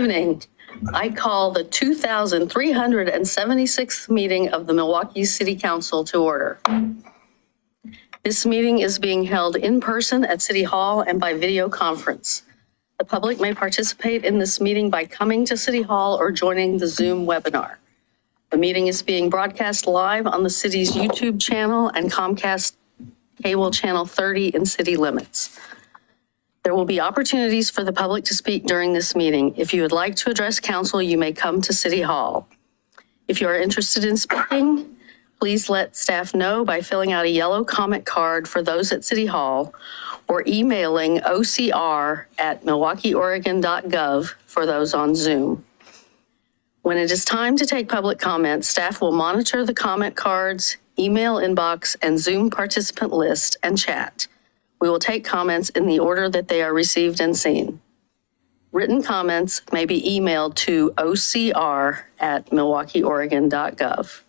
evening. I call the 2,376th meeting of the Milwaukee City Council to order. This meeting is being held in person at City Hall and by video conference. The public may participate in this meeting by coming to City Hall or joining the Zoom webinar. The meeting is being broadcast live on the city's YouTube channel and Comcast Cable Channel 30 in city limits. There will be opportunities for the public to speak during this meeting. If you would like to address council, you may come to City Hall. If you are interested in speaking, please let staff know by filling out a yellow comment card for those at City Hall or emailing ocr@milwaukeeoregon.gov for those on Zoom. When it is time to take public comment, staff will monitor the comment cards, email inbox, and Zoom participant list and chat. We will take comments in the order that they are received and seen. Written comments may be emailed to ocr@milwaukeeoregon.gov.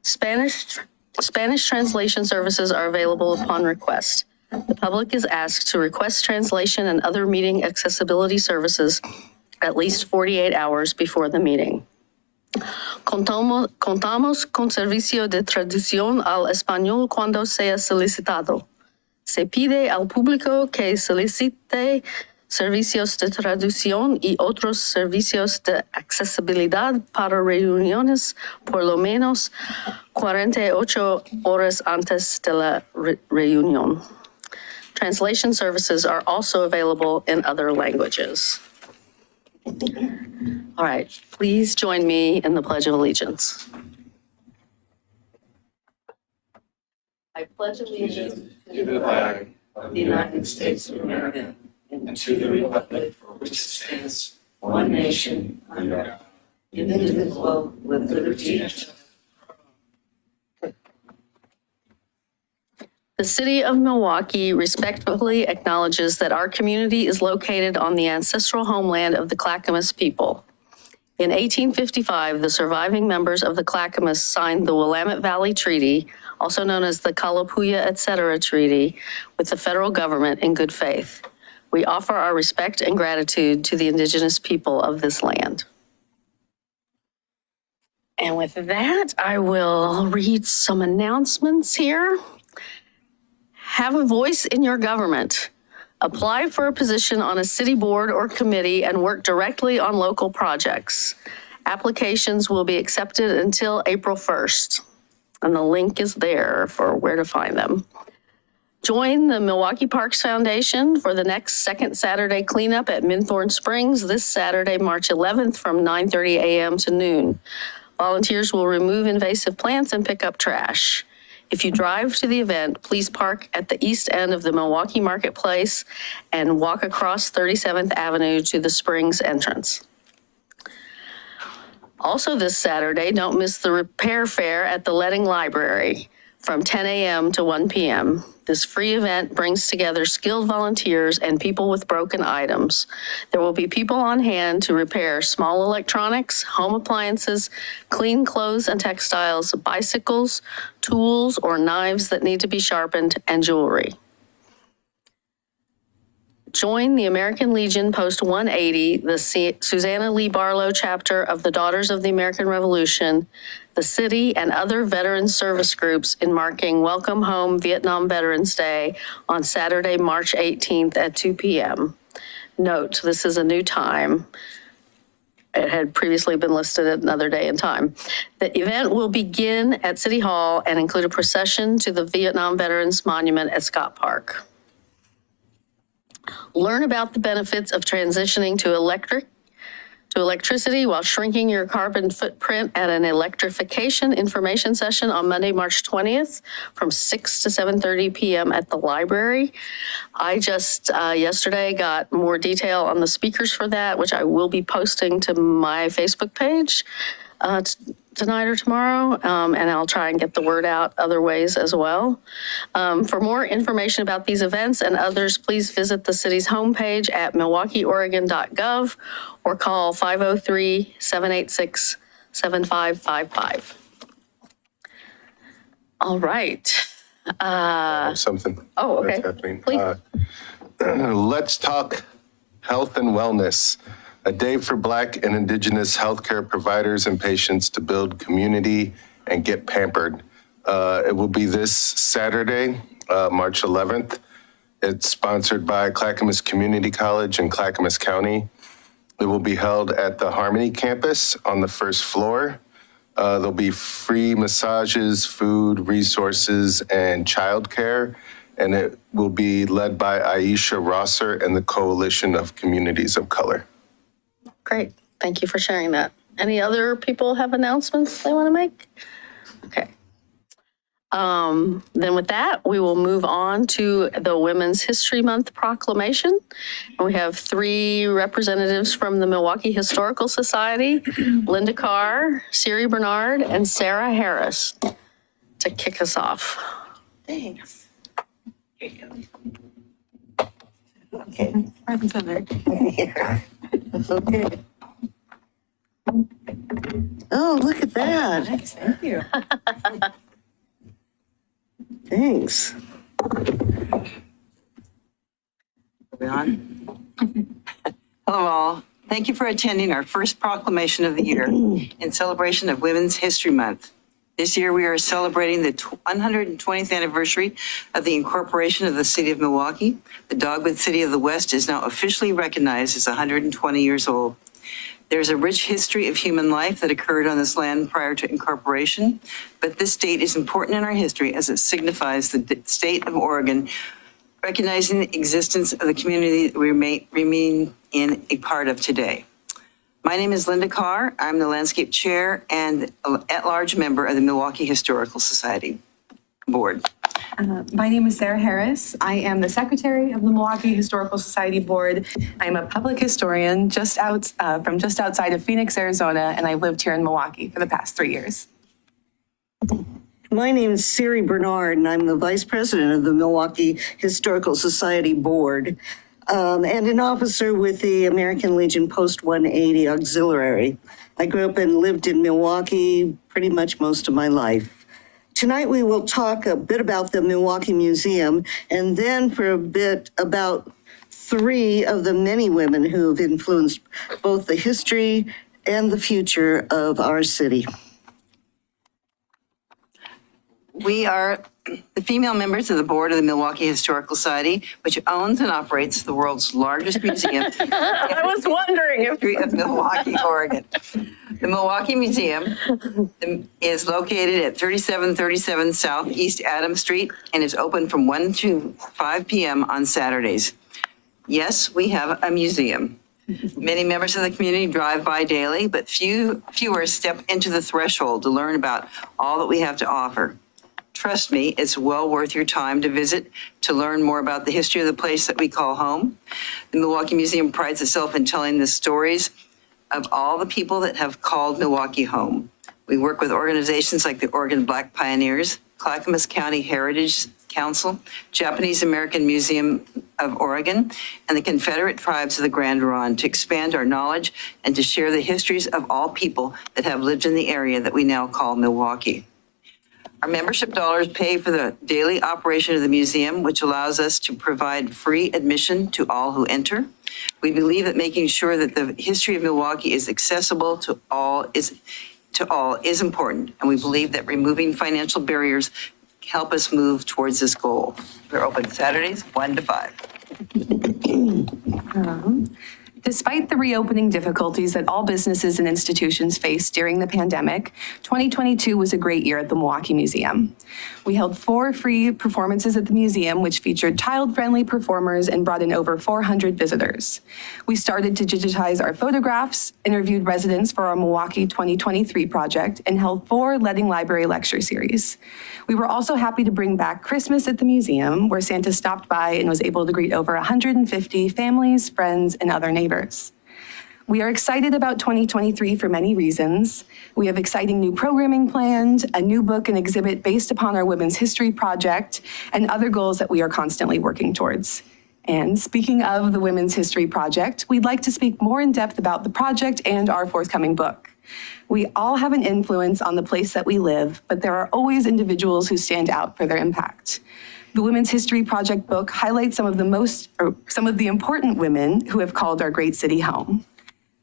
Spanish translation services are available upon request. The public is asked to request translation and other meeting accessibility services at least 48 hours before the meeting. Contamos con servicio de traducción al español cuando sea solicitado. Se pide al público que solicite servicios de traducción y otros servicios de accesibilidad para reuniones por lo menos 48 horas antes de la reunión. Translation services are also available in other languages. All right, please join me in the Pledge of Allegiance. I pledge allegiance to the flag of the United States of America and to the republic for which it stands, one nation, under God, indivisible, with liberty and justice. The City of Milwaukee respectfully acknowledges that our community is located on the ancestral homeland of the Clackamas people. In 1855, the surviving members of the Clackamas signed the Willamette Valley Treaty, also known as the Kalapuya Etc. Treaty, with the federal government in good faith. We offer our respect and gratitude to the indigenous people of this land. And with that, I will read some announcements here. Have a voice in your government. Apply for a position on a city board or committee and work directly on local projects. Applications will be accepted until April 1st. And the link is there for where to find them. Join the Milwaukee Parks Foundation for the next second Saturday cleanup at Minthorn Springs this Saturday, March 11th from 9:30 a.m. to noon. Volunteers will remove invasive plants and pick up trash. If you drive to the event, please park at the east end of the Milwaukee Marketplace and walk across 37th Avenue to the Springs entrance. Also this Saturday, don't miss the repair fair at the Ledding Library from 10 a.m. to 1 p.m. This free event brings together skilled volunteers and people with broken items. There will be people on hand to repair small electronics, home appliances, clean clothes and textiles, bicycles, tools or knives that need to be sharpened, and jewelry. Join the American Legion Post 180, the Susanna Lee Barlow chapter of the Daughters of the American Revolution, the city, and other veteran service groups in marking Welcome Home Vietnam Veterans Day on Saturday, March 18th at 2 p.m. Note, this is a new time. It had previously been listed at another day and time. The event will begin at City Hall and include a procession to the Vietnam Veterans Monument at Scott Park. Learn about the benefits of transitioning to electricity while shrinking your carbon footprint at an electrification information session on Monday, March 20th from 6 to 7:30 p.m. at the library. I just yesterday got more detail on the speakers for that, which I will be posting to my Facebook page tonight or tomorrow, and I'll try and get the word out other ways as well. For more information about these events and others, please visit the city's homepage at milwaukeeoregon.gov or call 503-786-7555. All right. Something. Oh, okay. That's happening. Please. Let's talk health and wellness. a day for Black and Indigenous healthcare providers and patients to build community and get pampered. It will be this Saturday, March 11th. It's sponsored by Clackamas Community College in Clackamas County. It will be held at the Harmony campus on the first floor. There'll be free massages, food, resources, and childcare. And it will be led by Aisha Rosser and the Coalition of Communities of Color. Great. Thank you for sharing that. Any other people have announcements they want to make? Okay. Then with that, we will move on to the Women's History Month proclamation. And we have 3 representatives from the Milwaukie Historical Society, Linda Carr, Siri Bernard, and Sarah Harris, to kick us off. Thanks. Here you go. Okay. Okay. Oh, look at that. Nice, thank you. Thanks. Are we on? Hello all. Thank you for attending our first proclamation of the year in celebration of Women's History Month. This year we are celebrating the 120th anniversary of the incorporation of the city of Milwaukie. The Dogwood City of the West is now officially recognized as 120 years old. There's a rich history of human life that occurred on this land prior to incorporation, but this date is important in our history as it signifies the state of Oregon recognizing the existence of the community that we remain in a part of today. My name is Linda Carr. I'm the landscape chair and at-large member of the Milwaukie Historical Society Board. My name is Sarah Harris. I am the secretary of the Milwaukie Historical Society Board. I'm a public historian from just outside of Phoenix, Arizona, and I've lived here in Milwaukie for the past 3 years. My name is Siri Bernard, and I'm the vice president of the Milwaukie Historical Society Board and an officer with the American Legion Post 180 Auxiliary. I grew up and lived in Milwaukie pretty much most of my life. Tonight we will talk a bit about the Milwaukie Museum and then for a bit about 3 of the many women who have influenced both the history and the future of our city. We are the female members of the board of the Milwaukie Historical Society, which owns and operates the world's largest museum. I was wondering if of Milwaukie, Oregon. The Milwaukie Museum is located at 3737 Southeast Adams Street and is open from 1 to 5 p.m. on Saturdays. Yes, we have a museum. Many members of the community drive by daily, but fewer step into the threshold to learn about all that we have to offer. Trust me, it's well worth your time to visit to learn more about the history of the place that we call home. The Milwaukie Museum prides itself in telling the stories of all the people that have called Milwaukie home. We work with organizations like the Oregon Black Pioneers, Clackamas County Heritage Council, Japanese American Museum of Oregon, and the Confederate Tribes of the Grand Ronde to expand our knowledge and to share the histories of all people that have lived in the area that we now call Milwaukie. Our membership dollars pay for the daily operation of the museum, which allows us to provide free admission to all who enter. We believe that making sure that the history of Milwaukie is accessible to all is important, and we believe that removing financial barriers help us move towards this goal. We're open Saturdays 1 to 5. Despite the reopening difficulties that all businesses and institutions faced during the pandemic, 2022 was a great year at the Milwaukie Museum. We held 4 free performances at the museum, which featured child-friendly performers and brought in over 400 visitors. We started to digitize our photographs, interviewed residents for our Milwaukie 2023 project, and held 4 Letting Library lecture series. We were also happy to bring back Christmas at the museum, where Santa stopped by and was able to greet over 150 families, friends, and other neighbors. We are excited about 2023 for many reasons. We have exciting new programming planned, a new book and exhibit based upon our Women's History Project, and other goals that we are constantly working towards. And speaking of the Women's History Project, we'd like to speak more in depth about the project and our forthcoming book. We all have an influence on the place that we live, but there are always individuals who stand out for their impact. The Women's History Project book highlights some of the important women who have called our great city home.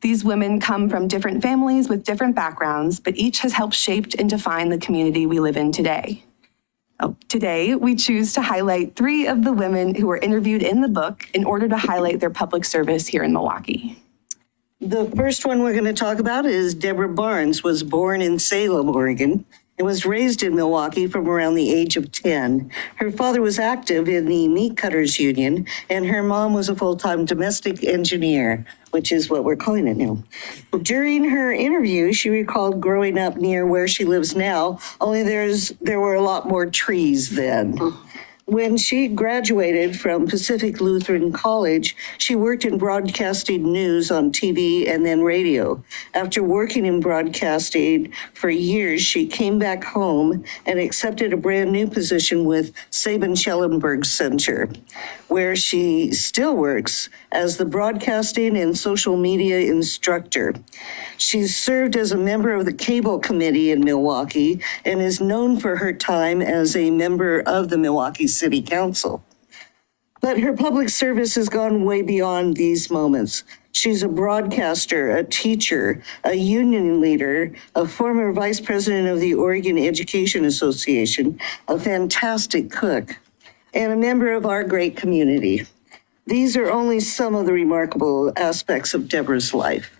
These women come from different families with different backgrounds, but each has helped shape and define the community we live in today. Today, we choose to highlight 3 of the women who were interviewed in the book in order to highlight their public service here in Milwaukee. The first one we're going to talk about is Deborah Barnes, was born in Salem, Oregon, and was raised in Milwaukee from around the age of 10. Her father was active in the Meat Cutters Union, and her mom was a full-time domestic engineer, which is what we're calling it now. During her interview, she recalled growing up near where she lives now, only there were a lot more trees then. When she graduated from Pacific Lutheran College, she worked in broadcasting news on TV and then radio. After working in broadcasting for years, she came back home and accepted a brand new position with Sabin-Schellenberg Center, where she still works as the broadcasting and social media instructor. She's served as a member of the Cable Committee in Milwaukee and is known for her time as a member of the Milwaukee City Council. But her public service has gone way beyond these moments. She's a broadcaster, a teacher, a union leader, a former vice president of the Oregon Education Association, a fantastic cook, and a member of our great community. These are only some of the remarkable aspects of Deborah's life.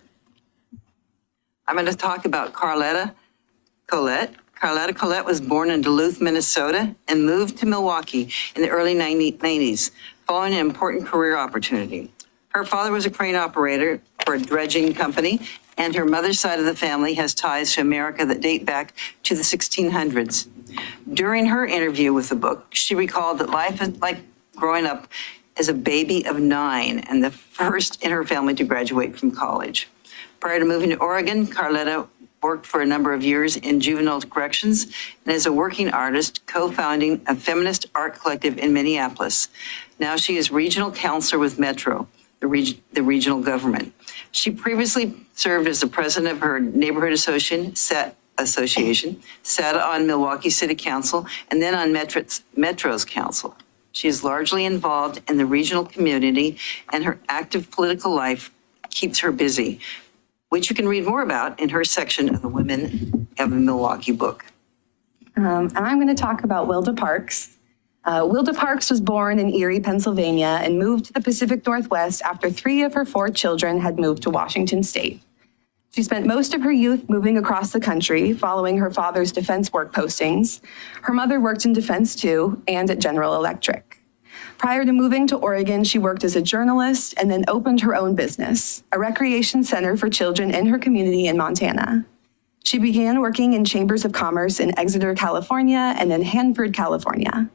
I'm going to talk about Carletta Collette. Carletta Collette was born in Duluth, Minnesota, and moved to Milwaukee in the early 90s, following an important career opportunity. Her father was a crane operator for a dredging company, and her mother's side of the family has ties to America that date back to the 1600s. During her interview with the book, she recalled that life is like growing up as a baby of 9 and the first in her family to graduate from college. Prior to moving to Oregon, Carletta worked for a number of years in juvenile corrections and as a working artist, co-founding a feminist art collective in Minneapolis. Now she is regional counselor with Metro, the regional government. She previously served as the president of her neighborhood association, sat on Milwaukee City Council, and then on Metro's council. She is largely involved in the regional community, and her active political life keeps her busy, which you can read more about in her section of the Women of Milwaukee book. And I'm going to talk about Wilda Parks. Wilda Parks was born in Erie, Pennsylvania, and moved to the Pacific Northwest after 3 of her 4 children had moved to Washington State. She spent most of her youth moving across the country, following her father's defense work postings. Her mother worked in defense too, and at General Electric. Prior to moving to Oregon, she worked as a journalist and then opened her own business, a recreation center for children in her community in Montana. She began working in chambers of commerce in Exeter, California, and in Hanford, California.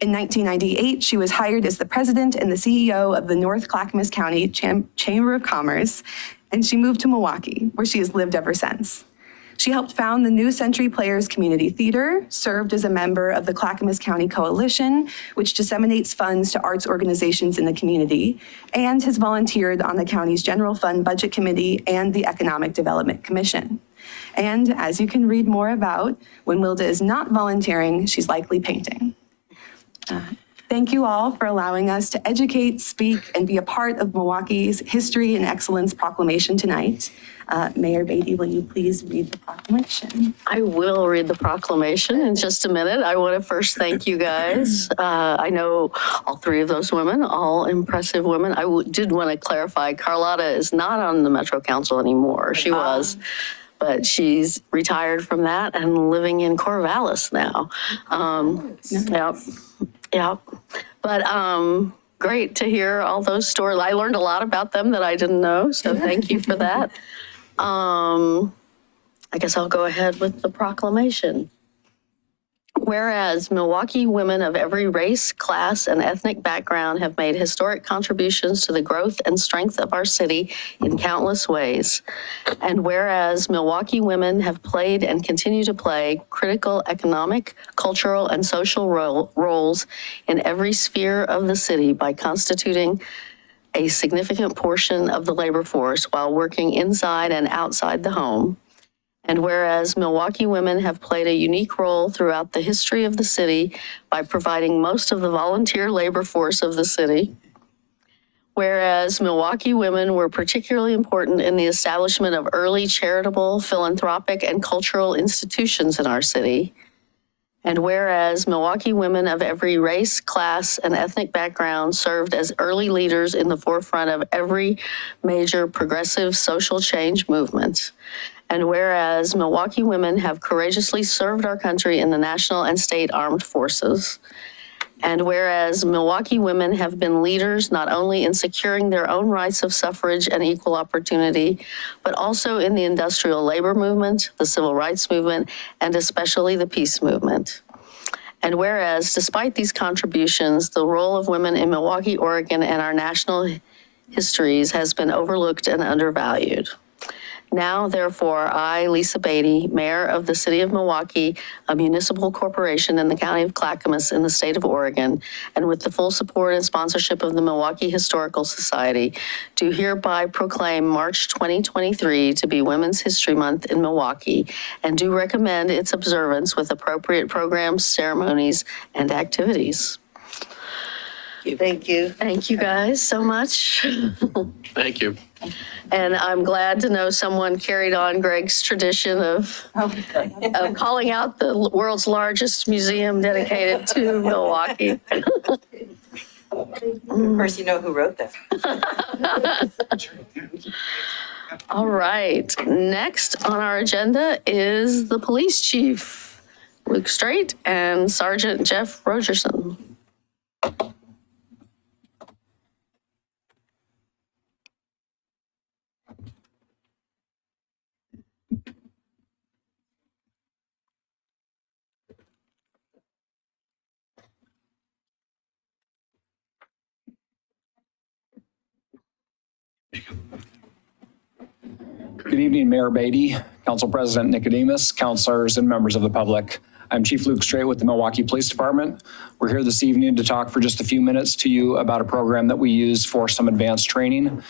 In 1998, she was hired as the president and the CEO of the North Clackamas County Chamber of Commerce, and she moved to Milwaukee, where she has lived ever since. She helped found the New Century Players Community Theater, served as a member of the Clackamas County Coalition, which disseminates funds to arts organizations in the community, and has volunteered on the county's General Fund Budget Committee and the Economic Development Commission. And as you can read more about, when Wilda is not volunteering, she's likely painting. Thank you all for allowing us to educate, speak, and be a part of Milwaukee's History and Excellence Proclamation tonight. Mayor Beatty, will you please read the proclamation? I will read the proclamation in just a minute. I want to first thank you guys. I know all 3 of those women, all impressive women. I did want to clarify, Carlotta is not on the Metro Council anymore. She was, but she's retired from that and living in Corvallis now. Yep. But great to hear all those stories. I learned a lot about them that I didn't know, so thank you for that. I guess I'll go ahead with the proclamation. Whereas Milwaukee women of every race, class, and ethnic background have made historic contributions to the growth and strength of our city in countless ways. And whereas Milwaukee women have played and continue to play critical economic, cultural, and social roles in every sphere of the city by constituting a significant portion of the labor force while working inside and outside the home. And whereas Milwaukee women have played a unique role throughout the history of the city by providing most of the volunteer labor force of the city, whereas Milwaukee women were particularly important in the establishment of early charitable, philanthropic, and cultural institutions in our city. And whereas Milwaukee women of every race, class, and ethnic background served as early leaders in the forefront of every major progressive social change movement. And whereas Milwaukee women have courageously served our country in the national and state armed forces. And whereas Milwaukee women have been leaders not only in securing their own rights of suffrage and equal opportunity, but also in the industrial labor movement, the civil rights movement, and especially the peace movement. And whereas, despite these contributions, the role of women in Milwaukie, Oregon, and our national histories has been overlooked and undervalued. Now, therefore, I, Lisa Beatty, Mayor of the City of Milwaukie, a municipal corporation in the County of Clackamas in the state of Oregon, and with the full support and sponsorship of the Milwaukee Historical Society, do hereby proclaim March 2023 to be Women's History Month in Milwaukee, and do recommend its observance with appropriate programs, ceremonies, and activities. Thank you. Thank you guys so much. Thank you. And I'm glad to know someone carried on Greg's tradition of calling out the world's largest museum dedicated to Milwaukee. Of course, you know who wrote that. All right, next on our agenda is the police chief, Luke Straight, and Sergeant Jeff Rogerson. Good evening, Mayor Beatty, Council President Nicodemus, councilors, and members of the public. I'm Chief Luke Straight with the Milwaukee Police Department. We're here this evening to talk for just a few minutes to you about a program that we use for some advanced training.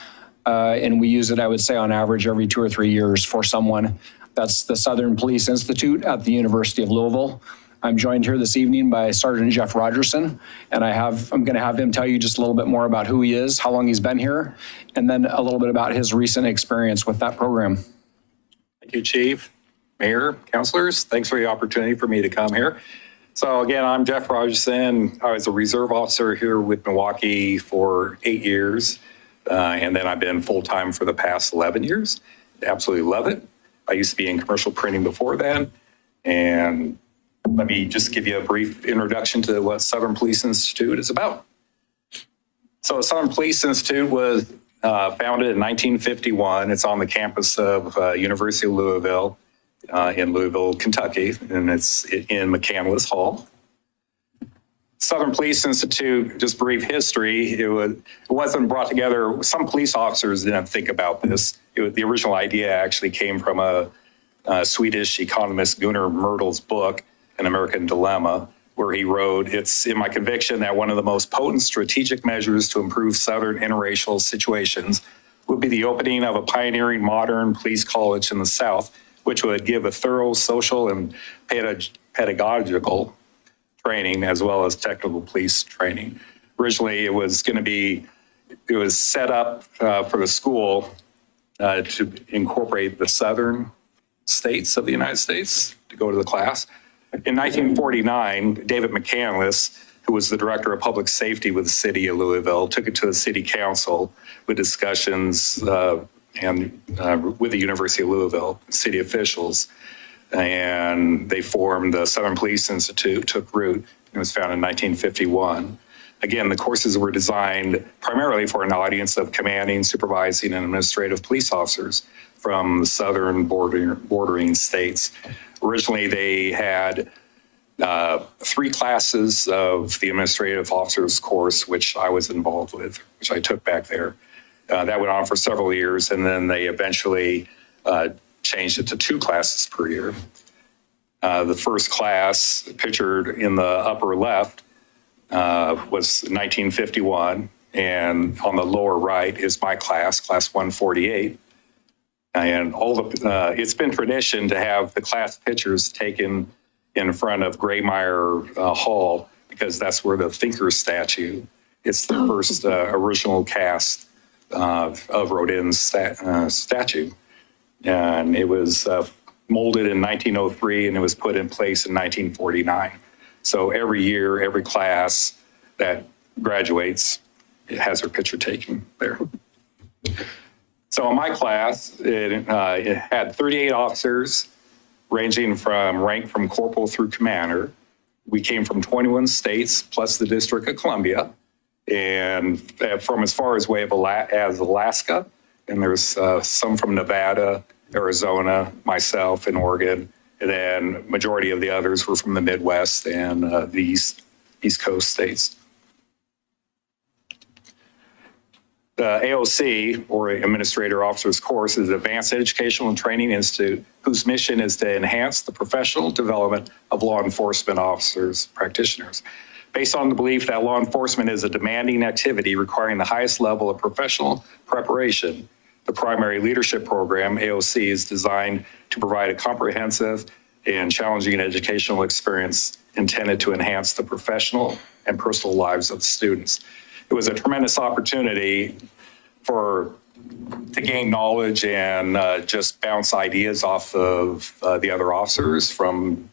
And we use it, I would say, on average every 2 or 3 years for someone. That's the Southern Police Institute at the University of Louisville. I'm joined here this evening by Sergeant Jeff Rogerson, and I'm going to have him tell you just a little bit more about who he is, how long he's been here, and then a little bit about his recent experience with that program. Thank you, Chief, Mayor, councilors. Thanks for the opportunity for me to come here. So again, I'm Jeff Rogerson. I was a reserve officer here with Milwaukee for 8 years, and then I've been full-time for the past 11 years. Absolutely love it. I used to be in commercial printing before then, and let me just give you a brief introduction to what Southern Police Institute is about. So Southern Police Institute was founded in 1951. It's on the campus of University of Louisville in Louisville, Kentucky, and it's in McCandless Hall. Southern Police Institute, just brief history, it wasn't brought together. Some police officers didn't think about this. The original idea actually came from a Swedish economist, Gunnar Myrdal's book, An American Dilemma, where he wrote, "It's in my conviction that one of the most potent strategic measures to improve Southern interracial situations would be the opening of a pioneering modern police college in the South, which would give a thorough social and pedagogical training as well as technical police training." Originally, it was set up for the school to incorporate the Southern states of the United States to go to the class. In 1949, David McCandless, who was the director of public safety with the city of Louisville, took it to the city council with discussions with the University of Louisville, city officials, and they formed the Southern Police Institute, took root. It was founded in 1951. Again, the courses were designed primarily for an audience of commanding, supervising, and administrative police officers from the southern bordering states. Originally, they had 3 classes of the administrative officers course, which I was involved with, which I took back there. That went on for several years, and then they eventually changed it to 2 classes per year. The first class, pictured in the upper left, was 1951, and on the lower right is my class, class 148. And it's been tradition to have the class pictures taken in front of Graymeyer Hall, because that's where the Thinker statue It's the first original cast of Rodin's statue. And it was molded in 1903 and it was put in place in 1949. So every year, every class that graduates, it has her picture taken there. So in my class, it had 38 officers ranging from rank from corporal through commander. We came from 21 states plus the District of Columbia, and from as far as as Alaska, and there's some from Nevada, Arizona, myself, and Oregon, and then majority of the others were from the Midwest and the East Coast states. The AOC, or Administrator Officers Course, is an advanced educational and training institute whose mission is to enhance the professional development of law enforcement officers, practitioners. Based on the belief that law enforcement is a demanding activity requiring the highest level of professional preparation, the primary leadership program, AOC, is designed to provide a comprehensive and challenging educational experience intended to enhance the professional and personal lives of the students. It was a tremendous opportunity to gain knowledge and just bounce ideas off of the other officers from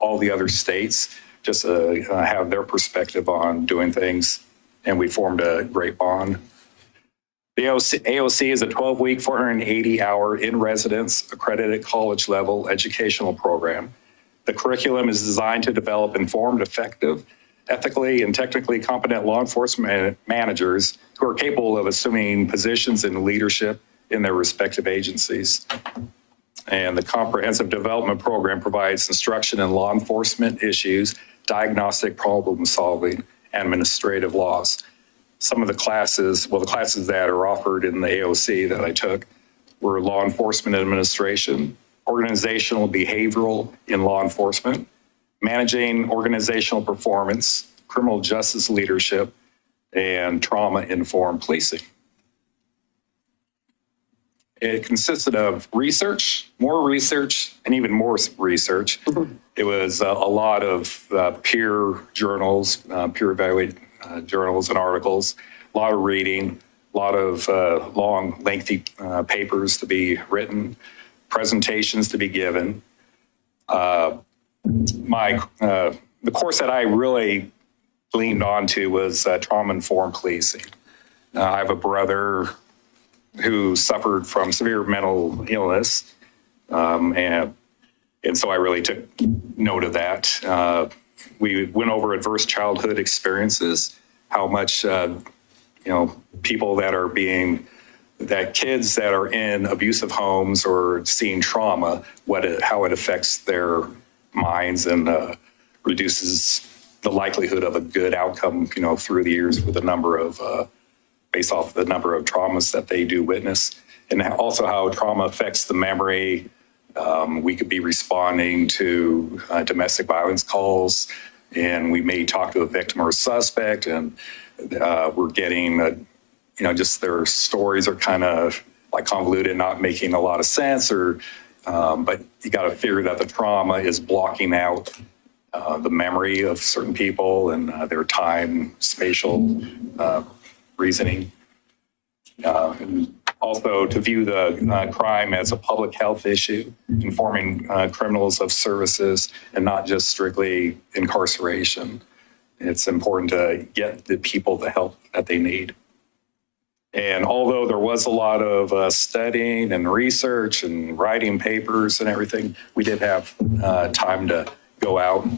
all the other states, just to have their perspective on doing things, and we formed a great bond. The AOC is a 12-week, 480-hour in-residence accredited college-level educational program. The curriculum is designed to develop informed, effective, ethically and technically competent law enforcement managers who are capable of assuming positions in leadership in their respective agencies. And the comprehensive development program provides instruction in law enforcement issues, diagnostic problem solving, and administrative laws. Some of the classes, the classes that are offered in the AOC that I took were law enforcement administration, organizational behavioral in law enforcement, managing organizational performance, criminal justice leadership, and trauma-informed policing. It consisted of research, and even more research. It was a lot of peer journals, peer-evaluated journals and articles, a lot of reading, a lot of long, lengthy papers to be written, presentations to be given. The course that I really leaned onto was trauma-informed policing. I have a brother who suffered from severe mental illness, and so I really took note of that. We went over adverse childhood experiences, how much people that kids that are in abusive homes or seeing trauma, how it affects their minds and reduces the likelihood of a good outcome, through the years with based off the number of traumas that they do witness, and also how trauma affects the memory. We could be responding to domestic violence calls, and we may talk to a victim or a suspect, and we're getting, just their stories are kind of like convoluted, not making a lot of sense, but you got to figure that the trauma is blocking out the memory of certain people and their time, spatial reasoning. And also to view the crime as a public health issue, informing criminals of services and not just strictly incarceration. It's important to get the people the help that they need. And although there was a lot of studying and research and writing papers and everything, we did have time to go out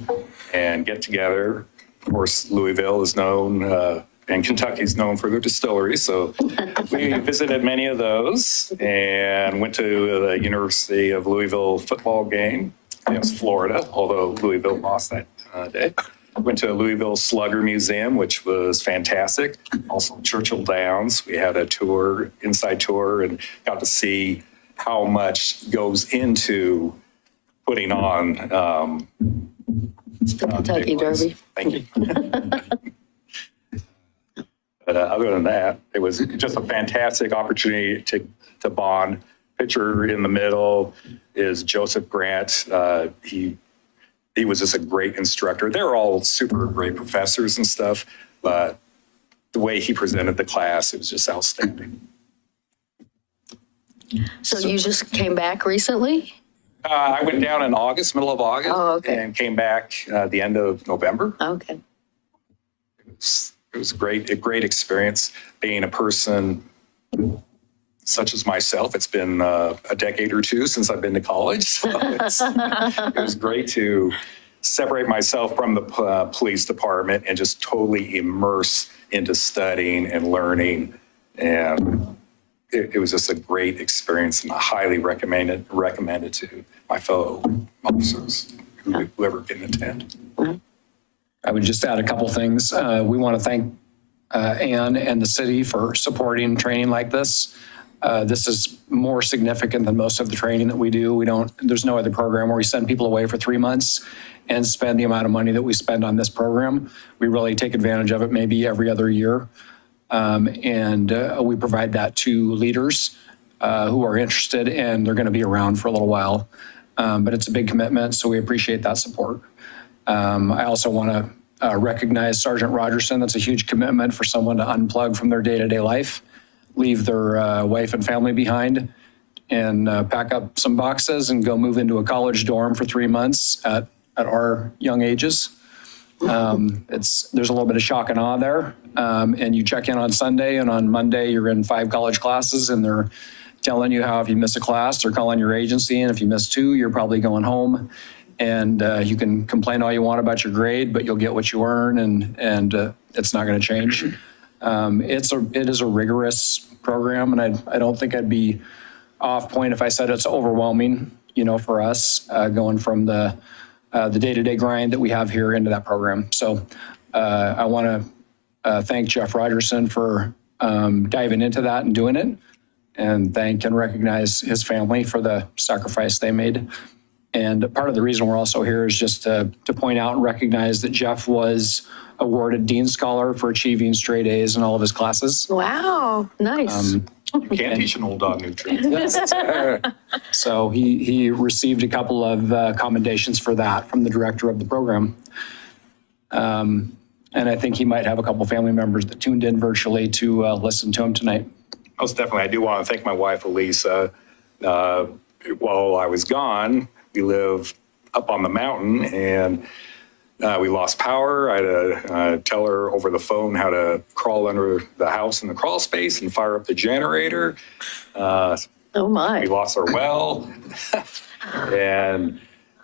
and get together. Of course, Louisville is known, and Kentucky's known for their distilleries. So we visited many of those and went to the University of Louisville football game against Florida, although Louisville lost that day. Went to Louisville Slugger Museum, which was fantastic. Also Churchill Downs. We had a tour, inside tour, and got to see how much goes into putting on The Kentucky Derby. Thank you. But other than that, it was just a fantastic opportunity to bond. Picture in the middle is Joseph Grant. He was just a great instructor. They're all super great professors and stuff, but the way he presented the class, it was just outstanding. So you just came back recently? I went down in August, middle of August. Oh, okay. And came back the end of November. Okay. It was a great experience being a person such as myself. It's been a decade or two since I've been to college. So it was great to separate myself from the police department and just totally immerse into studying and learning. And it was just a great experience, and I highly recommend it to my fellow officers, whoever can attend. I would just add a couple things. We want to thank Ann and the city for supporting training like this. This is more significant than most of the training that we do. There's no other program where we send people away for 3 months and spend the amount of money that we spend on this program. We really take advantage of it maybe every other year. And we provide that to leaders who are interested, and they're going to be around for a little while. But it's a big commitment, so we appreciate that support. I also want to recognize Sergeant Rogerson. That's a huge commitment for someone to unplug from their day-to-day life, leave their wife and family behind, and pack up some boxes and go move into a college dorm for 3 months at our young ages. There's a little bit of shock and awe there. And you check in on Sunday, and on Monday you're in 5 college classes, and they're telling you how if you miss a class, they're calling your agency, and if you miss 2, you're probably going home. And you can complain all you want about your grade, but you'll get what you earn, and it's not going to change. It is a rigorous program, and I don't think I'd be off point if I said it's overwhelming, for us going from the day-to-day grind that we have here into that program. So I want to thank Jeff Rogerson for diving into that and doing it, and thank and recognize his family for the sacrifice they made. And part of the reason we're also here is just to point out and recognize that Jeff was awarded Dean Scholar for achieving straight A's in all of his classes. Wow, nice. You can't teach an old dog new tricks. So he received a couple of commendations for that from the director of the program. And I think he might have a couple family members that tuned in virtually to listen to him tonight. Most definitely. I do want to thank my wife, Elisa. While I was gone, we live up on the mountain, and we lost power. I had to tell her over the phone how to crawl under the house in the crawl space and fire up the generator. Oh my. We lost our well, and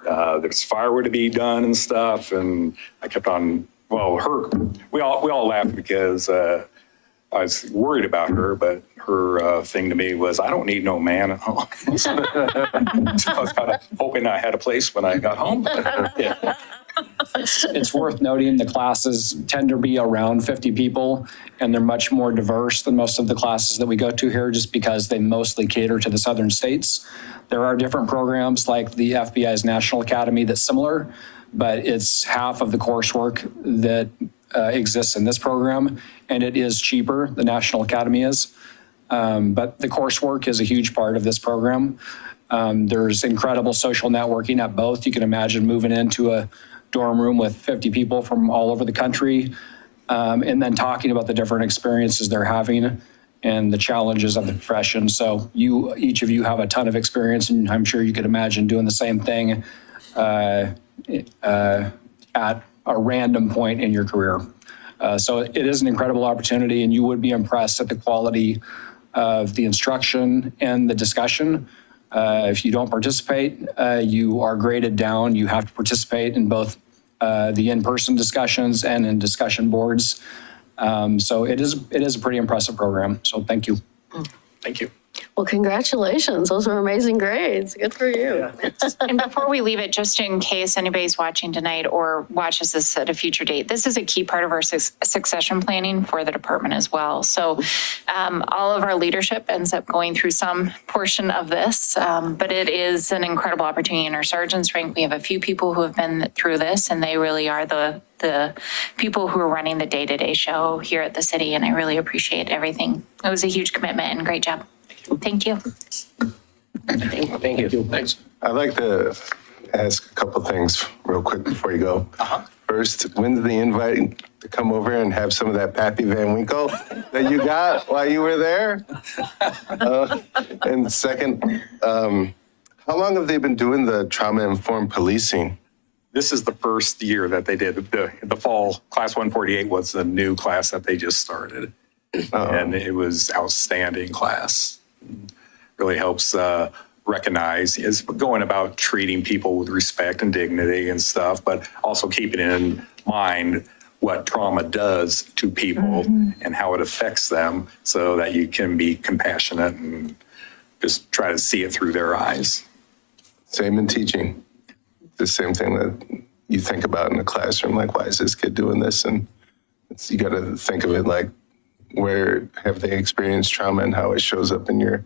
there's firewood to be done and stuff. And I kept on, we all laughed because I was worried about her, but her thing to me was, I don't need no man at home. So I was kind of hoping I had a place when I got home. Yeah. It's worth noting the classes tend to be around 50 people, and they're much more diverse than most of the classes that we go to here, just because they mostly cater to the southern states. There are different programs like the FBI's National Academy that's similar, but it's half of the coursework that exists in this program, and it is cheaper, the National Academy is. But the coursework is a huge part of this program. There's incredible social networking at both. You can imagine moving into a dorm room with 50 people from all over the country, and then talking about the different experiences they're having and the challenges of the profession. So each of you have a ton of experience, and I'm sure you could imagine doing the same thing at a random point in your career. So it is an incredible opportunity, and you would be impressed at the quality of the instruction and the discussion. If you don't participate, you are graded down. You have to participate in both the in-person discussions and in discussion boards. So it is a pretty impressive program. So thank you. Thank you. Well, congratulations. Those are amazing grades. Good for you. And before we leave it, just in case anybody's watching tonight or watches this at a future date, this is a key part of our succession planning for the department as well. So all of our leadership ends up going through some portion of this, but it is an incredible opportunity. In our sergeant's rank, we have a few people who have been through this, and they really are the people who are running the day-to-day show here at the city, and I really appreciate everything. It was a huge commitment, and great job. Thank you. Thank you. Thanks. I'd like to ask a couple things real quick before you go. First, when's the invite to come over and have some of that Pappy Van Winkle that you got while you were there? And second, how long have they been doing the trauma-informed policing? This is the first year that they did. The fall, Class 148 was the new class that they just started. And it was outstanding class. Really helps recognize, is going about treating people with respect and dignity and stuff, but also keeping in mind what trauma does to people and how it affects them so that you can be compassionate and just try to see it through their eyes. Same in teaching. The same thing that you think about in the classroom, like, why is this kid doing this? And you got to think of it like, where have they experienced trauma and how it shows up in your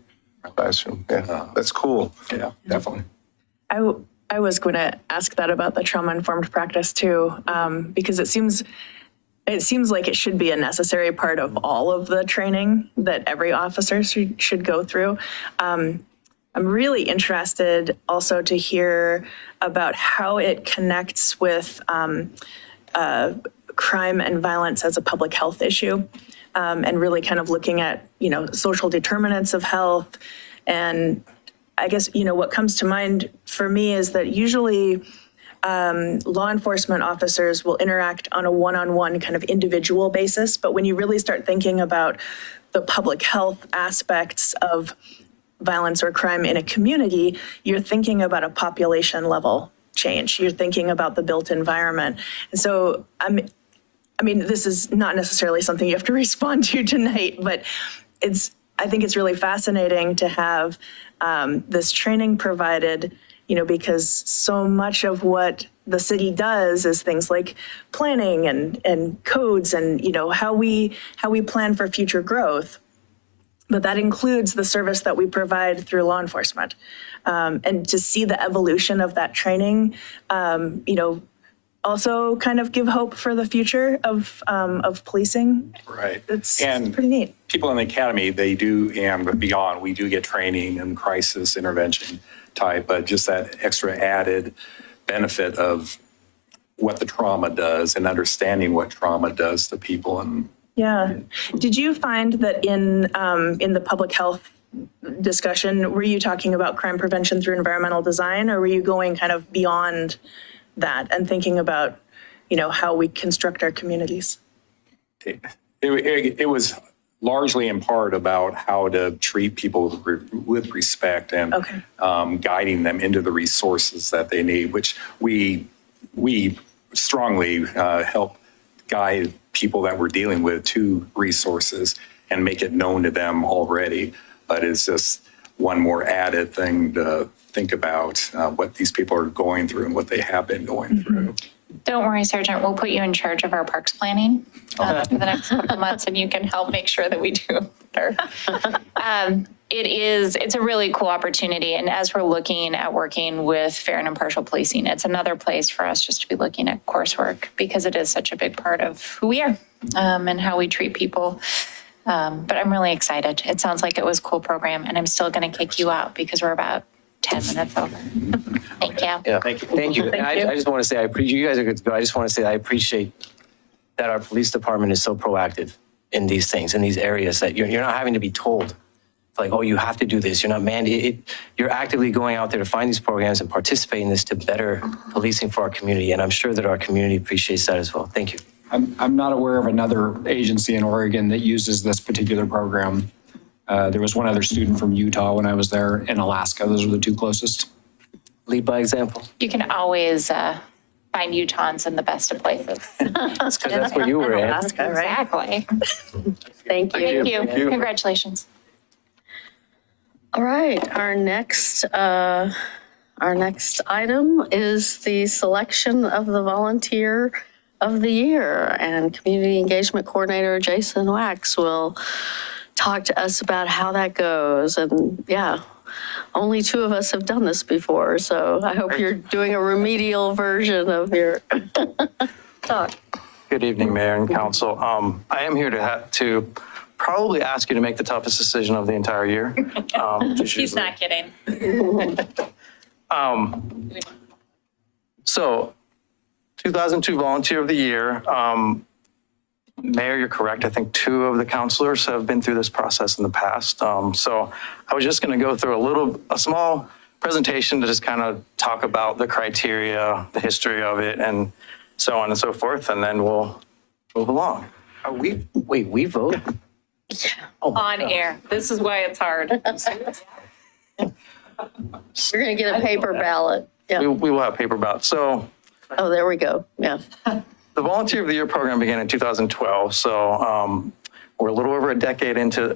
classroom? Yeah, that's cool. Yeah, definitely. I was going to ask that about the trauma-informed practice too, because it seems like it should be a necessary part of all of the training that every officer should go through. I'm really interested also to hear about how it connects with crime and violence as a public health issue, and really kind of looking at, social determinants of health. And I guess, what comes to mind for me is that usually law enforcement officers will interact on a one-on-one kind of individual basis. But when you really start thinking about the public health aspects of violence or crime in a community, you're thinking about a population level change. You're thinking about the built environment. And so this is not necessarily something you have to respond to tonight, but I think it's really fascinating to have this training provided, because so much of what the city does is things like planning and codes and, how we plan for future growth. But that includes the service that we provide through law enforcement. And to see the evolution of that training, also kind of give hope for the future of policing. Right. It's and pretty neat. People in the academy, they do, and beyond, we do get training and crisis intervention type, but just that extra added benefit of what the trauma does and understanding what trauma does to people. And yeah. Did you find that in the public health discussion, were you talking about crime prevention through environmental design, or were you going kind of beyond that and thinking about, how we construct our communities? It was largely in part about how to treat people with respect and guiding them into the resources that they need, which we strongly help guide people that we're dealing with to resources and make it known to them already. But it's just one more added thing to think about what these people are going through and what they have been going through. Don't worry, Sergeant, we'll put you in charge of our parks planning for the next couple of months, and you can help make sure that we do better. It's a really cool opportunity. And as we're looking at working with fair and impartial policing, it's another place for us just to be looking at coursework, because it is such a big part of who we are and how we treat people. But I'm really excited. It sounds like it was a cool program, and I'm still going to kick you out because we're about 10 minutes over. Thank you. Yeah. Thank you. And I just want to say, you guys are good to go. I just want to say I appreciate that our police department is so proactive in these things, in these areas, that you're not having to be told, like, oh, you have to do this. You're not mandated. You're actively going out there to find these programs and participate in this to better policing for our community. And I'm sure that our community appreciates that as well. Thank you. I'm not aware of another agency in Oregon that uses this particular program. There was one other student from Utah when I was there, in Alaska. Those were the two closest. Lead by example. You can always find Utahns in the best of places. That's because that's where you were at. Alaska, right? Exactly. Thank you. Thank you. Congratulations. All right, our next item is the selection of the volunteer of the year, and Community Engagement Coordinator Jason Wax will talk to us about how that goes. And yeah, only two of us have done this before, so I hope you're doing a remedial version of your talk. Good evening, Mayor and Council. I am here to probably ask you to make the toughest decision of the entire year. He's not kidding. So 2002 Volunteer of the Year. Mayor, you're correct. I think 2 of the counselors have been through this process in the past. So I was just going to go through a small presentation to just kind of talk about the criteria, the history of it, and so on and so forth, and then we'll move along. We vote? On air. This is why it's hard. You're going to get a paper ballot. Yeah. We will have paper ballots. So Oh, there we go. Yeah. the Volunteer of the Year program began in 2012. So we're a little over a decade into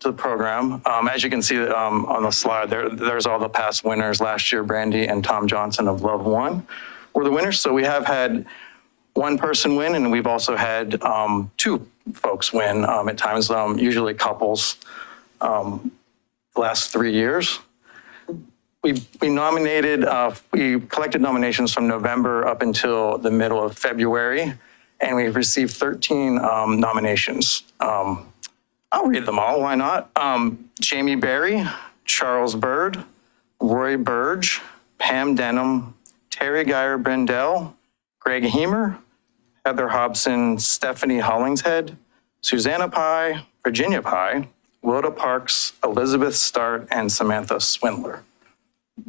the program. As you can see on the slide, there's all the past winners. Last year, Brandy and Tom Johnson of Love One were the winners. So we have had 1 person win, and we've also had 2 folks win at times, usually couples, the last 3 years. We nominated, we collected nominations from November up until the middle of February, and we've received 13 nominations. I'll read them all, why not? Jamie Berry, Charles Bird, Roy Burge, Pam Denham, Terry Geyer Brendel, Greg Heemer, Heather Hobson, Stephanie Hollingshead, Susanna Pye, Virginia Pye, Wilda Parks, Elizabeth Start, and Samantha Swindler.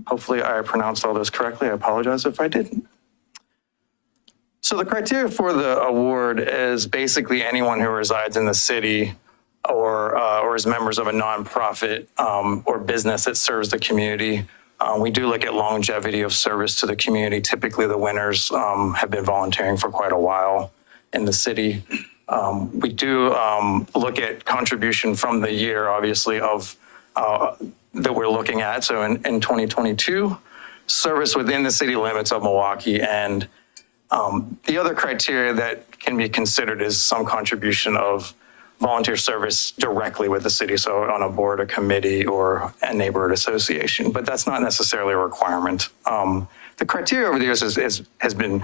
Hopefully I pronounced all those correctly. I apologize if I didn't. So the criteria for the award is basically anyone who resides in the city or is members of a nonprofit or business that serves the community. We do look at longevity of service to the community. Typically the winners have been volunteering for quite a while in the city. We do look at contribution from the year, obviously, of that we're looking at. So in 2022, service within the city limits of Milwaukee. And the other criteria that can be considered is some contribution of volunteer service directly with the city. So on a board, a committee, or a neighborhood association, but that's not necessarily a requirement. The criteria over the years has been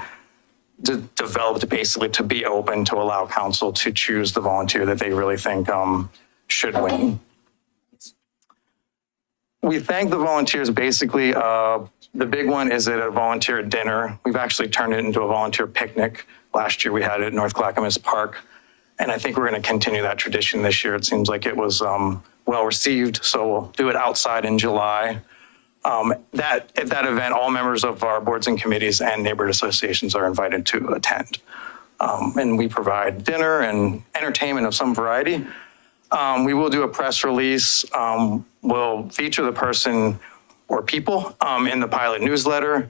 developed basically to be open to allow council to choose the volunteer that they really think should win. We thank the volunteers basically. The big one is at a volunteer dinner. We've actually turned it into a volunteer picnic. Last year we had it at North Clackamas Park. And I think we're going to continue that tradition this year. It seems like it was well received. So we'll do it outside in July. At that event, all members of our boards and committees and neighborhood associations are invited to attend. And we provide dinner and entertainment of some variety. We will do a press release. We'll feature the person or people in the pilot newsletter.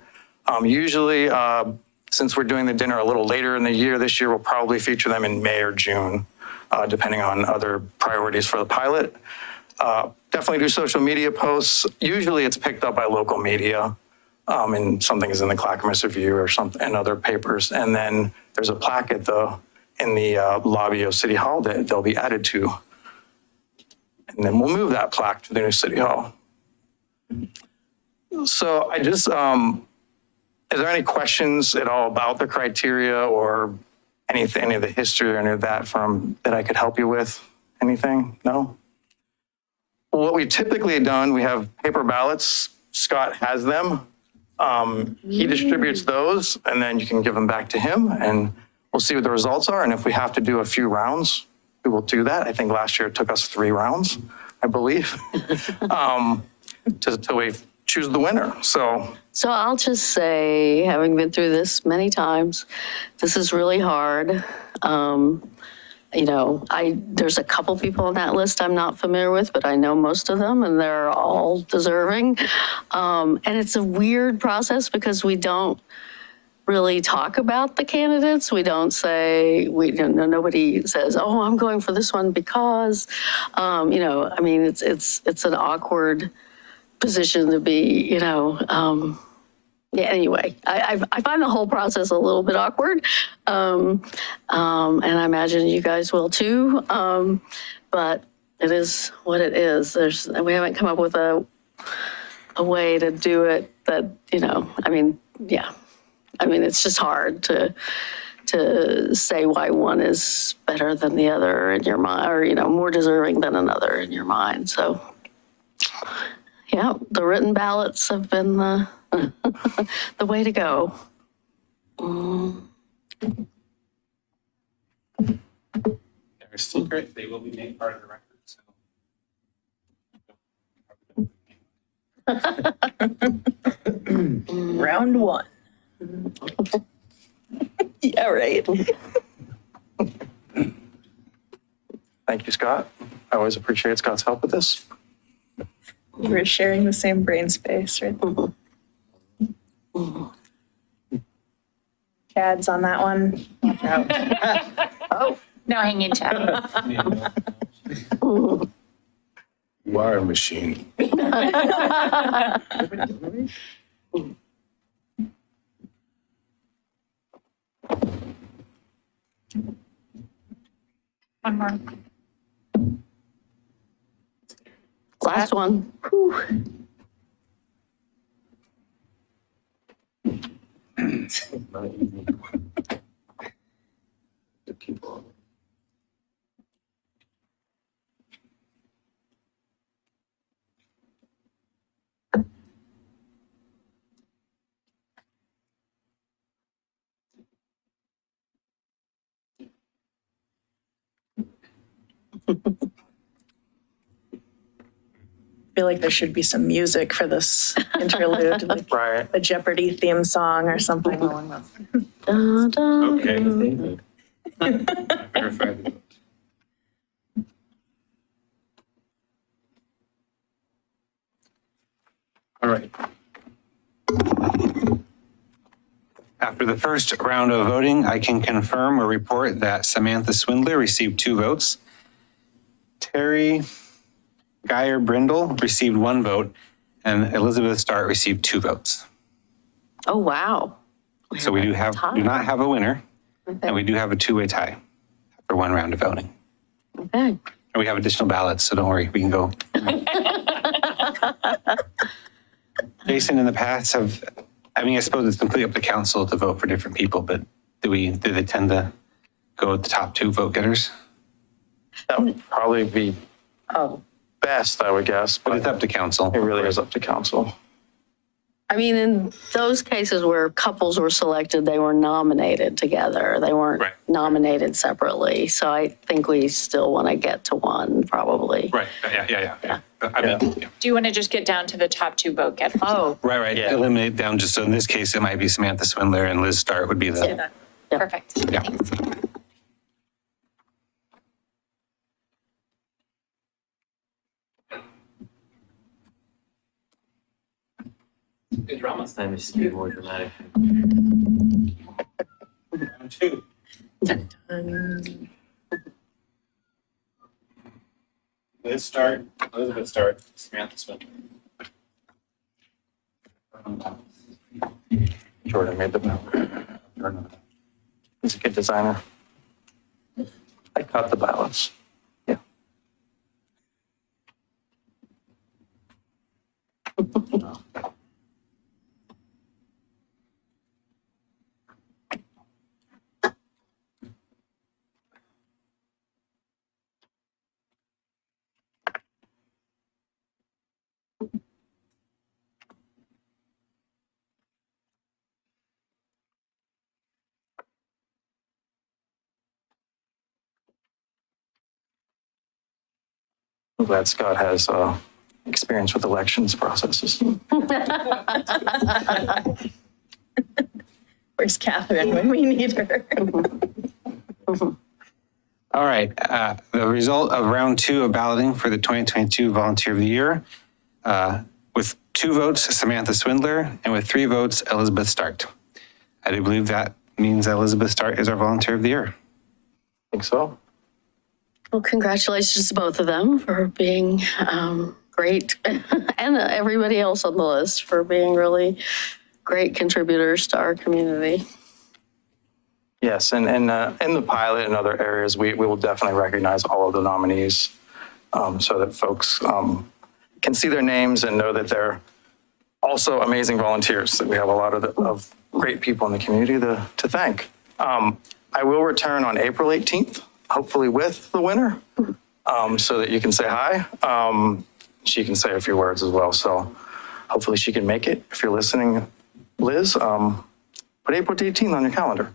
Usually, since we're doing the dinner a little later in the year, this year we'll probably feature them in May or June, depending on other priorities for the pilot. Definitely do social media posts. Usually it's picked up by local media, and something is in the Clackamas Review or something, and other papers. And then there's a plaque in the lobby of City Hall that they'll be added to. And then we'll move that plaque to the new City Hall. So I just, is there any questions at all about the criteria or any of the history or any of that that I could help you with? Anything? No? Well, what we typically done, we have paper ballots. Scott has them. He distributes those, and then you can give them back to him, and we'll see what the results are. And if we have to do a few rounds, we will do that. I think last year it took us 3 rounds, I believe, till we choose the winner. So I'll just say, having been through this many times, this is really hard. There's a couple people on that list I'm not familiar with, but I know most of them, and they're all deserving. And it's a weird process because we don't really talk about the candidates. We don't say, nobody says, oh, I'm going for this one because, it's an awkward position to be, anyway, I find the whole process a little bit awkward. And I imagine you guys will too. But it is what it is. We haven't come up with a way to do it that, it's just hard to say why one is better than the other in your mind, or, more deserving than another in your mind. So, yeah, the written ballots have been the way to go. They're still great. They will be made part of the record. Round one. Yeah, right. Thank you, Scott. I always appreciate Scott's help with this. We're sharing the same brain space, right? Chad's on that one. Watch out. Oh, no hanging Chad. You are a machine. One more. Last one. Whew. The people. I feel like there should be some music for this interlude, like Right. a Jeopardy theme song or something. Dun, dun. Okay. Verify the vote. All right. After the first round of voting, I can confirm or report that Samantha Swindler received 2 votes. Terry Geyer Brindle received 1 vote, and Elizabeth Start received 2 votes. Oh, wow. So we do not have a winner, and we do have a 2-way tie after 1 round of voting. Okay. And we have additional ballots, so don't worry, we can go. Jason, in the past I suppose it's completely up to council to vote for different people, but do they tend to go with the top 2 vote getters? That would probably be Oh, best, I would guess, But but it's up to council. it really is up to council. I mean, in those cases where couples were selected, they were nominated together. They weren't Right. nominated separately. So I think we still want to get to 1, probably. Right, yeah. I mean, yeah. Do you want to just get down to the top 2 vote getters? Oh, Right. Yeah. Eliminate down, just so in this case, it might be Samantha Swindler and Liz Start would be the, Perfect. Yeah. Thanks. Good drama. This time is to be more dramatic. round 2. Liz Start, Elizabeth Start, Samantha Swindler. Jordan made the ballot. He's a good designer. I cut the ballots. Yeah. I'm glad Scott has experience with elections processes. Where's Catherine when we need her? All right, the result of round 2 of balloting for the 2022 Volunteer of the Year, with 2 votes, Samantha Swindler, and with 3 votes, Elizabeth Start. I do believe that means Elizabeth Start is our Volunteer of the Year. I think so. well, congratulations to both of them for being great, and everybody else on the list for being really great contributors to our community. Yes, and in the pilot and other areas, we will definitely recognize all of the nominees so that folks can see their names and know that they're also amazing volunteers, that we have a lot of great people in the community to thank. I will return on April 18th, hopefully with the winner, so that you can say hi. She can say a few words as well, so hopefully she can make it. If you're listening, Liz, put April 18th on your calendar.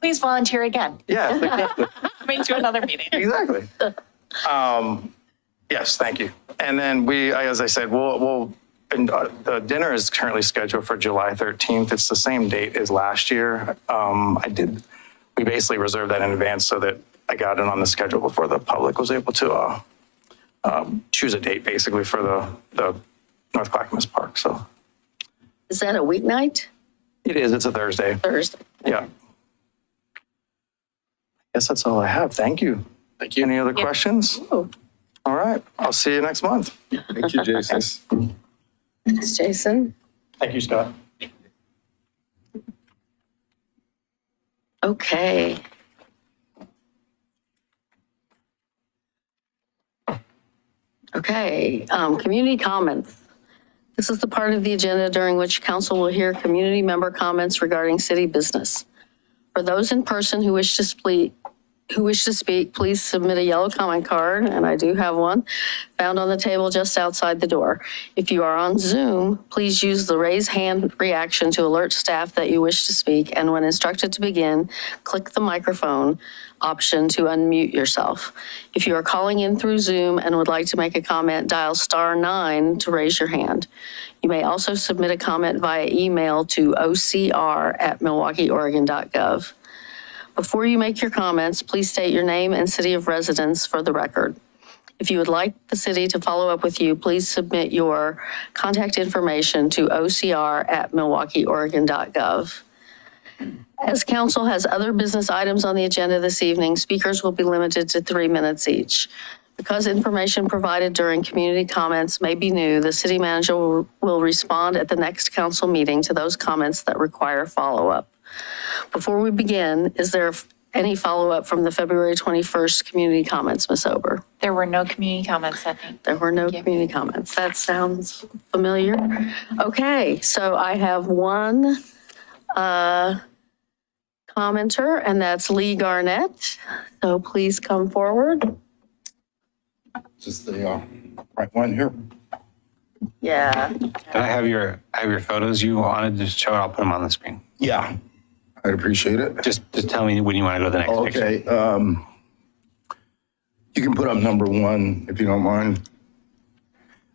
Please volunteer again. Yeah, exactly. Make to another meeting. Exactly. Yes, thank you. And then as I said, the dinner is currently scheduled for July 13th. It's the same date as last year. We basically reserved that in advance so that I got it on the schedule before the public was able to choose a date basically for the North Clackamas Park. So Is that a weeknight? it is, it's a Thursday. Thursday? Yeah. Guess that's all I have. Thank you. Thank you. Any other questions? Oh. All right. I'll see you next month. Thank you, Jason. Thanks, Jason. Thank you, Scott. Okay. Okay, community comments. This is the part of the agenda during which council will hear community member comments regarding city business. For those in person who wish to speak, please submit a yellow comment card, and I do have one, found on the table just outside the door. If you are on Zoom, please use the raise hand reaction to alert staff that you wish to speak, and when instructed to begin, click the microphone option to unmute yourself. If you are calling in through Zoom and would like to make a comment, dial *9 to raise your hand. You may also submit a comment via email to ocr@milwaukeeoregon.gov. Before you make your comments, please state your name and city of residence for the record. If you would like the city to follow up with you, please submit your contact information to ocr@milwaukeeoregon.gov. As council has other business items on the agenda this evening, speakers will be limited to 3 minutes each. Because information provided during community comments may be new, the city manager will respond at the next council meeting to those comments that require follow-up. Before we begin, is there any follow-up from the February 21st community comments, Ms. Ober? There were no community comments that night. There were no community comments. That sounds familiar. Okay, so I have one commenter, and that's Lee Garnett. So please come forward. Is this the right one here? Yeah. Can I have your photos you wanted to show? I'll put them on the screen. Yeah, I'd appreciate it. Just tell me when you want to go to the next picture. Okay, you can put up number 1 if you don't mind.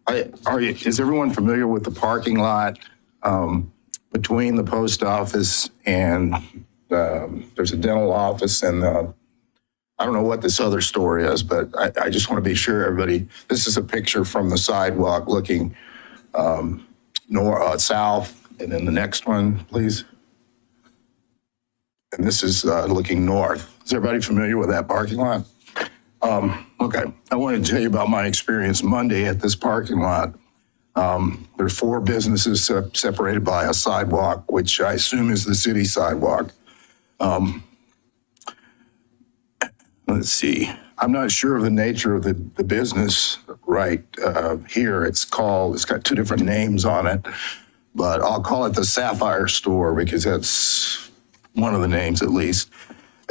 Is everyone familiar with the parking lot between the post office and there's a dental office and I don't know what this other store is, but I just want to be sure everybody, this is a picture from the sidewalk looking south, and then the next one, please. And this is looking north. Is everybody familiar with that parking lot? Okay, I wanted to tell you about my experience Monday at this parking lot. There's 4 businesses separated by a sidewalk, which I assume is the city sidewalk. Let's see. I'm not sure of the nature of the business right here. It's got 2 different names on it, but I'll call it the Sapphire Store because that's one of the names at least.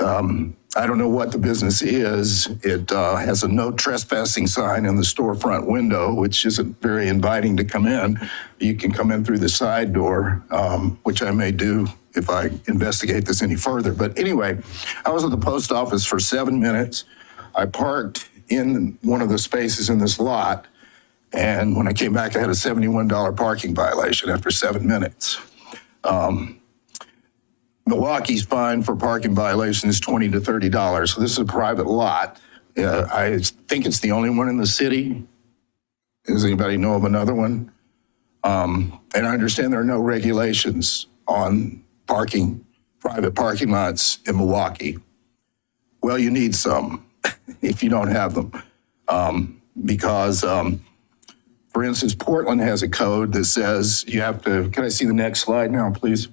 I don't know what the business is. It has a no trespassing sign in the storefront window, which isn't very inviting to come in. You can come in through the side door, which I may do if I investigate this any further. But anyway, I was at the post office for 7 minutes. I parked in one of the spaces in this lot, and when I came back, I had a $71 parking violation after 7 minutes. Milwaukee's fine for parking violations $20 to $30. So this is a private lot. I think it's the only one in the city. Does anybody know of another one? And I understand there are no regulations on private parking lots in Milwaukie. Well, you need some if you don't have them. Because, for instance, Portland has a code that says you have to, can I see the next slide now, please?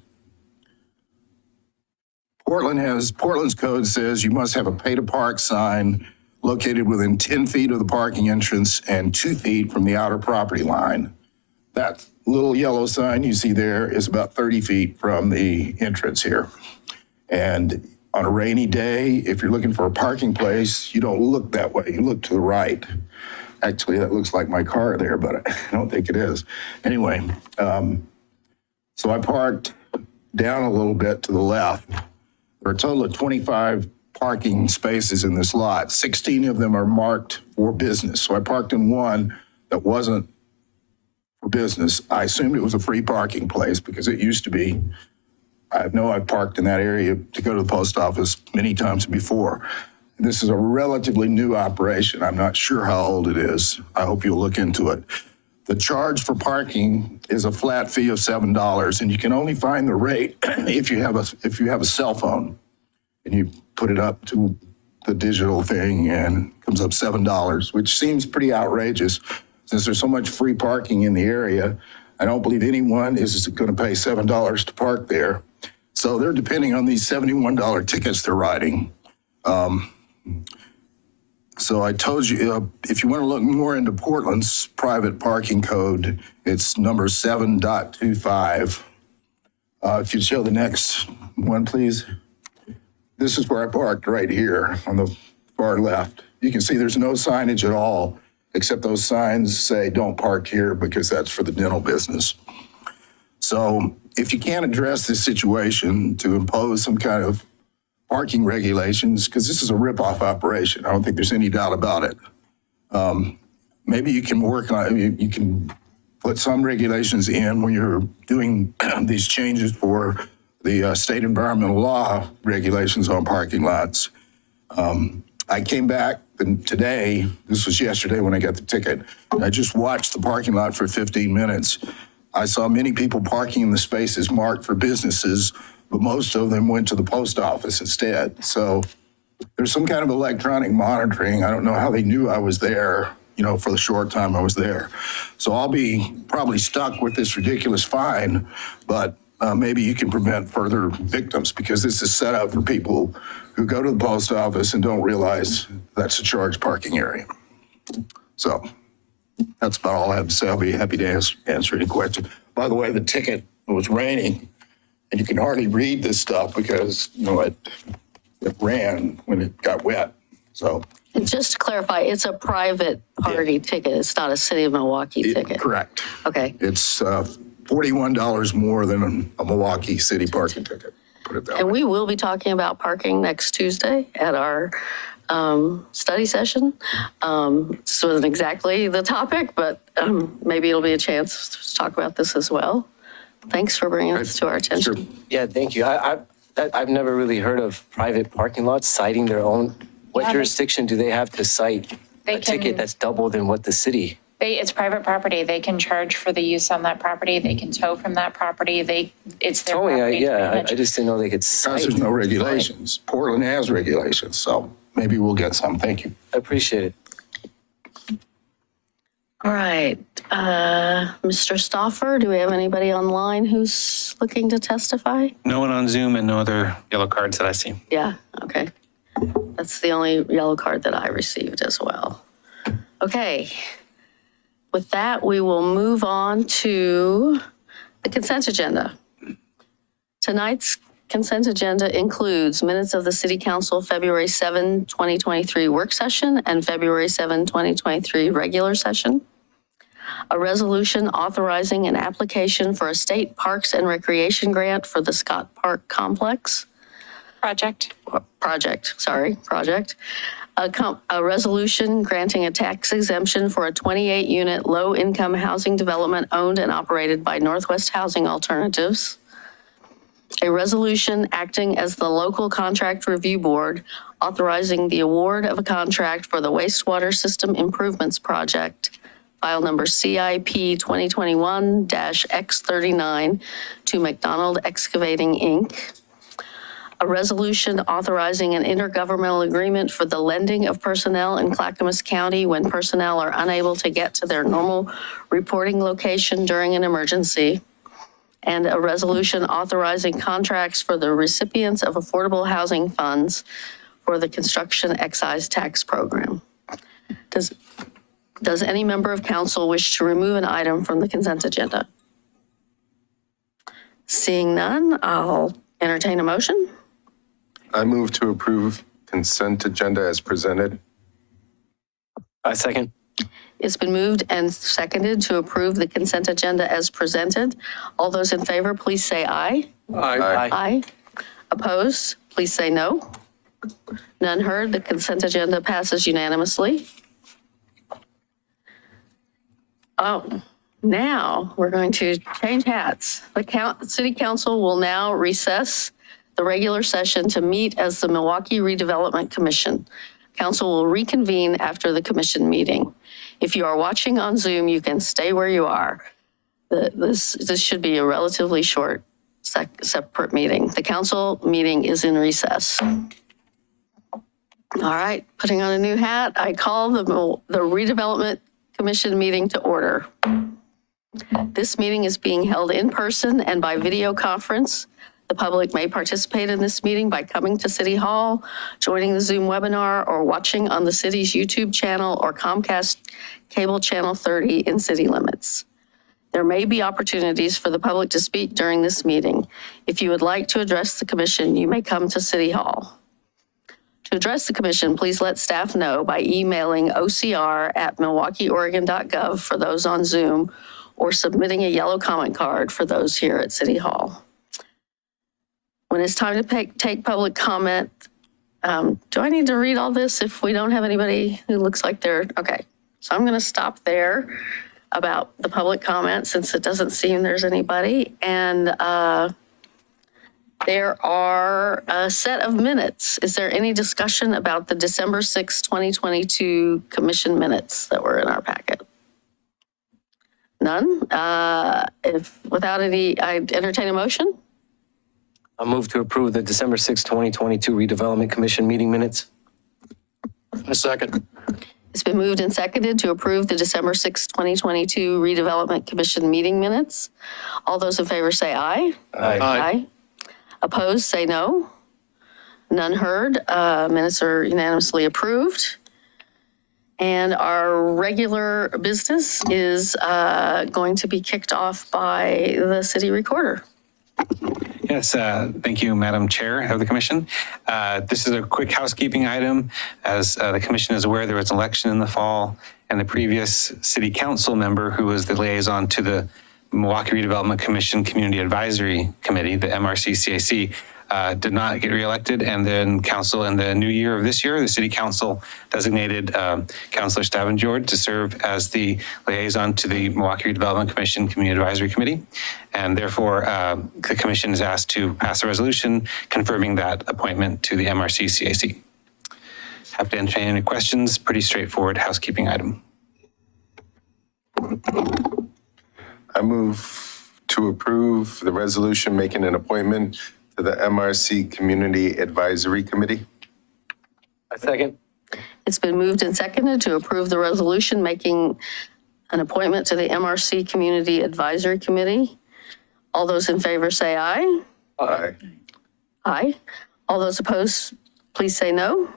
Portland's code says you must have a pay to park sign located within 10 feet of the parking entrance and 2 feet from the outer property line. That little yellow sign you see there is about 30 feet from the entrance here. And on a rainy day, if you're looking for a parking place, you don't look that way, you look to the right. Actually, that looks like my car there, but I don't think it is. Anyway, So I parked down a little bit to the left. There are a total of 25 parking spaces in this lot. 16 of them are marked for business. So I parked in one that wasn't for business. I assumed it was a free parking place because it used to be. I know I've parked in that area to go to the post office many times before. This is a relatively new operation. I'm not sure how old it is. I hope you'll look into it. The charge for parking is a flat fee of $7, and you can only find the rate if you have a cell phone, and you put it up to the digital thing, and it comes up $7, which seems pretty outrageous since there's so much free parking in the area. I don't believe anyone is going to pay $7 to park there. So they're depending on these $71 tickets they're writing. So I told you, if you want to look more into Portland's private parking code, it's number 7.25. If you'd show the next one, please. This is where I parked right here on the far left. You can see there's no signage at all, except those signs say don't park here because that's for the dental business. So if you can't address this situation to impose some kind of parking regulations, because this is a rip-off operation, I don't think there's any doubt about it. Maybe you can work on it. You can put some regulations in when you're doing these changes for the state environmental law regulations on parking lots. I came back today, this was yesterday when I got the ticket, I just watched the parking lot for 15 minutes. I saw many people parking in the spaces marked for businesses, but most of them went to the post office instead. So there's some kind of electronic monitoring. I don't know how they knew I was there, for the short time I was there. So I'll be probably stuck with this ridiculous fine, but maybe you can prevent further victims, because this is set up for people who go to the post office and don't realize that's a charged parking area. So that's about all I have to say. I'll be happy to answer any questions. By the way, the ticket, it was raining, and you can hardly read this stuff because, it ran when it got wet. So. And just to clarify, it's a private party ticket. It's not a City of Milwaukie ticket. Correct. Okay. It's $41 more than a Milwaukee city parking ticket. Put it that And way. we will be talking about parking next Tuesday at our study session. This wasn't exactly the topic, but maybe it'll be a chance to talk about this as well. Thanks for bringing this to our attention. Sure. Yeah, thank you. I've never really heard of private parking lots citing their own. What jurisdiction do they have to cite They a ticket can- that's double than what the city? It's private property. They can charge for the use on that property. They can tow from that property. It's their Totally, property. to yeah, manage. I just didn't know they could Because cite. there's no regulations. Portland has regulations, so maybe we'll get some. Thank you. I appreciate it. All right. Mr. Stauffer, do we have anybody online who's looking to testify? No one on Zoom and no other yellow cards that I see. Yeah, okay. That's the only yellow card that I received as well. Okay. With that, we will move on to the consent agenda. Tonight's consent agenda includes minutes of the City Council February 7, 2023 work session and February 7, 2023 regular session. A resolution authorizing an application for a state parks and recreation grant for the Scott Park Complex. Project. A resolution granting a tax exemption for a 28-unit low-income housing development owned and operated by Northwest Housing Alternatives. A resolution acting as the local contract review board authorizing the award of a contract for the wastewater system improvements project, file number CIP 2021-X39 to McDonald Excavating, Inc. A resolution authorizing an intergovernmental agreement for the lending of personnel in Clackamas County when personnel are unable to get to their normal reporting location during an emergency. And a resolution authorizing contracts for the recipients of affordable housing funds for the construction excise tax program. Does any member of council wish to remove an item from the consent agenda? Seeing none, I'll entertain a motion. I move to approve consent agenda as presented. I second. It's been moved and seconded to approve the consent agenda as presented. All those in favor, please say aye. Aye. Aye. Opposed, please say no. None heard. The consent agenda passes unanimously. Oh, now we're going to change hats. The City Council will now recess the regular session to meet as the Milwaukie Redevelopment Commission. Council will reconvene after the commission meeting. If you are watching on Zoom, you can stay where you are. This should be a relatively short separate meeting. The council meeting is in recess. All right, putting on a new hat, I call the Redevelopment Commission meeting to order. This meeting is being held in person and by video conference. The public may participate in this meeting by coming to City Hall, joining the Zoom webinar, or watching on the city's YouTube channel or Comcast Cable Channel 30 in city limits. There may be opportunities for the public to speak during this meeting. If you would like to address the commission, you may come to City Hall. To address the commission, please let staff know by emailing ocr@milwaukieoregon.gov for those on Zoom, or submitting a yellow comment card for those here at City Hall. When it's time to take public comment, do I need to read all this if we don't have anybody who looks like they're, okay. So I'm gonna stop there about the public comment since it doesn't seem there's anybody. And there are a set of minutes. Is there any discussion about the December 6, 2022 commission minutes that were in our packet? None? Without any, I entertain a motion. I'll move to approve the December 6, 2022 Redevelopment Commission meeting minutes. A second. It's been moved and seconded to approve the December 6, 2022 Redevelopment Commission meeting minutes. All those in favor say aye. Aye. Opposed, say no. None heard. Minutes are unanimously approved. And our regular business is going to be kicked off by the city recorder. Yes, thank you, Madam Chair of the Commission. This is a quick housekeeping item. As the Commission is aware, there was an election in the fall, and the previous City Council member who was the liaison to the Milwaukie Redevelopment Commission Community Advisory Committee, the MRC-CAC, did not get reelected, and then council in the new year of this year, the City Council designated Councilor Stavengard to serve as the liaison to the Milwaukie Redevelopment Commission Community Advisory Committee, and therefore the Commission is asked to pass a resolution confirming that appointment to the MRC-CAC. Have to entertain any questions. Pretty straightforward housekeeping item. I move to approve the resolution making an appointment to the MRC Community Advisory Committee. A second. It's been moved and seconded to approve the resolution making an appointment to the MRC Community Advisory Committee. All those in favor say aye. Aye. Aye. All those opposed, please say no.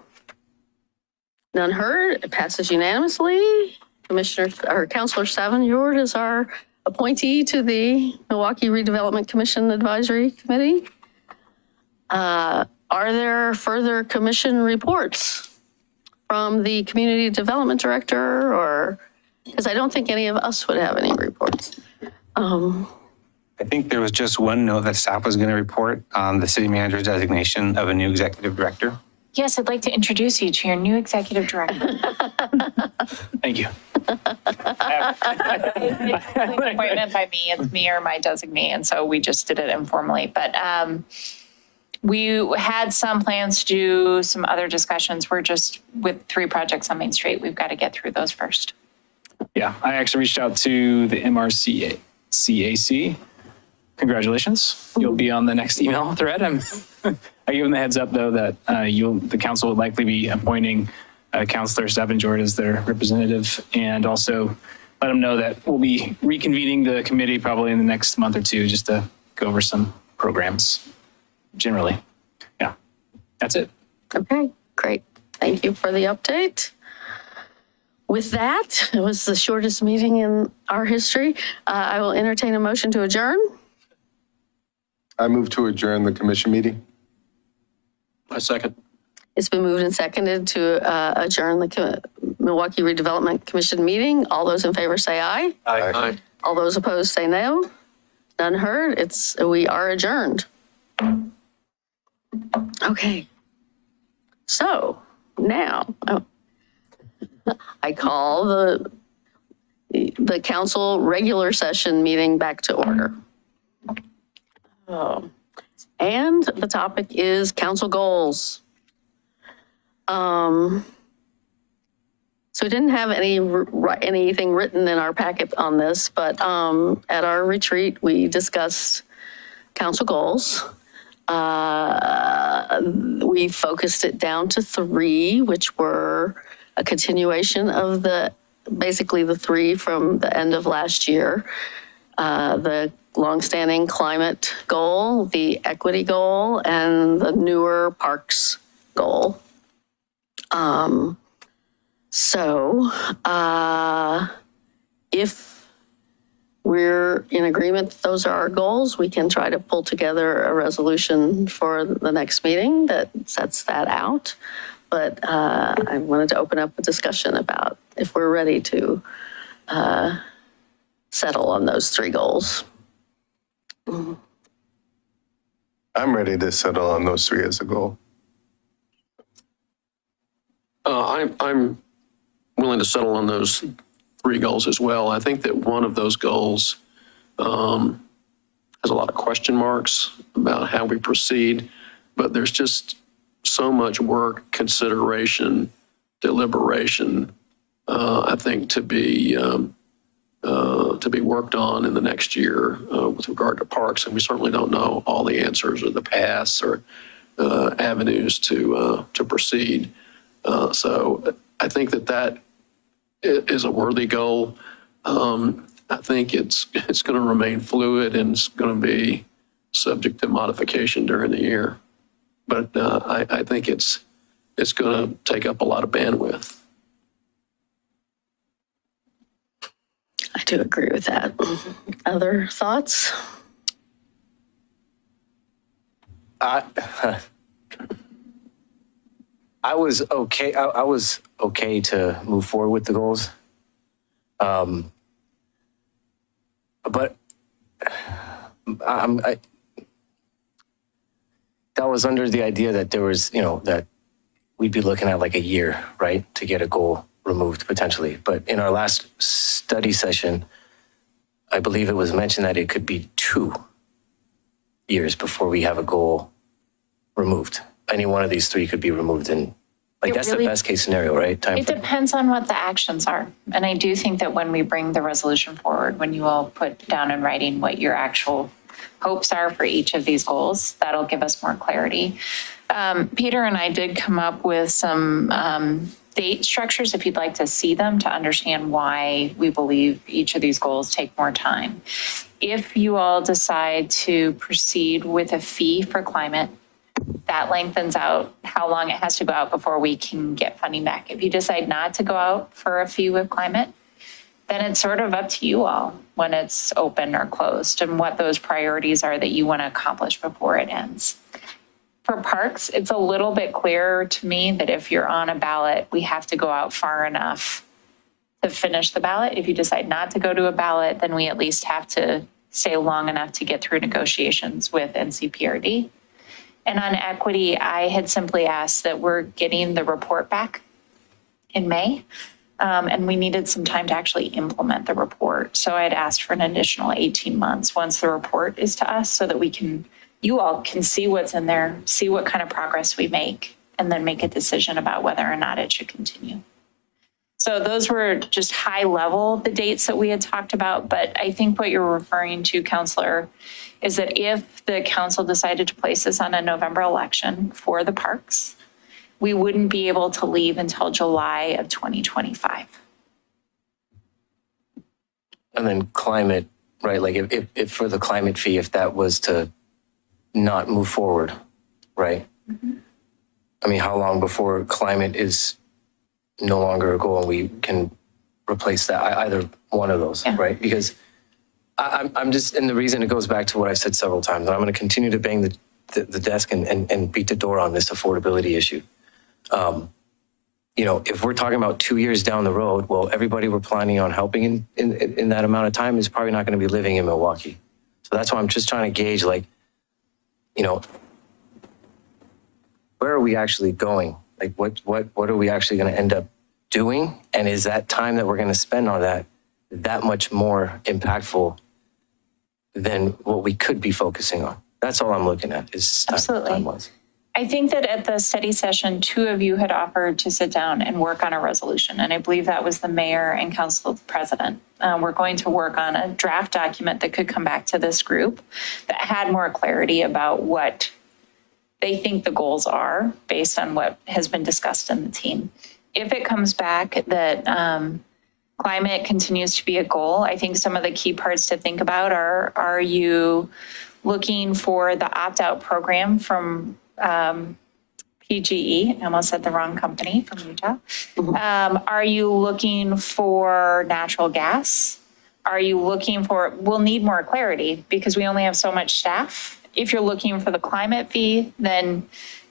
None heard. It passes unanimously. Councilor Stavengard is our appointee to the Milwaukie Redevelopment Commission Advisory Committee. Are there further commission reports from the Community Development Director, or, because I don't think any of us would have any reports. I think there was just one note that staff was going to report on the city manager's designation of a new executive director. Yes, I'd like to introduce you to your new executive director. Thank you. Appointment by me, it's me or my designee, and so we just did it informally. But we had some plans to do some other discussions. We're just, with 3 projects on Main Street, we've got to get through those first. Yeah, I actually reached out to the MRC-CAC. Congratulations. You'll be on the next email thread. I give them the heads up, though, that the council will likely be appointing Councilor Stavengard as their representative, and also let them know that we'll be reconvening the committee probably in the next month or two just to go over some programs generally. Yeah, that's it. Okay, great. Thank you for the update. With that, it was the shortest meeting in our history. I will entertain a motion to adjourn. I move to adjourn the commission meeting. A second. It's been moved and seconded to adjourn the Milwaukie Redevelopment Commission meeting. All those in favor say aye. Aye. All those opposed say no. None heard. We are adjourned. Okay. So now I call the council regular session meeting back to order. And the topic is council goals. So we didn't have anything written in our packet on this, but at our retreat, we discussed council goals. We focused it down to 3, which were a continuation of basically the 3 from the end of last year. The longstanding climate goal, the equity goal, and the newer parks goal. If we're in agreement that those are our goals, we can try to pull together a resolution for the next meeting that sets that out. But I wanted to open up a discussion about if we're ready to settle on those 3 goals. I'm ready to settle on those 3 as a goal. I'm willing to settle on those 3 goals as well. I think that one of those goals has a lot of question marks about how we proceed, but there's just so much work, consideration, deliberation, I think, to be worked on in the next year with regard to parks, and we certainly don't know all the answers or the paths or avenues to proceed. So I think that is a worthy goal. I think it's going to remain fluid and it's going to be subject to modification during the year. But I think it's going to take up a lot of bandwidth. I do agree with that. Other thoughts? I was okay. I was okay to move forward with the goals. But that was under the idea that there was, that we'd be looking at like a year, right, to get a goal removed potentially. But in our last study session, I believe it was mentioned that it could be 2 years before we have a goal removed. Any one of these 3 could be removed, and that's the best case scenario, right? It depends on what the actions are. And I do think that when we bring the resolution forward, when you all put down in writing what your actual hopes are for each of these goals, that'll give us more clarity. Peter and I did come up with some date structures, if you'd like to see them, to understand why we believe each of these goals take more time. If you all decide to proceed with a fee for climate, that lengthens out how long it has to go out before we can get funding back. If you decide not to go out for a fee with climate, then it's sort of up to you all when it's open or closed and what those priorities are that you want to accomplish before it ends. For parks, it's a little bit clearer to me that if you're on a ballot, we have to go out far enough to finish the ballot. If you decide not to go to a ballot, then we at least have to stay long enough to get through negotiations with NCPRD. And on equity, I had simply asked that we're getting the report back in May, and we needed some time to actually implement the report. So I had asked for an additional 18 months once the report is to us so that you all can see what's in there, see what kind of progress we make, and then make a decision about whether or not it should continue. So those were just high level, the dates that we had talked about. But I think what you're referring to, Counselor, is that if the council decided to place this on a November election for the parks, we wouldn't be able to leave until July of 2025. And then climate, right? Like if for the climate fee, if that was to not move forward, right? Mm-hmm. I mean, how long before climate is no longer a goal and we can replace that, either one of those, yeah. Right? Because I'm just, and the reason it goes back to what I've said several times, I'm going to continue to bang the desk and beat the door on this affordability issue. if we're talking about 2 years down the road, well, everybody we're planning on helping in that amount of time is probably not going to be living in Milwaukee. So that's why I'm just trying to gauge, like, where are we actually going? Like, what are we actually going to end up doing? And is that time that we're going to spend on that much more impactful than what we could be focusing on? That's all I'm looking at is time-wise. I think that at the study session, 2 of you had offered to sit down and work on a resolution, and I believe that was the mayor and council president. We're going to work on a draft document that could come back to this group that had more clarity about what they think the goals are based on what has been discussed in the team. If it comes back that climate continues to be a goal, I think some of the key parts to think about are you looking for the opt-out program from PGE, I almost said the wrong company, from Utah. Are you looking for natural gas? Are you looking for, we'll need more clarity because we only have so much staff. If you're looking for the climate fee, then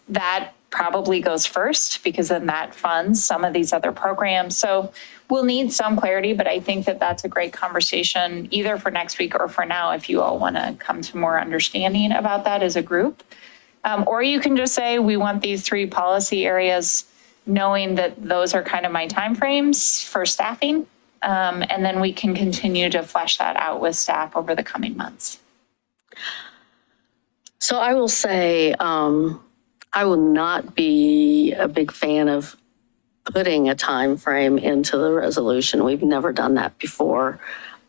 that probably goes first because then that funds some of these other programs. So we'll need some clarity, but I think that that's a great conversation either for next week or for now if you all want to come to more understanding about that as a group. Or you can just say, we want these 3 policy areas, knowing that those are kind of my timeframes for staffing. And then we can continue to flesh that out with staff over the coming months. So I will say, I will not be a big fan of putting a time frame into the resolution. We've never done that before.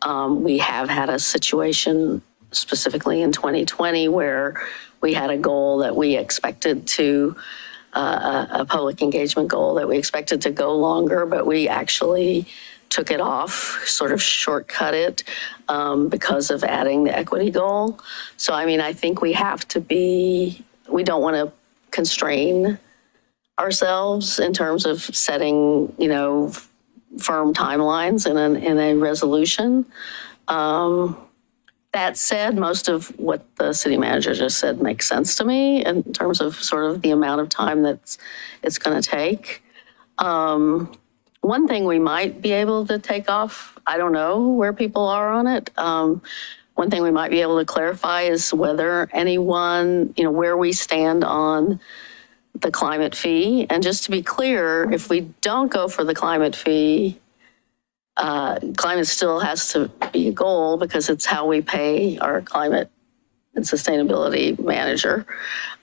We have had a situation specifically in 2020 where we had a goal that we expected to, a public engagement goal that we expected to go longer, but we actually took it off, sort of shortcut it because of adding the equity goal. So, I mean, I think we have to be, we don't want to constrain ourselves in terms of setting, firm timelines in a resolution. That said, most of what the city manager just said makes sense to me in terms of sort of the amount of time that it's going to take. One thing we might be able to take off, I don't know where people are on it. One thing we might be able to clarify is whether anyone, where we stand on the climate fee. And just to be clear, if we don't go for the climate fee, climate still has to be a goal because it's how we pay our climate and sustainability manager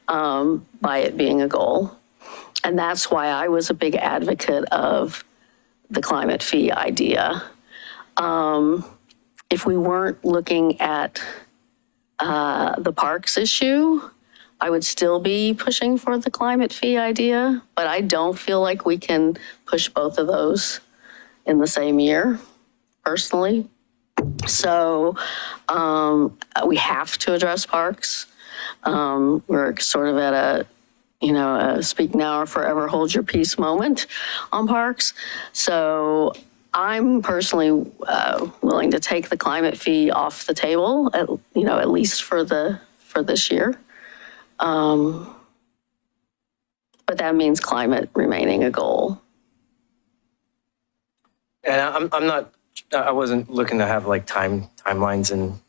by it being a goal. And that's why I was a big advocate of the climate fee idea. If we weren't looking at the parks issue, I would still be pushing for the climate fee idea, but I don't feel like we can push both of those in the same year, personally. So we have to address parks. We're sort of at a speak now or forever hold your peace moment on parks. So I'm personally willing to take the climate fee off the table, at least for this year. But that means climate remaining a goal. And I wasn't looking to have like timelines in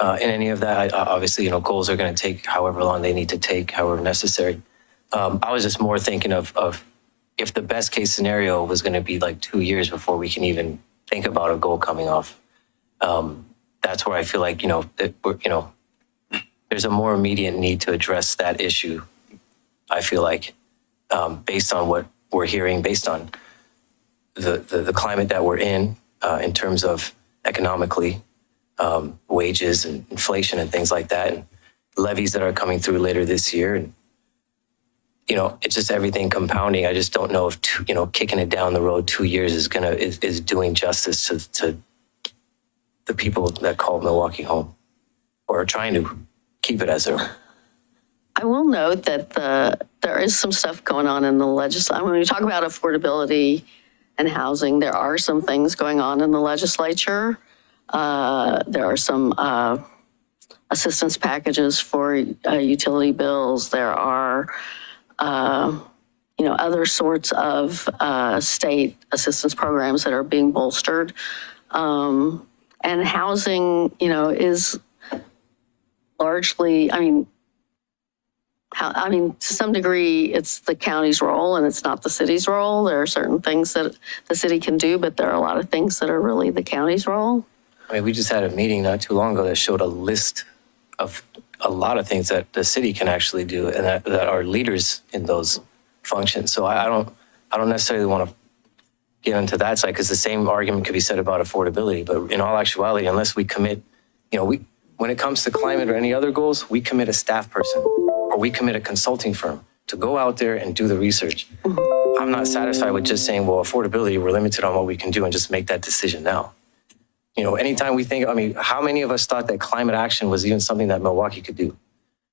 any of that. Obviously, goals are going to take however long they need to take, however necessary. I was just more thinking of if the best case scenario was going to be like 2 years before we can even think about a goal coming off. That's where I feel like, there's a more immediate need to address that issue. I feel like based on what we're hearing, based on the climate that we're in terms of economically, wages and inflation and things like that, and levies that are coming through later this year. And, it's just everything compounding. I just don't know if, kicking it down the road 2 years is doing justice to the people that call Milwaukee home or are trying to keep it as their own. I will note that there is some stuff going on in the legislature. When we talk about affordability and housing, there are some things going on in the legislature. There are some assistance packages for utility bills. There are, other sorts of state assistance programs that are being bolstered. And housing, is largely, to some degree, it's the county's role and it's not the city's role. There are certain things that the city can do, but there are a lot of things that are really the county's role. We just had a meeting not too long ago that showed a list of a lot of things that the city can actually do and that are leaders in those functions. So I don't necessarily want to get into that side because the same argument could be said about affordability. But in all actuality, unless we commit, when it comes to climate or any other goals, we commit a staff person or we commit a consulting firm to go out there and do the research. I'm not satisfied with just saying, well, affordability, we're limited on what we can do and just make that decision now. Anytime we think, how many of us thought that climate action was even something that Milwaukie could do?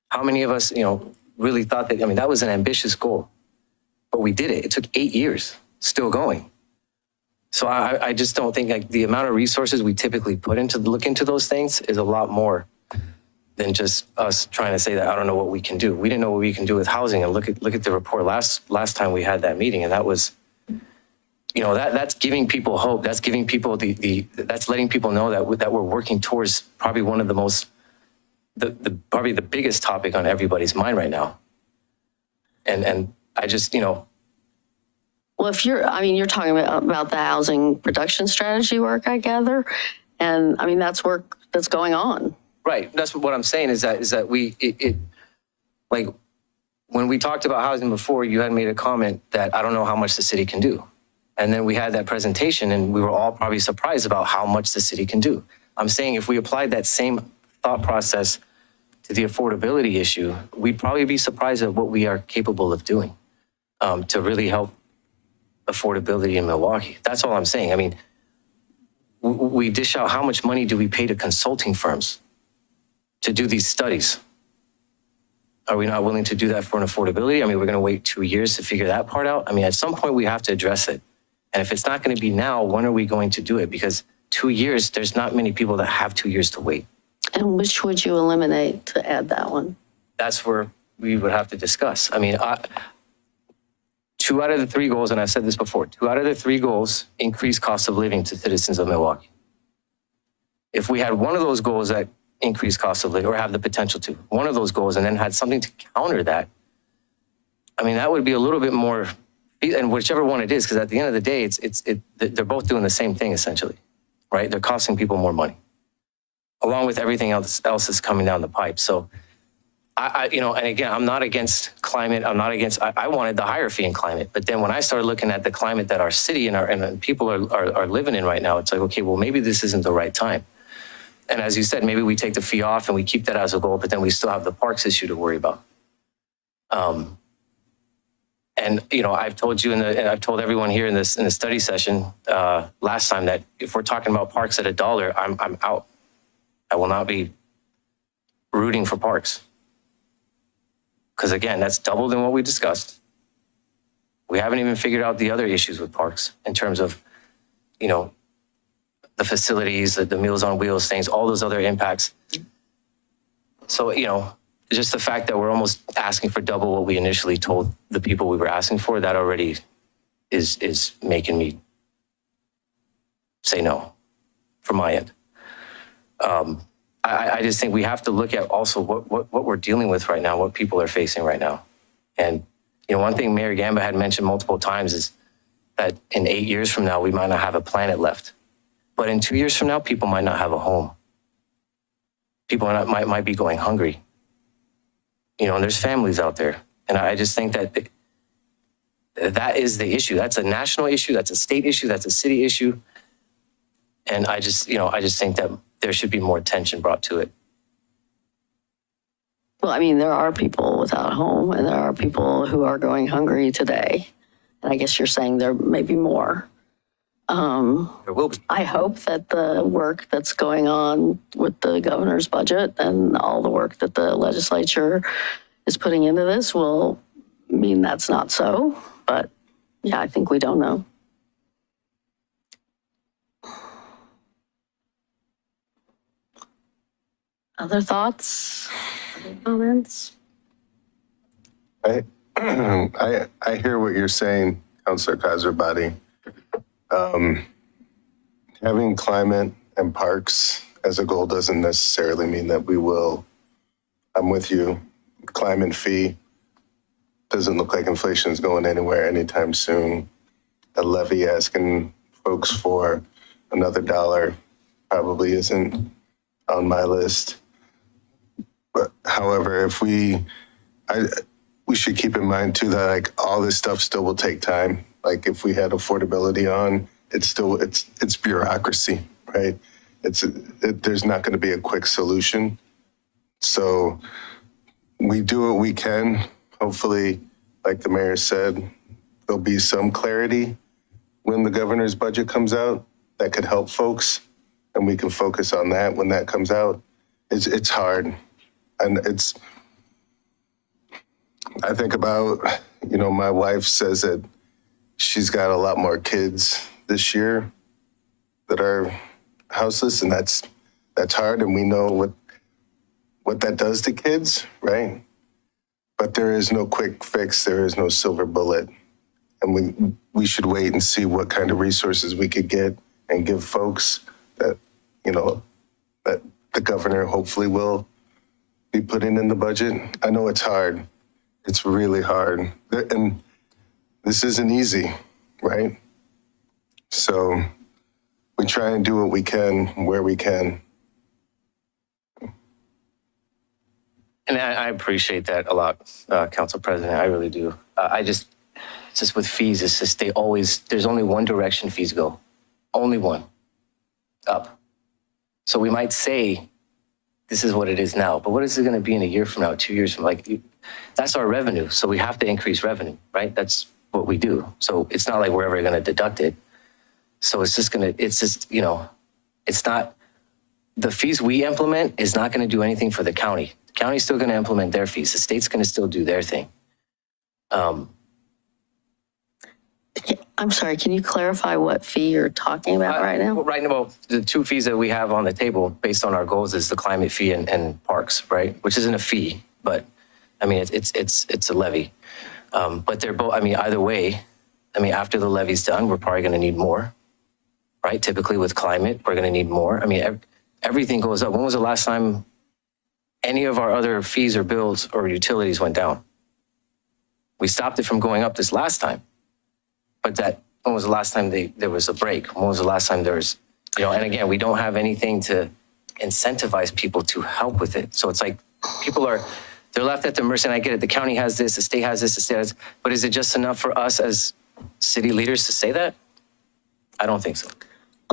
How many of us, really thought that, that was an ambitious goal, but we did it. It took 8 years, still going. So I just don't think the amount of resources we typically put into look into those things is a lot more than just us trying to say that I don't know what we can do. We didn't know what we can do with housing, and look at the report last time we had that meeting, and that was, that's giving people hope. That's giving people that's letting people know that we're working towards probably one of the most, probably the biggest topic on everybody's mind right now. And I just, Well, if you're talking about the housing production strategy work, I gather, and that's work that's going on. Right. That's what I'm saying is that when we talked about housing before, you had made a comment that I don't know how much the city can do. And then we had that presentation and we were all probably surprised about how much the city can do. I'm saying if we applied that same thought process to the affordability issue, we'd probably be surprised at what we are capable of doing to really help affordability in Milwaukie. That's all I'm saying. We dish out, how much money do we pay to consulting firms to do these studies? Are we not willing to do that for an affordability? We're going to wait 2 years to figure that part out. At some point we have to address it. And if it's not going to be now, when are we going to do it? Because 2 years, there's not many people that have 2 years to wait. And which would you eliminate to add that one? That's where we would have to discuss. 2 out of the 3 goals, and I've said this before, 2 out of the 3 goals increase cost of living to citizens of Milwaukie. If we had one of those goals that increase cost of living, or have the potential to, one of those goals, and then had something to counter that, that would be a little bit more, and whichever one it is, because at the end of the day, they're both doing the same thing essentially, right? They're costing people more money, along with everything else that's coming down the pipe. So and again, I'm not against climate. I wanted the higher fee in climate. But then when I started looking at the climate that our city and people are living in right now, it's like, okay, well, maybe this isn't the right time. And as you said, maybe we take the fee off and we keep that as a goal, but then we still have the parks issue to worry about. I've told you, and I've told everyone here in the study session last time that if we're talking about parks at $1, I'm out. I will not be rooting for parks. Because again, that's double than what we discussed. We haven't even figured out the other issues with parks in terms of, the facilities, the Meals on Wheels things, all those other impacts. So, just the fact that we're almost asking for double what we initially told the people we were asking for, that already is making me say no from my end. I just think we have to look at also what we're dealing with right now, what people are facing right now. And, one thing Mayor Gamba had mentioned multiple times is that in 8 years from now, we might not have a planet left. But in 2 years from now, people might not have a home. People might be going hungry. And there's families out there. And I just think that that is the issue. That's a national issue. That's a state issue. That's a city issue. And I just think that there should be more attention brought to it. Well, there are people without a home and there are people who are going hungry today. And I guess you're saying there may be more. There will be. I hope that the work that's going on with the governor's budget and all the work that the legislature is putting into this will mean that's not so. But yeah, I think we don't know. Other thoughts? Other comments? I hear what you're saying, Councilor Kaiserbody. Having climate and parks as a goal doesn't necessarily mean that we will. I'm with you. Climate fee doesn't look like inflation is going anywhere anytime soon. A levy asking folks for another dollar probably isn't on my list. But however, if we should keep in mind too that like all this stuff still will take time. Like if we had affordability on, it's bureaucracy, right? There's not going to be a quick solution. So we do what we can. Hopefully, like the mayor said, there'll be some clarity when the governor's budget comes out that could help folks, and we can focus on that when that comes out. It's hard, and I think about, my wife says that she's got a lot more kids this year that are houseless, and that's hard, and we know what that does to kids, right? But there is no quick fix, there is no silver bullet, and we should wait and see what kind of resources we could get and give folks that, that the governor hopefully will be putting in the budget. I know it's hard. It's really hard. And this isn't easy, right? So we try and do what we can where we can. And I appreciate that a lot, Council President. I really do. It's just with fees, it's just there's only one direction fees go. Only one. Up. So we might say, this is what it is now, but what is it going to be in a year from now, 2 years from now? That's our revenue. So we have to increase revenue, right? That's what we do. So it's not like we're ever going to deduct it. So it's not, the fees we implement is not going to do anything for the county. The county's still going to implement their fees. The state's going to still do their thing. I'm sorry, can you clarify what fee you're talking about right now? Right now, the two fees that we have on the table based on our goals is the climate fee and parks, right? Which isn't a fee, but I mean, it's a levy. But they're both, either way, after the levy's done, we're probably going to need more, right? Typically with climate, we're going to need more. Everything goes up. When was the last time any of our other fees or bills or utilities went down? We stopped it from going up this last time. But when was the last time there was a break? When was the last time there was, and again, we don't have anything to incentivize people to help with it. So it's like they're left at the mercy, and I get it. The county has this, the state has this, the state has, but is it just enough for us as city leaders to say that? I don't think so.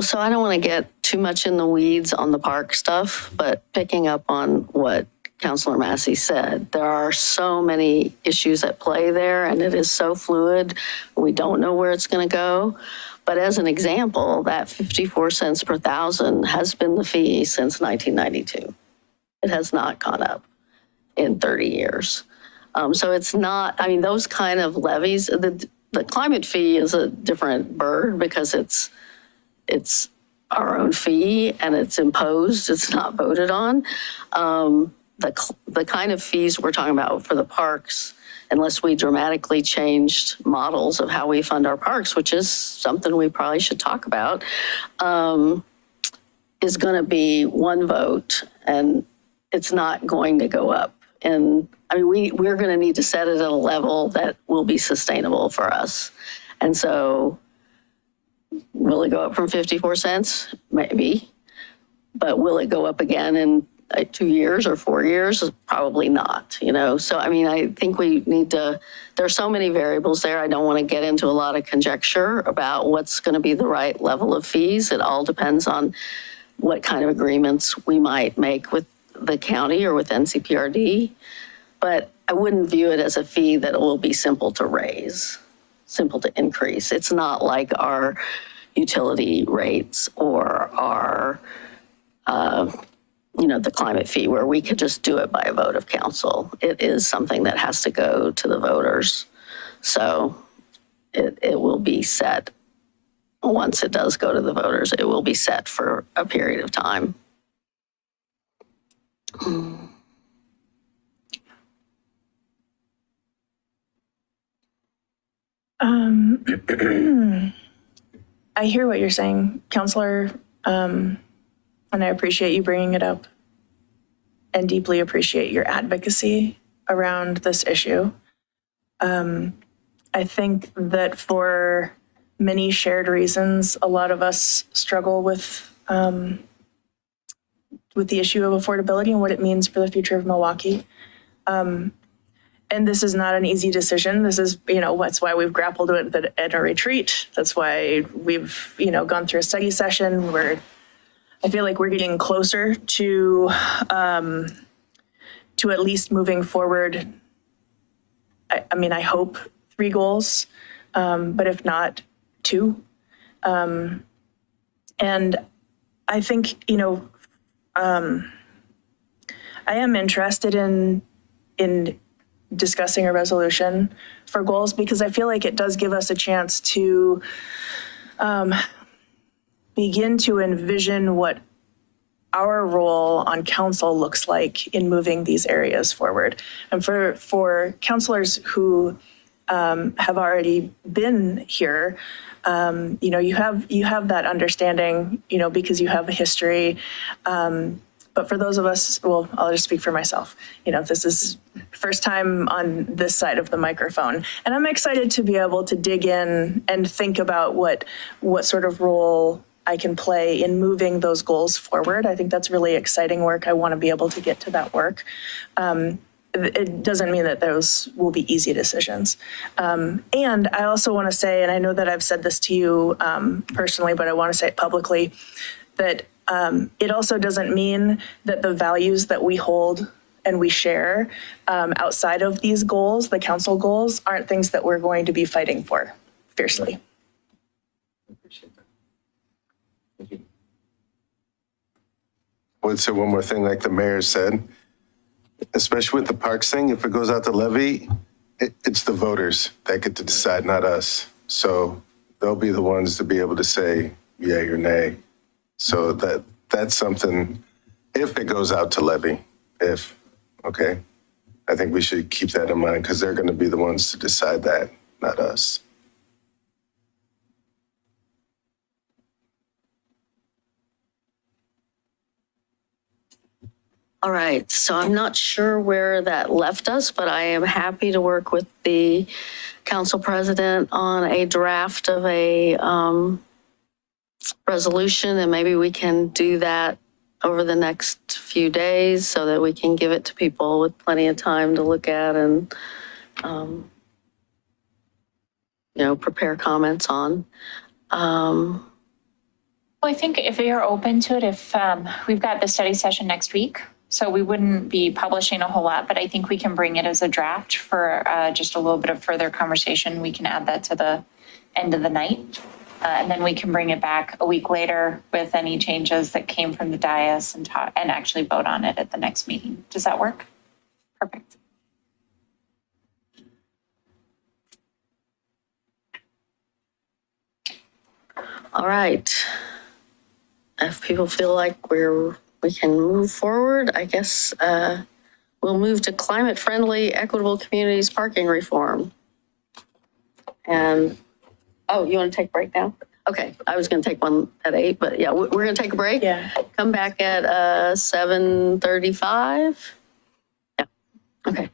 So I don't want to get too much in the weeds on the park stuff, but picking up on what Councilor Massey said, there are so many issues at play there, and it is so fluid. We don't know where it's going to go. But as an example, that 54 cents per thousand has been the fee since 1992. It has not gone up in 30 years. So it's not, those kind of levies, the climate fee is a different bird because it's our own fee and it's imposed, it's not voted on. The kind of fees we're talking about for the parks, unless we dramatically changed models of how we fund our parks, which is something we probably should talk about, is going to be one vote, and it's not going to go up. And we're going to need to set it at a level that will be sustainable for us. And so will it go up from 54 cents? Maybe. But will it go up again in 2 years or 4 years? Probably not, So, I think we need to, there are so many variables there. I don't want to get into a lot of conjecture about what's going to be the right level of fees. It all depends on what kind of agreements we might make with the county or with NCPRD. But I wouldn't view it as a fee that will be simple to raise, simple to increase. It's not like our utility rates or our, the climate fee where we could just do it by a vote of council. It is something that has to go to the voters. So it will be set. Once it does go to the voters, it will be set for a period of time. I hear what you're saying, Counselor, and I appreciate you bringing it up and deeply appreciate your advocacy around this issue. I think that for many shared reasons, a lot of us struggle with the issue of affordability and what it means for the future of Milwaukee. And this is not an easy decision. This is, that's why we've grappled with it at a retreat. That's why we've, gone through a study session where I feel like we're getting closer to at least moving forward. I hope 3 goals, but if not 2. And I think, I am interested in discussing a resolution for goals because I feel like it does give us a chance to begin to envision what our role on council looks like in moving these areas forward. And for counselors who have already been here, you have that understanding, because you have a history. But for those of us, well, I'll just speak for myself. This is first time on this side of the microphone, and I'm excited to be able to dig in and think about what sort of role I can play in moving those goals forward. I think that's really exciting work. I want to be able to get to that work. It doesn't mean that those will be easy decisions. And I also want to say, and I know that I've said this to you personally, but I want to say it publicly, that it also doesn't mean that the values that we hold and we share outside of these goals, the council goals, aren't things that we're going to be fighting for fiercely. I would say one more thing, like the mayor said, especially with the parks thing, if it goes out to levy, it's the voters that get to decide, not us. So they'll be the ones to be able to say yay or nay. So that's something, if it goes out to levy, okay, I think we should keep that in mind because they're going to be the ones to decide that, not us. All right, so I'm not sure where that left us, but I am happy to work with the council president on a draft of a resolution, and maybe we can do that over the next few days so that we can give it to people with plenty of time to look at and, prepare comments on. Well, I think if you're open to it, if we've got the study session next week, so we wouldn't be publishing a whole lot, but I think we can bring it as a draft for just a little bit of further conversation. We can add that to the end of the night. And then we can bring it back a week later with any changes that came from the dais and actually vote on it at the next meeting. Does that work? Perfect. All right. If people feel like we can move forward, I guess we'll move to climate-friendly, equitable communities parking reform. And, oh, you want to take a break now? Okay, I was going to take one at 8, but yeah, we're going to take a break. Yeah. Come back at 7:35. Yeah, okay.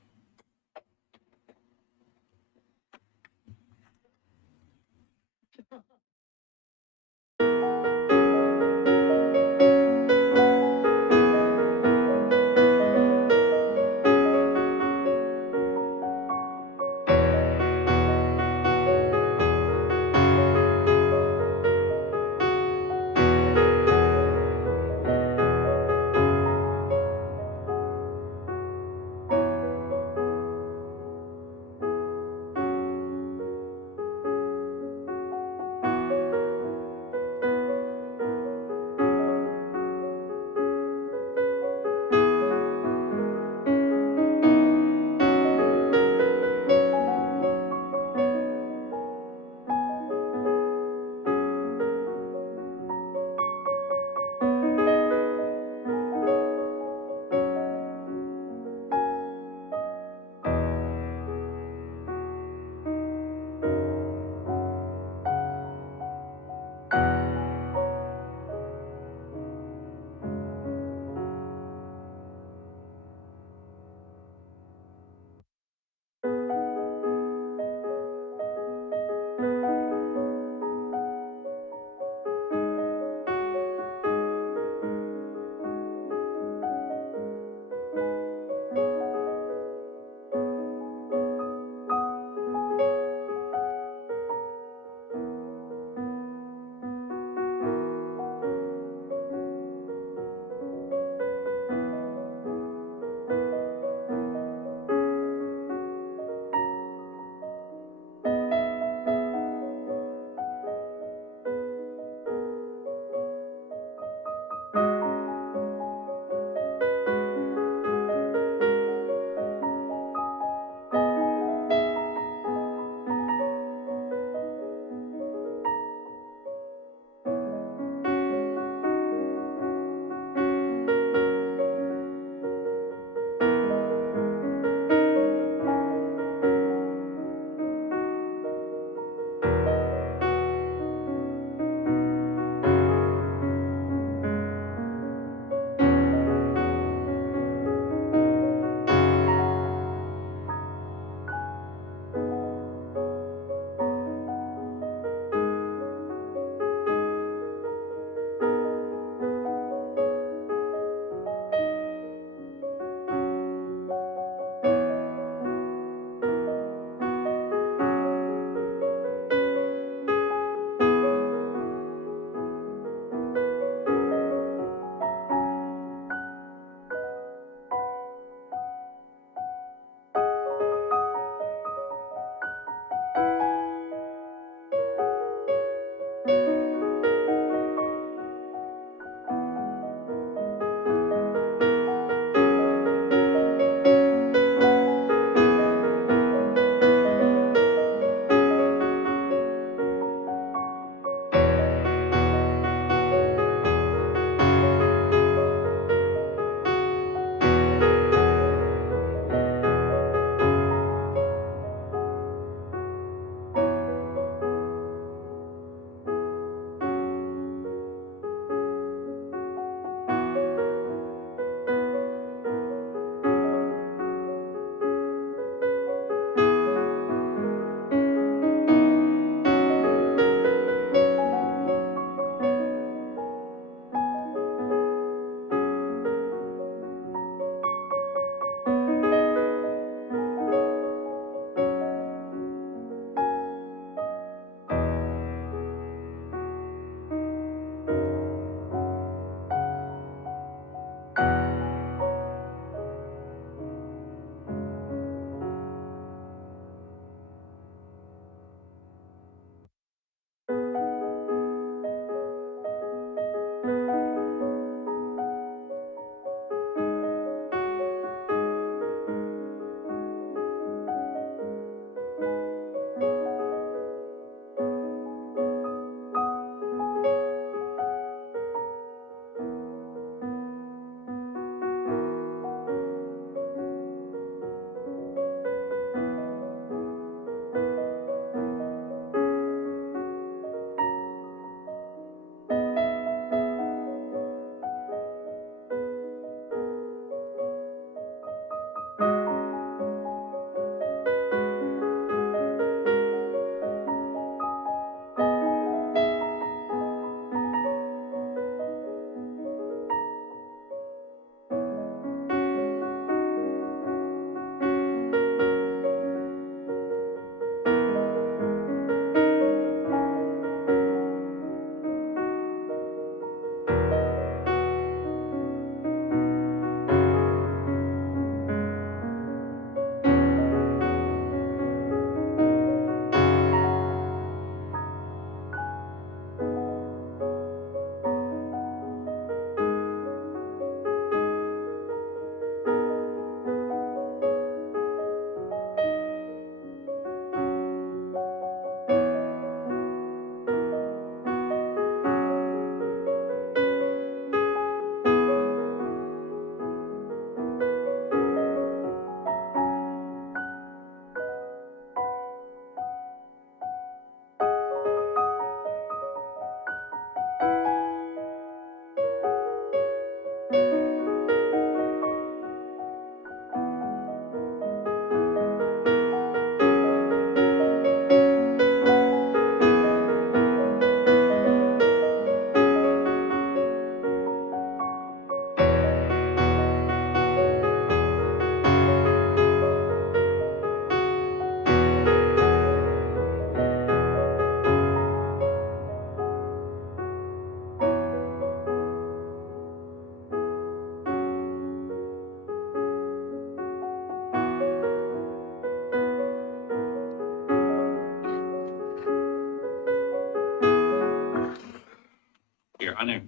Running.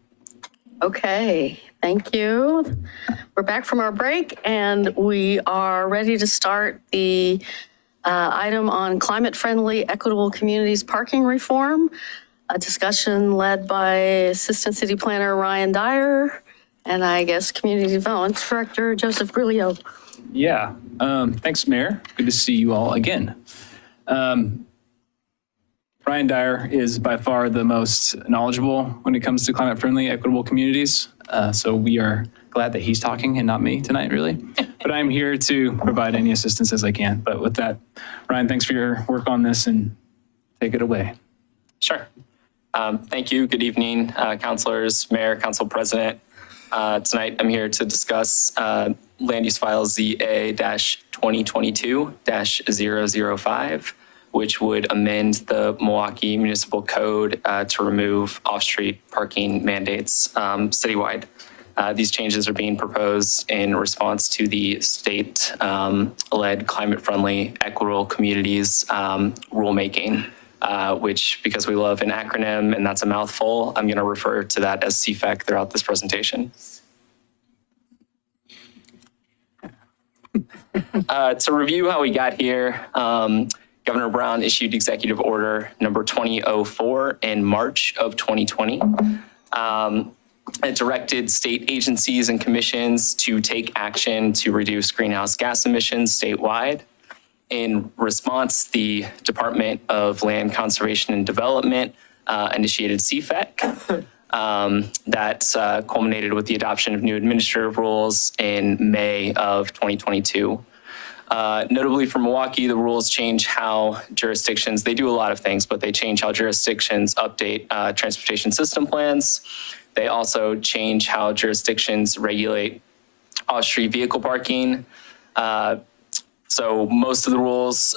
Okay, thank you. We're back from our break and we are ready to start the item on climate-friendly, equitable communities parking reform, a discussion led by Assistant City Planner Ryan Dyer and I guess Community Development Director Joseph Grillo. Yeah, thanks, Mayor. Good to see you all again. Ryan Dyer is by far the most knowledgeable when it comes to climate-friendly, equitable communities. So we are glad that he's talking and not me tonight, really. But I'm here to provide any assistance as I can. But with that, Ryan, thanks for your work on this and take it away. Sure. Thank you. Good evening, councilors, mayor, council president. Tonight, I'm here to discuss Land Use File ZA-2022-005, which would amend the Milwaukie Municipal Code to remove off-street parking mandates citywide. These changes are being proposed in response to the state-led climate-friendly equitable communities rulemaking, which, because we love an acronym and that's a mouthful, I'm going to refer to that as CFEC throughout this presentation. To review how we got here, Governor Brown issued Executive Order number 2004 in March of 2020. It directed state agencies and commissions to take action to reduce greenhouse gas emissions statewide. In response, the Department of Land Conservation and Development initiated CFEC that culminated with the adoption of new administrative rules in May of 2022. Notably for Milwaukie, the rules change how jurisdictions, they do a lot of things, but they change how jurisdictions update transportation system plans. They also change how jurisdictions regulate off-street vehicle parking. So most of the rules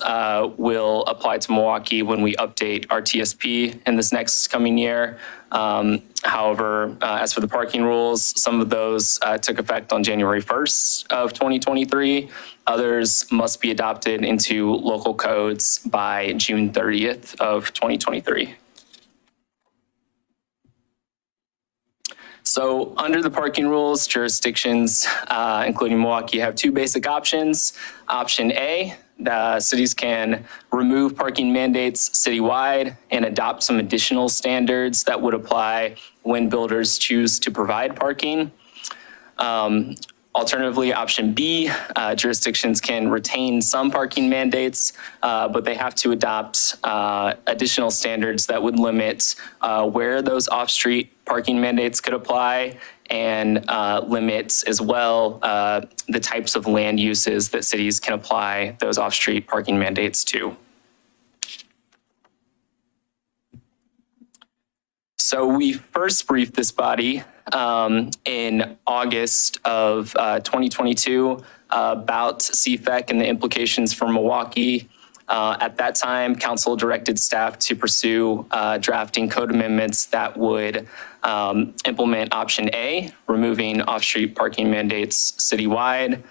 will apply to Milwaukie when we update our TSP in this next coming year. However, as for the parking rules, some of those took effect on January 1st of 2023. Others must be adopted into local codes by June 30th of 2023. So under the parking rules, jurisdictions, including Milwaukie, have two basic options. Option A, the cities can remove parking mandates citywide and adopt some additional standards that would apply when builders choose to provide parking. Alternatively, option B, jurisdictions can retain some parking mandates, but they have to adopt additional standards that would limit where those off-street parking mandates could apply and limit as well the types of land uses that cities can apply those off-street parking mandates to. So we first briefed this body in August of 2022 about CFEC and the implications for Milwaukie. At that time, council directed staff to pursue drafting code amendments that would implement option A, removing off-street parking mandates citywide.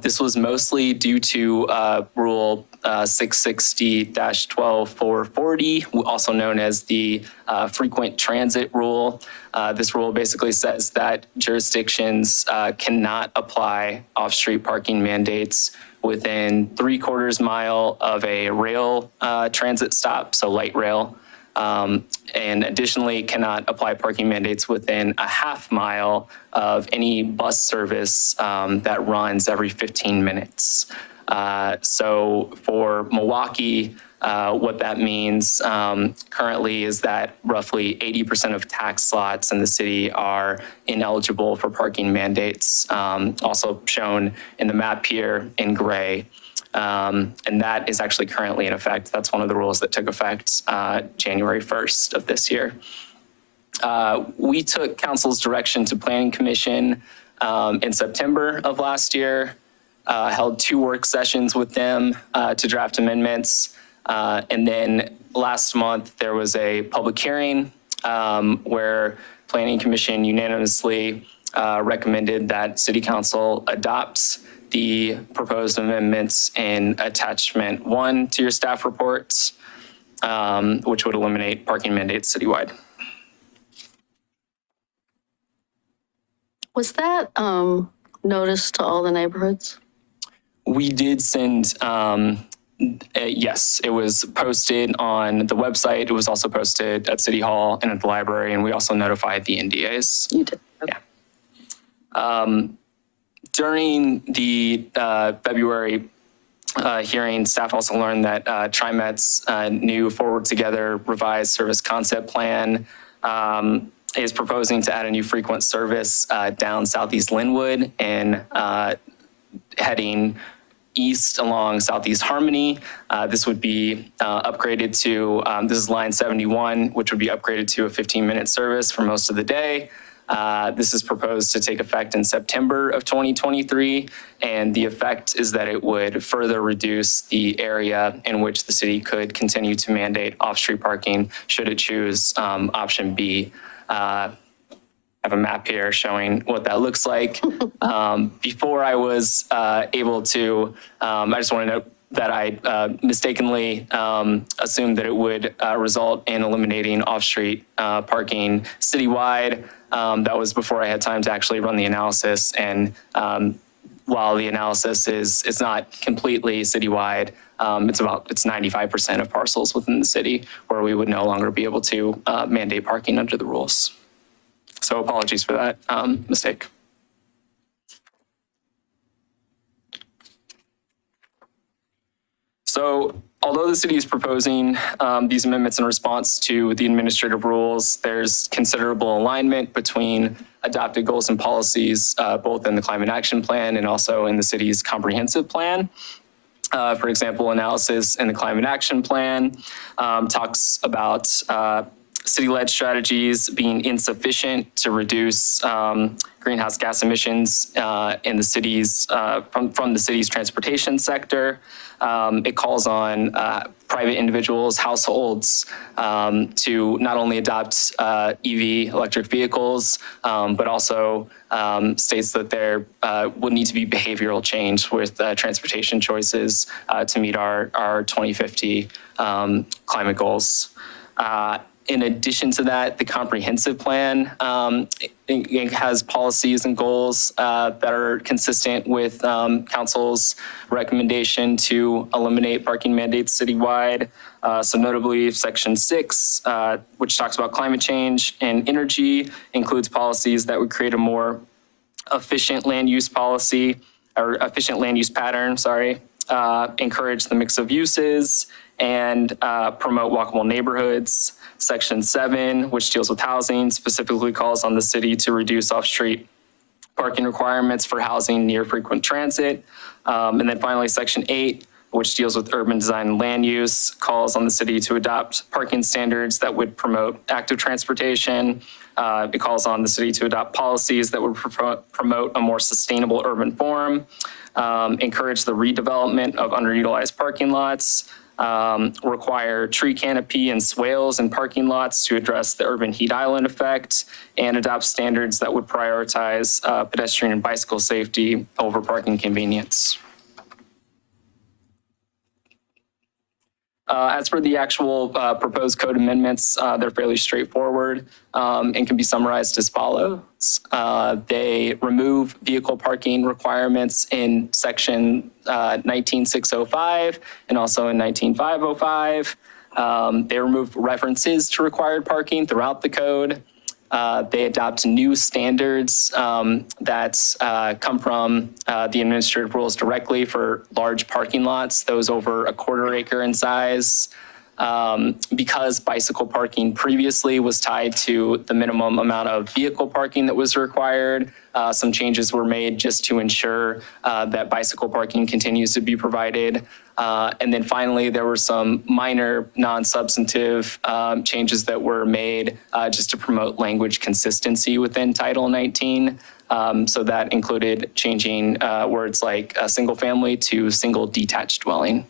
This was mostly due to Rule 660-12440, also known as the frequent transit rule. This rule basically says that jurisdictions cannot apply off-street parking mandates within 3/4 mile of a rail transit stop, so light rail, and additionally cannot apply parking mandates within a 1/2 mile of any bus service that runs every 15 minutes. So for Milwaukie, what that means currently is that roughly 80% of tax slots in the city are ineligible for parking mandates, also shown in the map here in gray. And that is actually currently in effect. That's one of the rules that took effect January 1st of this year. We took council's direction to Planning Commission in September of last year, held 2 work sessions with them to draft amendments. And then last month, there was a public hearing where Planning Commission unanimously recommended that City Council adopts the proposed amendments in attachment 1 to your staff reports, which would eliminate parking mandates citywide. Was that notice to all the neighborhoods? We did send, yes, it was posted on the website. It was also posted at City Hall and at the library, and we also notified the NDAs. You did. Yeah. During the February hearing, staff also learned that TriMet's new Forward Together revised service concept plan is proposing to add a new frequent service down Southeast Linwood and heading east along Southeast Harmony. This would be upgraded to, this is line 71, which would be upgraded to a 15-minute service for most of the day. This is proposed to take effect in September of 2023, and the effect is that it would further reduce the area in which the city could continue to mandate off-street parking should it choose option B. I have a map here showing what that looks like. Before I was able to, I just want to note that I mistakenly assumed that it would result in eliminating off-street parking citywide. That was before I had time to actually run the analysis. And while the analysis it's not completely citywide, it's 95% of parcels within the city where we would no longer be able to mandate parking under the rules. So apologies for that mistake. So although the city is proposing these amendments in response to the administrative rules, there's considerable alignment between adopted goals and policies, both in the Climate Action Plan and also in the city's comprehensive plan. For example, analysis in the Climate Action Plan talks about city-led strategies being insufficient to reduce greenhouse gas emissions in the city's from the city's transportation sector. It calls on private individuals, households to not only adopt EV, electric vehicles, but also states that there will need to be behavioral change with transportation choices to meet our 2050 climate goals. In addition to that, the comprehensive plan it has policies and goals that are consistent with council's recommendation to eliminate parking mandates citywide. So notably, Section 6, which talks about climate change and energy, includes policies that would create a more efficient land use policy or efficient land use pattern, encourage the mix of uses and promote walkable neighborhoods. Section 7, which deals with housing, specifically calls on the city to reduce off-street parking requirements for housing near frequent transit. And then finally, Section 8, which deals with urban design and land use, calls on the city to adopt parking standards that would promote active transportation. It calls on the city to adopt policies that would promote a more sustainable urban form, encourage the redevelopment of underutilized parking lots, require tree canopy and swales in parking lots to address the urban heat island effect, and adopt standards that would prioritize pedestrian and bicycle safety over parking convenience. As for the actual proposed code amendments, they're fairly straightforward and can be summarized as follows. They remove vehicle parking requirements in section 19605 and also in 19505. They remove references to required parking throughout the code. They adopt new standards that come from the administrative rules directly for large parking lots, those over a quarter acre in size. Because bicycle parking previously was tied to the minimum amount of vehicle parking that was required, some changes were made just to ensure that bicycle parking continues to be provided. And then finally, there were some minor non-substantive changes that were made just to promote language consistency within Title 19. So that included changing words like single family to single detached dwelling.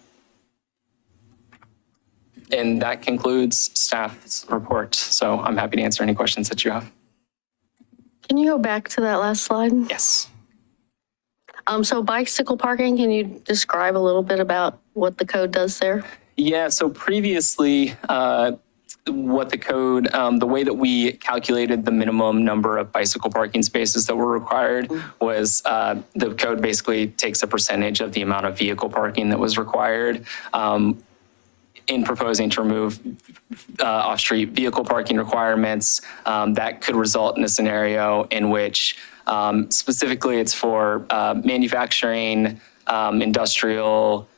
And that concludes staff's report. So I'm happy to answer any questions that you have. Can you go back to that last slide? Yes. So bicycle parking, can you describe a little bit about what the code does there? Yeah, so previously, what the code, the way that we calculated the minimum number of bicycle parking spaces that were required was the code basically takes a percentage of the amount of vehicle parking that was required. In proposing to remove off-street vehicle parking requirements, that could result in a scenario in which specifically it's for manufacturing, industrial,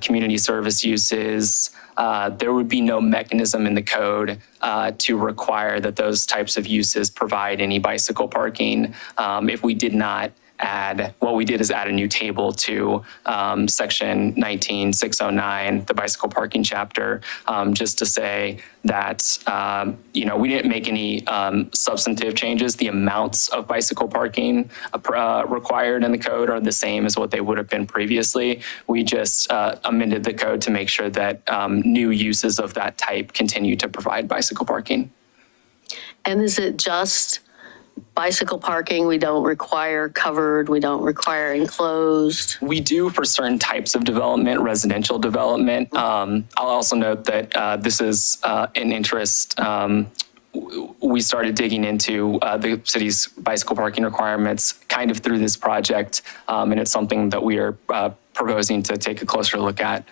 community service uses. There would be no mechanism in the code to require that those types of uses provide any bicycle parking. If we did not add, what we did is add a new table to section 19609, the bicycle parking chapter, just to say that, we didn't make any substantive changes. The amounts of bicycle parking required in the code are the same as what they would have been previously. We just amended the code to make sure that new uses of that type continue to provide bicycle parking. And is it just bicycle parking? We don't require covered, we don't require enclosed? We do for certain types of development, residential development. I'll also note that this is an interest. We started digging into the city's bicycle parking requirements kind of through this project, and it's something that we are proposing to take a closer look at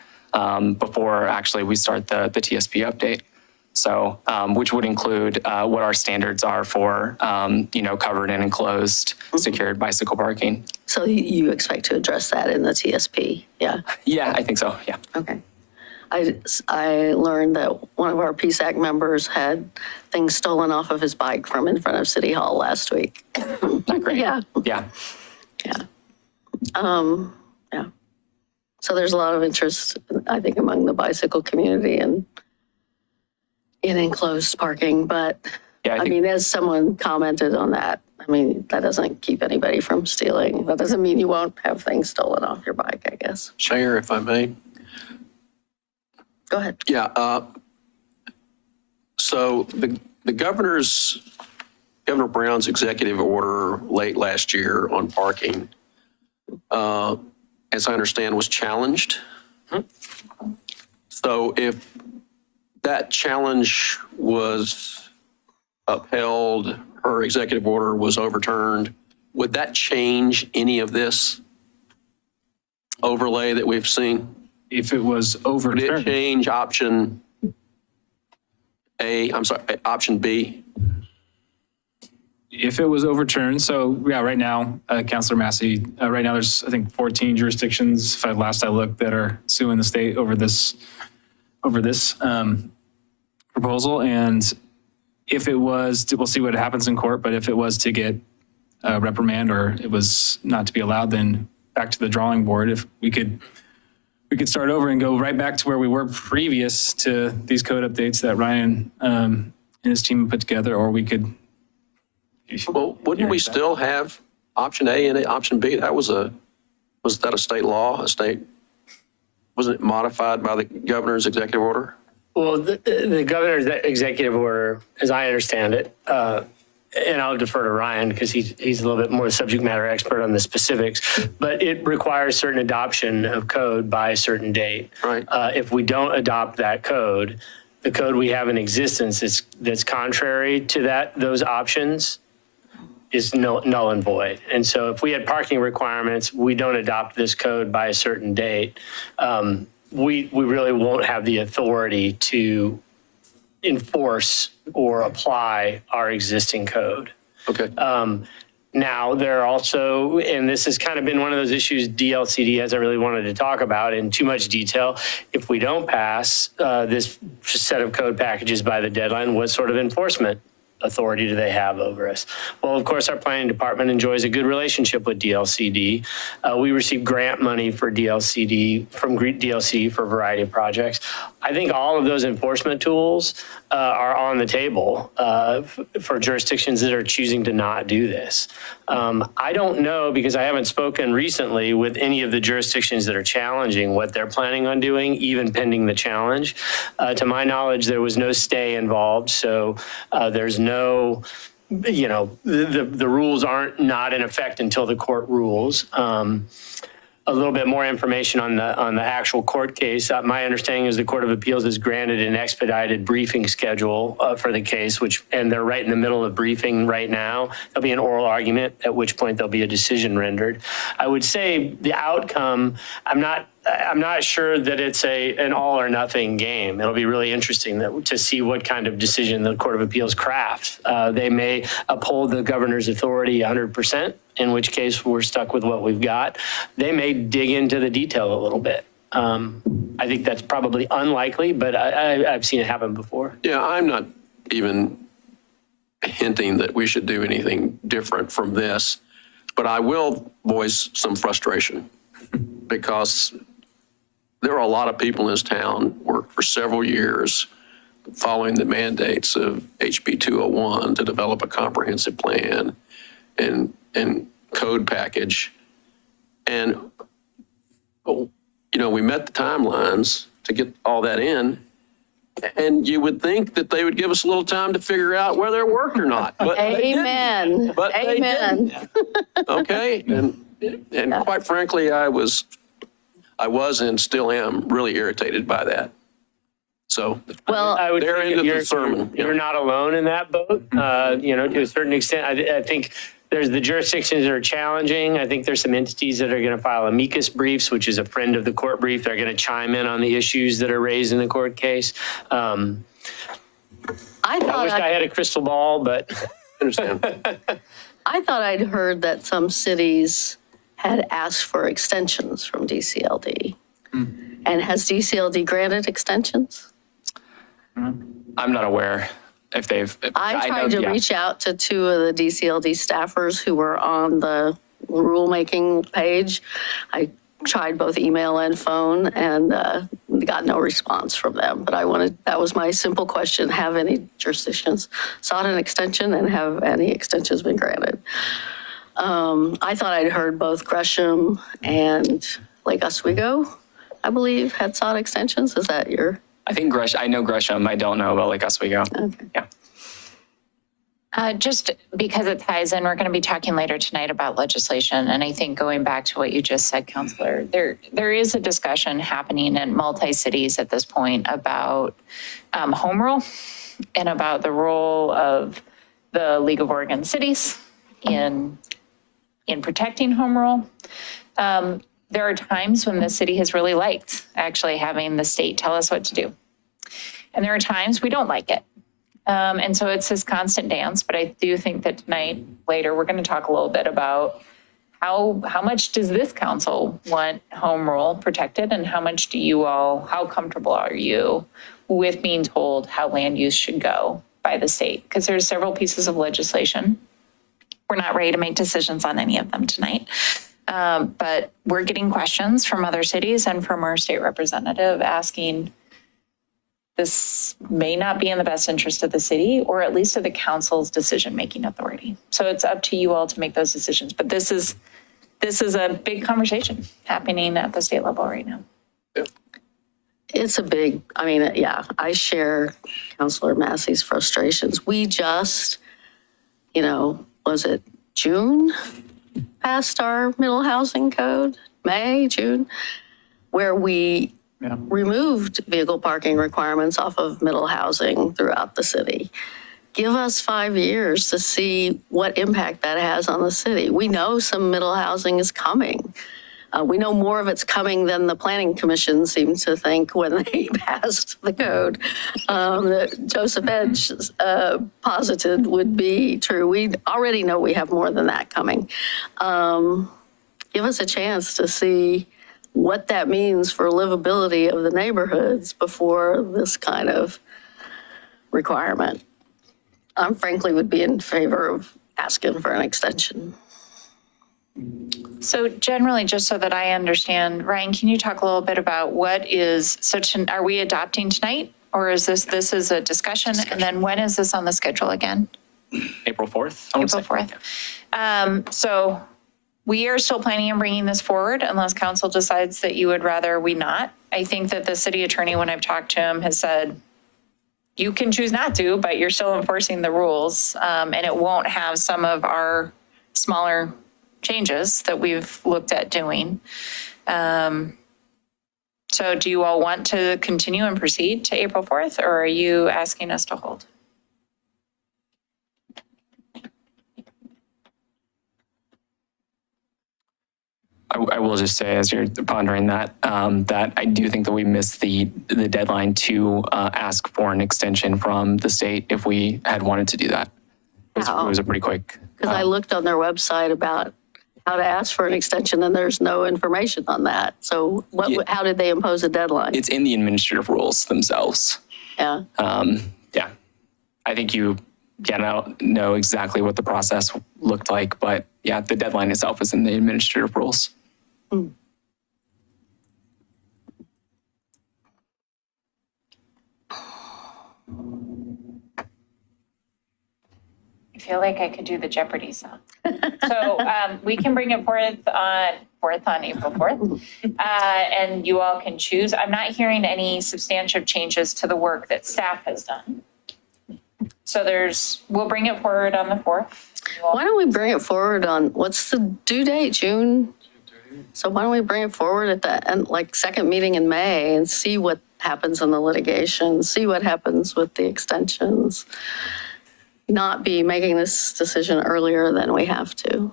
before actually we start the TSP update. So, which would include what our standards are for, covered and enclosed secured bicycle parking. So you expect to address that in the TSP? Yeah. Yeah, I think so. Yeah. Okay. I learned that one of our PSAC members had things stolen off of his bike from in front of City Hall last week. Not great. Yeah. Yeah. Yeah. Yeah. So there's a lot of interest, I think, among the bicycle community and in enclosed parking, but Yeah, I mean, as someone commented on that, I mean, that doesn't keep anybody from stealing. That doesn't mean you won't have things stolen off your bike, I guess. Chair, if I may. Go ahead. Yeah. So the Governor Brown's executive order late last year on parking, as I understand, was challenged. So if that challenge was upheld, her executive order was overturned, would that change any of this overlay that we've seen? If it was Would overturned. it change option option B? If it was overturned, so yeah, right now, Councilor Massey, right now there's, I think, 14 jurisdictions, if last I looked, that are suing the state over this proposal. And if it was, we'll see what happens in court, but if it was to get a reprimand or it was not to be allowed, then back to the drawing board. If we could start over and go right back to where we were previous to these code updates that Ryan and his team put together, or we could. Well, wouldn't we still have option A and option B? Was that a state law, wasn't it modified by the governor's executive order? Well, the governor's executive order, as I understand it, and I'll defer to Ryan because he's a little bit more subject matter expert on the specifics, but it requires certain adoption of code by a certain date. Right. If we don't adopt that code, the code we have in existence that's contrary to those options is null and void. And so if we had parking requirements, we don't adopt this code by a certain date, we really won't have the authority to enforce or apply our existing code. Okay. Now, there are also, and this has kind of been one of those issues DLCD hasn't really wanted to talk about in too much detail. If we don't pass this set of code packages by the deadline, what sort of enforcement authority do they have over us? Well, of course, our planning department enjoys a good relationship with DLCD. We receive grant money for DLCD, from DLC for a variety of projects. I think all of those enforcement tools are on the table for jurisdictions that are choosing to not do this. I don't know, because I haven't spoken recently with any of the jurisdictions that are challenging what they're planning on doing, even pending the challenge. To my knowledge, there was no stay involved, so there's no, the rules aren't not in effect until the court rules. a little bit more information on the actual court case. My understanding is the Court of Appeals has granted an expedited briefing schedule for the case, and they're right in the middle of briefing right now. There'll be an oral argument, at which point there'll be a decision rendered. I would say the outcome, I'm not sure that it's an all or nothing game. It'll be really interesting to see what kind of decision the Court of Appeals crafts. They may uphold the governor's authority 100%, in which case we're stuck with what we've got. They may dig into the detail a little bit. I think that's probably unlikely, but I've seen it happen before. Yeah, I'm not even hinting that we should do anything different from this, but I will voice some frustration because there are a lot of people in this town worked for several years following the mandates of HB 201 to develop a comprehensive plan and code package. And, we met the timelines to get all that in. And you would think that they would give us a little time to figure out whether it worked or not. But Amen. But Amen. Okay. And quite frankly, I was and still am really irritated by that. So I would they're think into the sermon. You're not alone in that boat. To a certain extent, I think there's the jurisdictions that are challenging. I think there's some entities that are going to file amicus briefs, which is a friend of the court brief. They're going to chime in on the issues that are raised in the court case. I wish I had a crystal ball, but understand. I thought I'd heard that some cities had asked for extensions from DCLD. And has DCLD granted extensions? I'm not aware if they've. I tried to reach out to two of the DCLD staffers who were on the rulemaking page. I tried both email and phone and got no response from them. But that was my simple question. Have any jurisdictions sought an extension and have any extensions been granted? I thought I'd heard both Gresham and Lake Oswego, I believe, had sought extensions. Is that your? I think I know Gresham. I don't know about Lake Oswego. Okay. Yeah. Just because it ties in, we're going to be talking later tonight about legislation. And I think going back to what you just said, Counselor, there is a discussion happening in multi-cities at this point about home rule and about the role of the League of Oregon Cities in protecting home rule. There are times when the city has really liked actually having the state tell us what to do. And there are times we don't like it. And so it's this constant dance, but I do think that tonight, later, we're going to talk a little bit about how much does this council want home rule protected and how much do you all, how comfortable are you with being told how land use should go by the state? Because there's several pieces of legislation. We're not ready to make decisions on any of them tonight. But we're getting questions from other cities and from our state representative asking, this may not be in the best interest of the city or at least of the council's decision-making authority. So it's up to you all to make those decisions. But this is a big conversation happening at the state level right now. It's a big, I share Councilor Massey's frustrations. We just, was it June? Passed our middle housing code, June, where we removed vehicle parking requirements off of middle housing throughout the city. Give us 5 years to see what impact that has on the city. We know some middle housing is coming. We know more of it's coming than the Planning Commission seemed to think when they passed the code that Joseph Edge posited would be true. We already know we have more than that coming. Give us a chance to see what that means for livability of the neighborhoods before this kind of requirement. I frankly would be in favor of asking for an extension. So generally, just so that I understand, Ryan, can you talk a little bit about what is are we adopting tonight? Or is this is a discussion? And then when is this on the schedule again? April 4th. April 4th. So we are still planning on bringing this forward unless council decides that you would rather we not. I think that the city attorney, when I've talked to him, has said, you can choose not to, but you're still enforcing the rules. And it won't have some of our smaller changes that we've looked at doing. So do you all want to continue and proceed to April 4th, or are you asking us to hold? I will just say, as you're pondering that, that I do think that we missed the deadline to ask for an extension from the state if we had wanted to do that. It was a pretty quick. Because I looked on their website about how to ask for an extension, and there's no information on that. So how did they impose a deadline? It's in the administrative rules themselves. Yeah. Yeah. I think you don't know exactly what the process looked like, but yeah, the deadline itself is in the administrative rules. Mm. I feel like I could do the Jeopardy song. So we can bring it forth on April 4th, and you all can choose. I'm not hearing any substantive changes to the work that staff has done. So we'll bring it forward on the 4th. Why don't we bring it forward on, what's the due date, June? So why don't we bring it forward at the end, like second meeting in May, and see what happens in the litigation, see what happens with the extensions, not be making this decision earlier than we have to.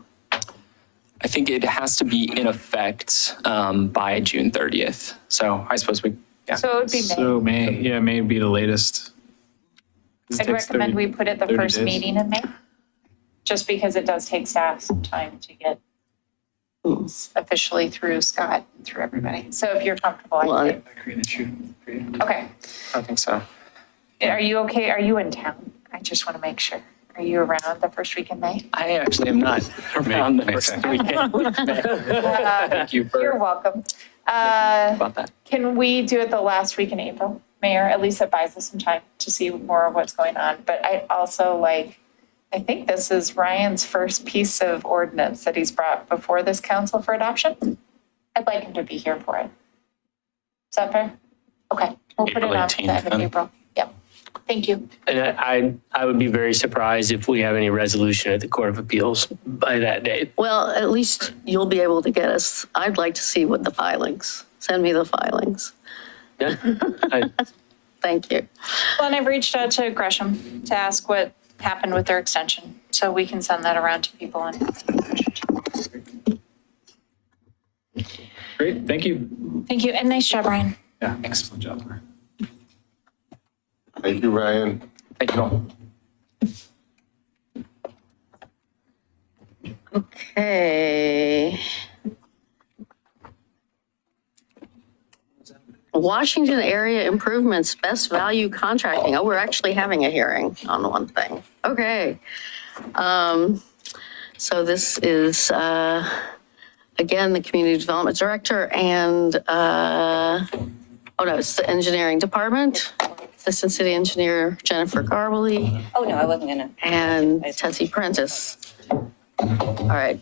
I think it has to be in effect by June 30th. So I suppose yeah. So it would be May. So May would be the latest. I'd recommend we put it the first meeting in May, just because it does take staff some time to get officially through Scott, and through everybody. So if you're comfortable, I think. Okay. I don't think so. Are you okay? Are you in town? I just want to make sure. Are you around the first week in May? I actually am not around the first weekend. Thank you for. You're welcome. About that. Can we do it the last week in April, Mayor? At least it buys us some time to see more of what's going on. But I also I think this is Ryan's first piece of ordinance that he's brought before this council for adoption. I'd like him to be here for it. Is that fair? Okay, we'll put it on for that in April. Yep. Thank you. And I would be very surprised if we have any resolution at the Court of Appeals by that date. Well, at least you'll be able to get us, I'd like to see what the filings, send me the filings. Yeah. Thank you. Well, and I've reached out to Gresham to ask what happened with their extension, so we can send that around to people. Great, thank you. Thank you, and nice job, Ryan. Yeah, excellent job. Thank you, Ryan. Thank you all. Okay. Washington Area Improvements, Best Value Contracting. Oh, we're actually having a hearing on one thing. Okay. So this is, again, the Community Development Director and, it's the Engineering Department. Assistant City Engineer Jennifer Garbely. Oh, no, I wasn't gonna. And Tessie Prentice. All right.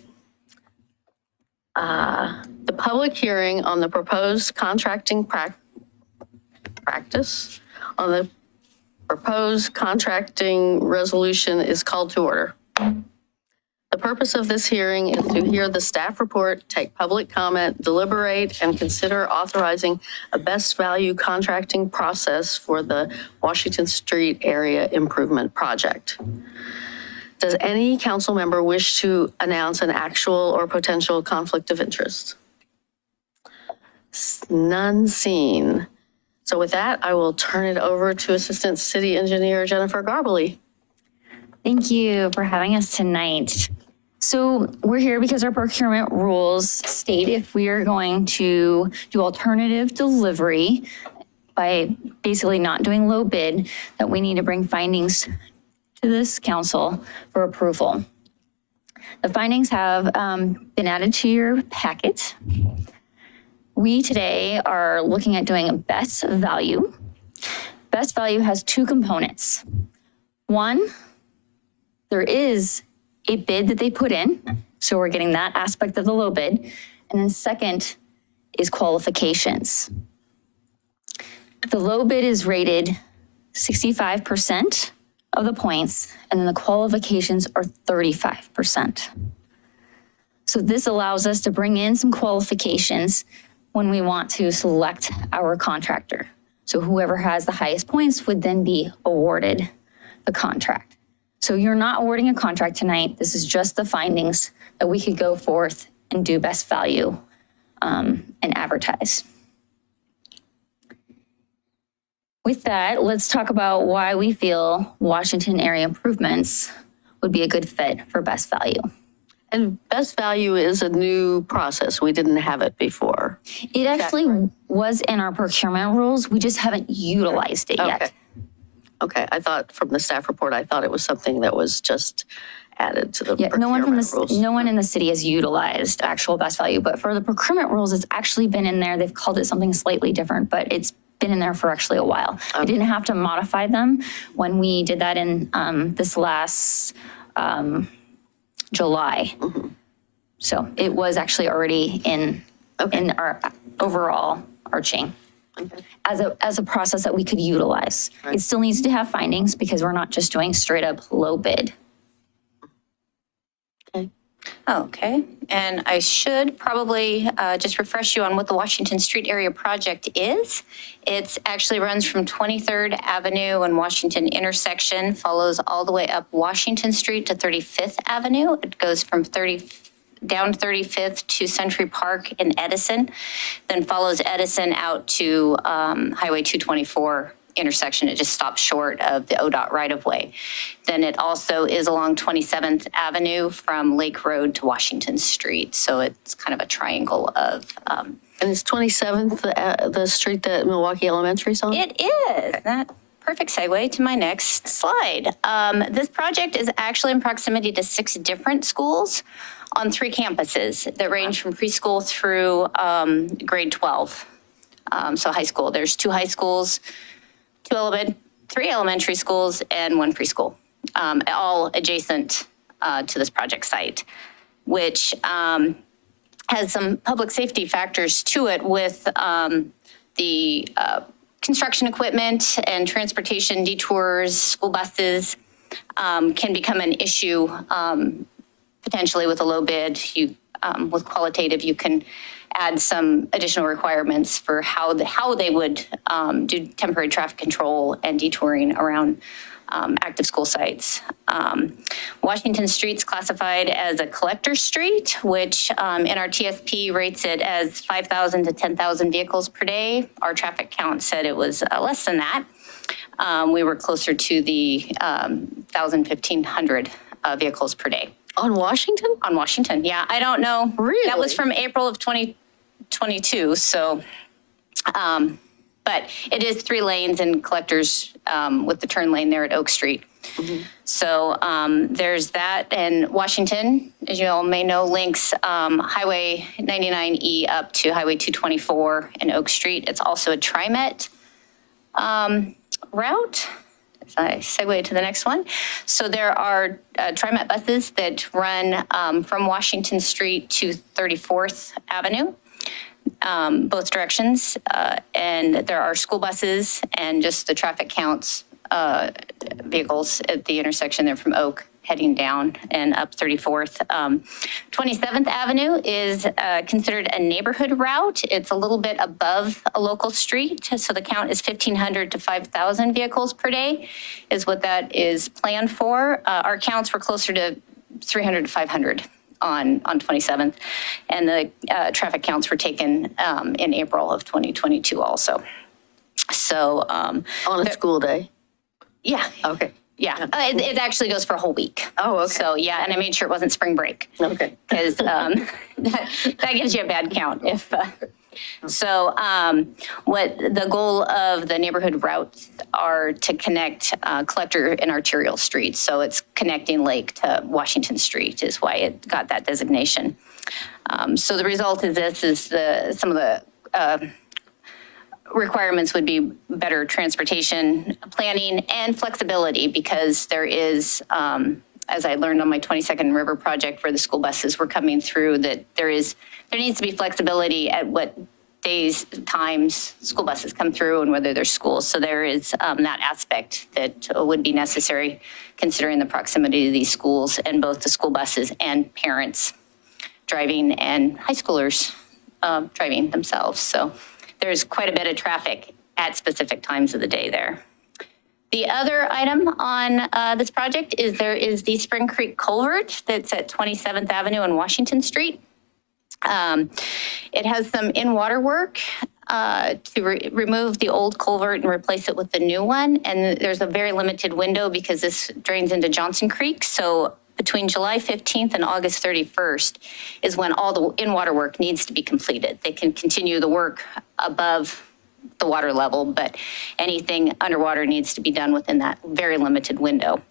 The public hearing on the proposed contracting practice on the proposed contracting resolution is called to order. The purpose of this hearing is to hear the staff report, take public comment, deliberate, and consider authorizing a best value contracting process for the Washington Street Area Improvement Project. Does any council member wish to announce an actual or potential conflict of interest? None seen. So with that, I will turn it over to Assistant City Engineer Jennifer Garbely. Thank you for having us tonight. So we're here because our procurement rules state if we are going to do alternative delivery by basically not doing low bid, that we need to bring findings to this council for approval. The findings have been added to your packet. We today are looking at doing a best value. Best value has two components. One, there is a bid that they put in, so we're getting that aspect of the low bid. And then second is qualifications. The low bid is rated 65% of the points, and then the qualifications are 35%. So this allows us to bring in some qualifications when we want to select our contractor. So whoever has the highest points would then be awarded the contract. So you're not awarding a contract tonight. This is just the findings that we could go forth and do best value and advertise. With that, let's talk about why we feel Washington area improvements would be a good fit for best value. And best value is a new process. We didn't have it before. It actually was in our procurement rules. We just haven't utilized it yet. Okay, I thought from the staff report, I thought it was something that was just added to the Yeah, no one rules. no one in the city has utilized actual best value, but for the procurement rules, it's actually been in there. They've called it something slightly different, but it's been in there for actually a while. We didn't have to modify them when we did that in this last July. So it was actually already in our overall arching as a process that we could utilize. It still needs to have findings because we're not just doing straight up low bid. Okay, and I should probably just refresh you on what the Washington Street Area Project is. It actually runs from 23rd Avenue and Washington intersection, follows all the way up Washington Street to 35th Avenue. It goes from down 35th to Century Park in Edison, then follows Edison out to Highway 224 intersection. It just stops short of the ODOT right-of-way. Then it also is along 27th Avenue from Lake Road to Washington Street. So it's kind of a triangle of... and is 27th the street that Milwaukie Elementary's on? It is. That perfect segue to my next slide. This project is actually in proximity to 6 different schools on 3 campuses that range from preschool through grade 12. So high school. There's 2 high schools, 3 elementary schools, and 1 preschool, all adjacent to this project site, which has some public safety factors to it with the construction equipment and transportation detours, school buses can become an issue potentially with a low bid. With qualitative, you can add some additional requirements for how they would do temporary traffic control and detouring around active school sites. Washington Street's classified as a collector street, which in our TSP rates it as 5,000 to 10,000 vehicles per day. Our traffic count said it was less than that. We were closer to the 1,000, 1,500 vehicles per day. On Washington? On Washington, yeah. I don't know. Really? That was from April of 2022, so, but it is 3 lanes and collectors with the turn lane there at Oak Street. So there's that, and Washington, as you all may know, links Highway 99E up to Highway 224 and Oak Street. It's also a TriMet route. As I segue to the next one. So there are TriMet buses that run from Washington Street to 34th Avenue, both directions. And there are school buses and just the traffic counts vehicles at the intersection there from Oak heading down and up 34th. 27th Avenue is considered a neighborhood route. It's a little bit above a local street. So the count is 1,500 to 5,000 vehicles per day is what that is planned for. Our counts were closer to 300 to 500 on 27th. And the traffic counts were taken in April of 2022 also. So on a school day? Yeah. Okay. Yeah, it actually goes for a whole week. Oh, okay. So, yeah, and I made sure it wasn't spring break. Okay. Because that gives you a bad count. What the goal of the neighborhood routes are to connect collector and arterial streets. So it's connecting Lake to Washington Street is why it got that designation. So the result of this is some of the requirements would be better transportation planning and flexibility because there is, as I learned on my 22nd River project where the school buses were coming through, that there needs to be flexibility at what days, times school buses come through and whether there's schools. So there is that aspect that would be necessary considering the proximity to these schools and both the school buses and parents driving and high schoolers driving themselves. So there's quite a bit of traffic at specific times of the day there. The other item on this project is there is the Spring Creek Culvert that's at 27th Avenue and Washington Street. It has some in-water work to remove the old culvert and replace it with the new one. And there's a very limited window because this drains into Johnson Creek. So between July 15th and August 31st is when all the in-water work needs to be completed. They can continue the work above the water level, but anything underwater needs to be done within that very limited window.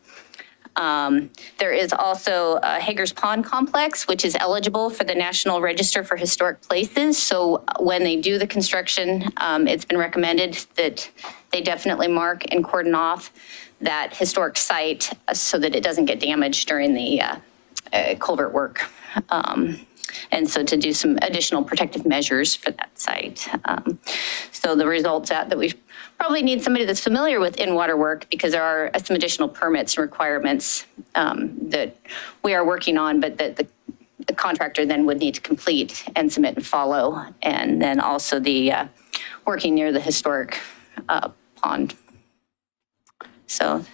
There is also Hager's Pond Complex, which is eligible for the National Register for Historic Places. So when they do the construction, it's been recommended that they definitely mark and cordon off that historic site so that it doesn't get damaged during the culvert work. And so to do some additional protective measures for that site. So the results that we probably need somebody that's familiar with in-water work because there are some additional permits and requirements that we are working on, but that the contractor then would need to complete and submit and follow. And then also the working near the historic pond. So.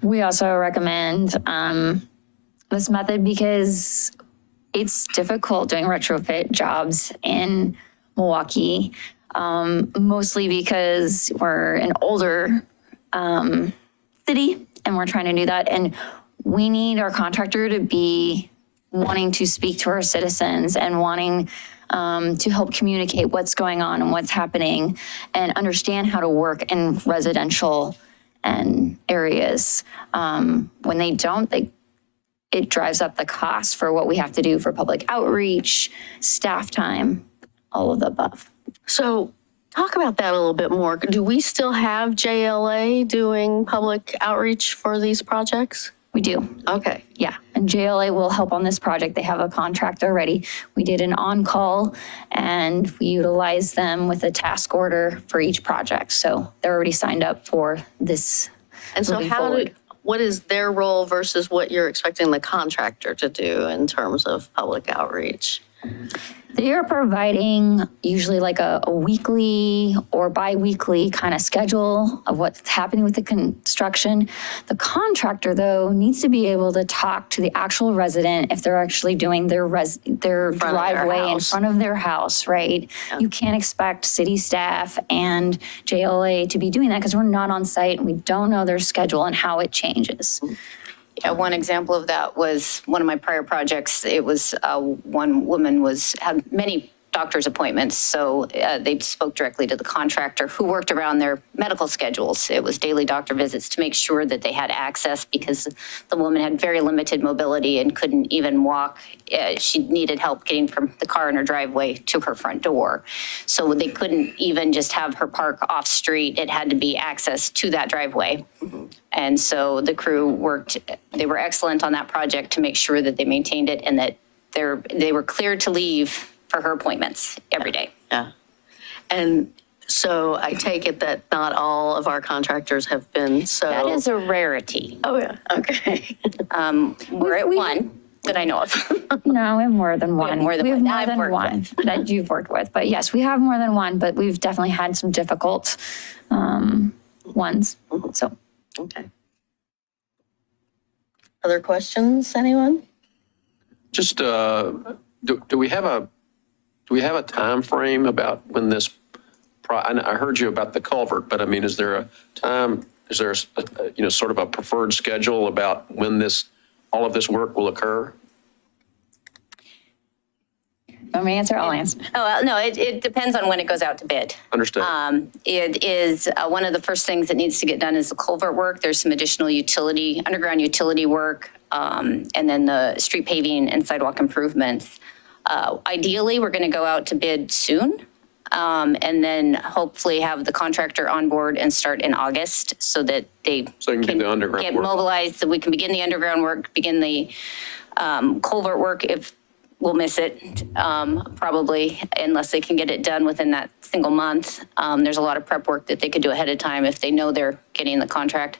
We also recommend this method because it's difficult doing retrofit jobs in Milwaukie, mostly because we're an older city and we're trying to do that. And we need our contractor to be wanting to speak to our citizens and wanting to help communicate what's going on and what's happening and understand how to work in residential and areas. When they don't, it drives up the cost for what we have to do for public outreach, staff time, all of the above. So talk about that a little bit more. Do we still have JLA doing public outreach for these projects? We do. Okay. Yeah, and JLA will help on this project. They have a contract already. We did an on-call and we utilized them with a task order for each project. So they're already signed up for this. And so what is their role versus what you're expecting the contractor to do in terms of public outreach? They are providing usually like a weekly or bi-weekly kind of schedule of what's happening with the construction. The contractor, though, needs to be able to talk to the actual resident if they're actually doing their driveway in front of their house, right? Yeah. You can't expect city staff and JLA to be doing that because we're not on site and we don't know their schedule and how it changes. Yeah, one example of that was one of my prior projects. It was one woman had many doctor's appointments, so they spoke directly to the contractor who worked around their medical schedules. It was daily doctor visits to make sure that they had access because the woman had very limited mobility and couldn't even walk. She needed help getting from the car in her driveway to her front door. So they couldn't even just have her park off street. It had to be access to that driveway. Mm-hmm. And so the crew worked, they were excellent on that project to make sure that they maintained it and that they were cleared to leave for her appointments every day. Yeah. And so I take it that not all of our contractors have been so. That is a rarity. Oh, yeah. Okay. We're at one that I know of. No, we have more than one. We have more than one that you've worked with. But yes, we have more than one, but we've definitely had some difficult ones. So. Okay. Other questions, anyone? Just, do we have a time frame about when this, I heard you about the culvert, but I mean, is there sort of a preferred schedule about when all of this work will occur? Want me to answer? I'll answer. Oh, no, it depends on when it goes out to bid. Understood. It is one of the first things that needs to get done is the culvert work. There's some additional underground utility work, and then the street paving and sidewalk improvements. Ideally, we're going to go out to bid soon, and then hopefully have the contractor on board and start in August so that they can do the underground get work. Mobilized, so we can begin the underground work, begin the culvert work. If we'll miss it, probably, unless they can get it done within that single month. There's a lot of prep work that they could do ahead of time if they know they're getting the contract.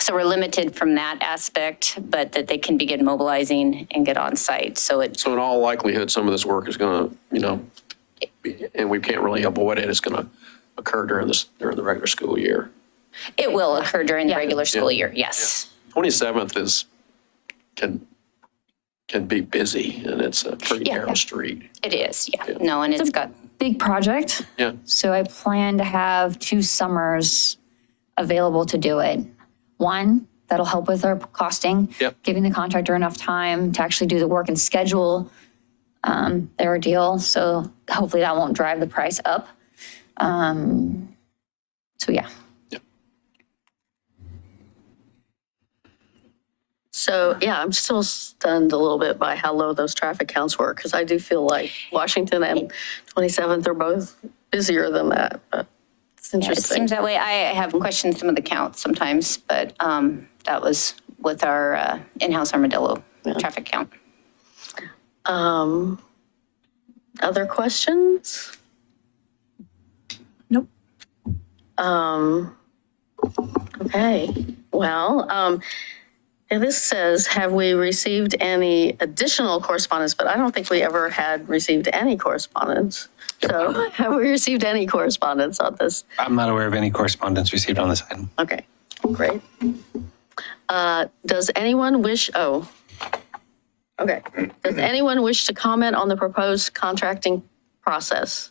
So we're limited from that aspect, but that they can begin mobilizing and get on site. So So in all likelihood, some of this work is going to, and we can't really avoid it. It's going to occur during the regular school year. it will occur during the regular school year, yes. 27th can be busy, and it's a pretty narrow street. It is, yeah. No, and it's got, Big project. Yeah. So I plan to have 2 summers available to do it. One, that'll help with our costing, giving the contractor enough time to actually do the work and schedule their deal. So hopefully that won't drive the price up. So yeah. So, yeah, I'm still stunned a little bit by how low those traffic counts were, because I do feel like Washington and 27th are both busier than that, but it's it interesting. seems that way. I have questioned some of the counts sometimes, but that was with our in-house Armadillo traffic count. Other questions? Nope. Okay, well, and this says, have we received any additional correspondence? But I don't think we ever had received any correspondence. So have we received any correspondence on this? I'm not aware of any correspondence received on this item. Okay, great. Does anyone wish, okay. Does anyone wish to comment on the proposed contracting process?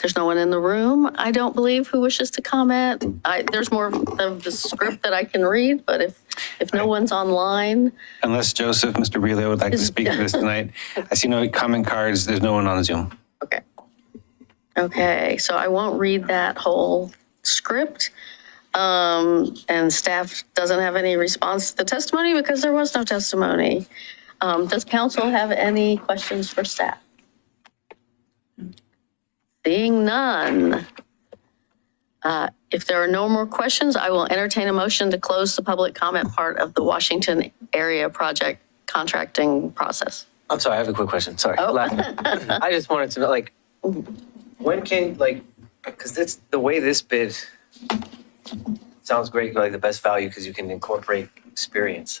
There's no one in the room, I don't believe, who wishes to comment. There's more of the script that I can read, but if no one's online. Unless Joseph, Mr. Brelio would like to speak to this tonight. I see no comment cards. There's no one on Zoom. Okay. Okay, so I won't read that whole script. And staff doesn't have any response to the testimony because there was no testimony. Does council have any questions for staff? Seeing none. If there are no more questions, I will entertain a motion to close the public comment part of the Washington area project contracting process. I'm sorry, I have a quick question. Sorry. Oh. I just wanted to know, when can, because the way this bid sounds great, the best value because you can incorporate experience.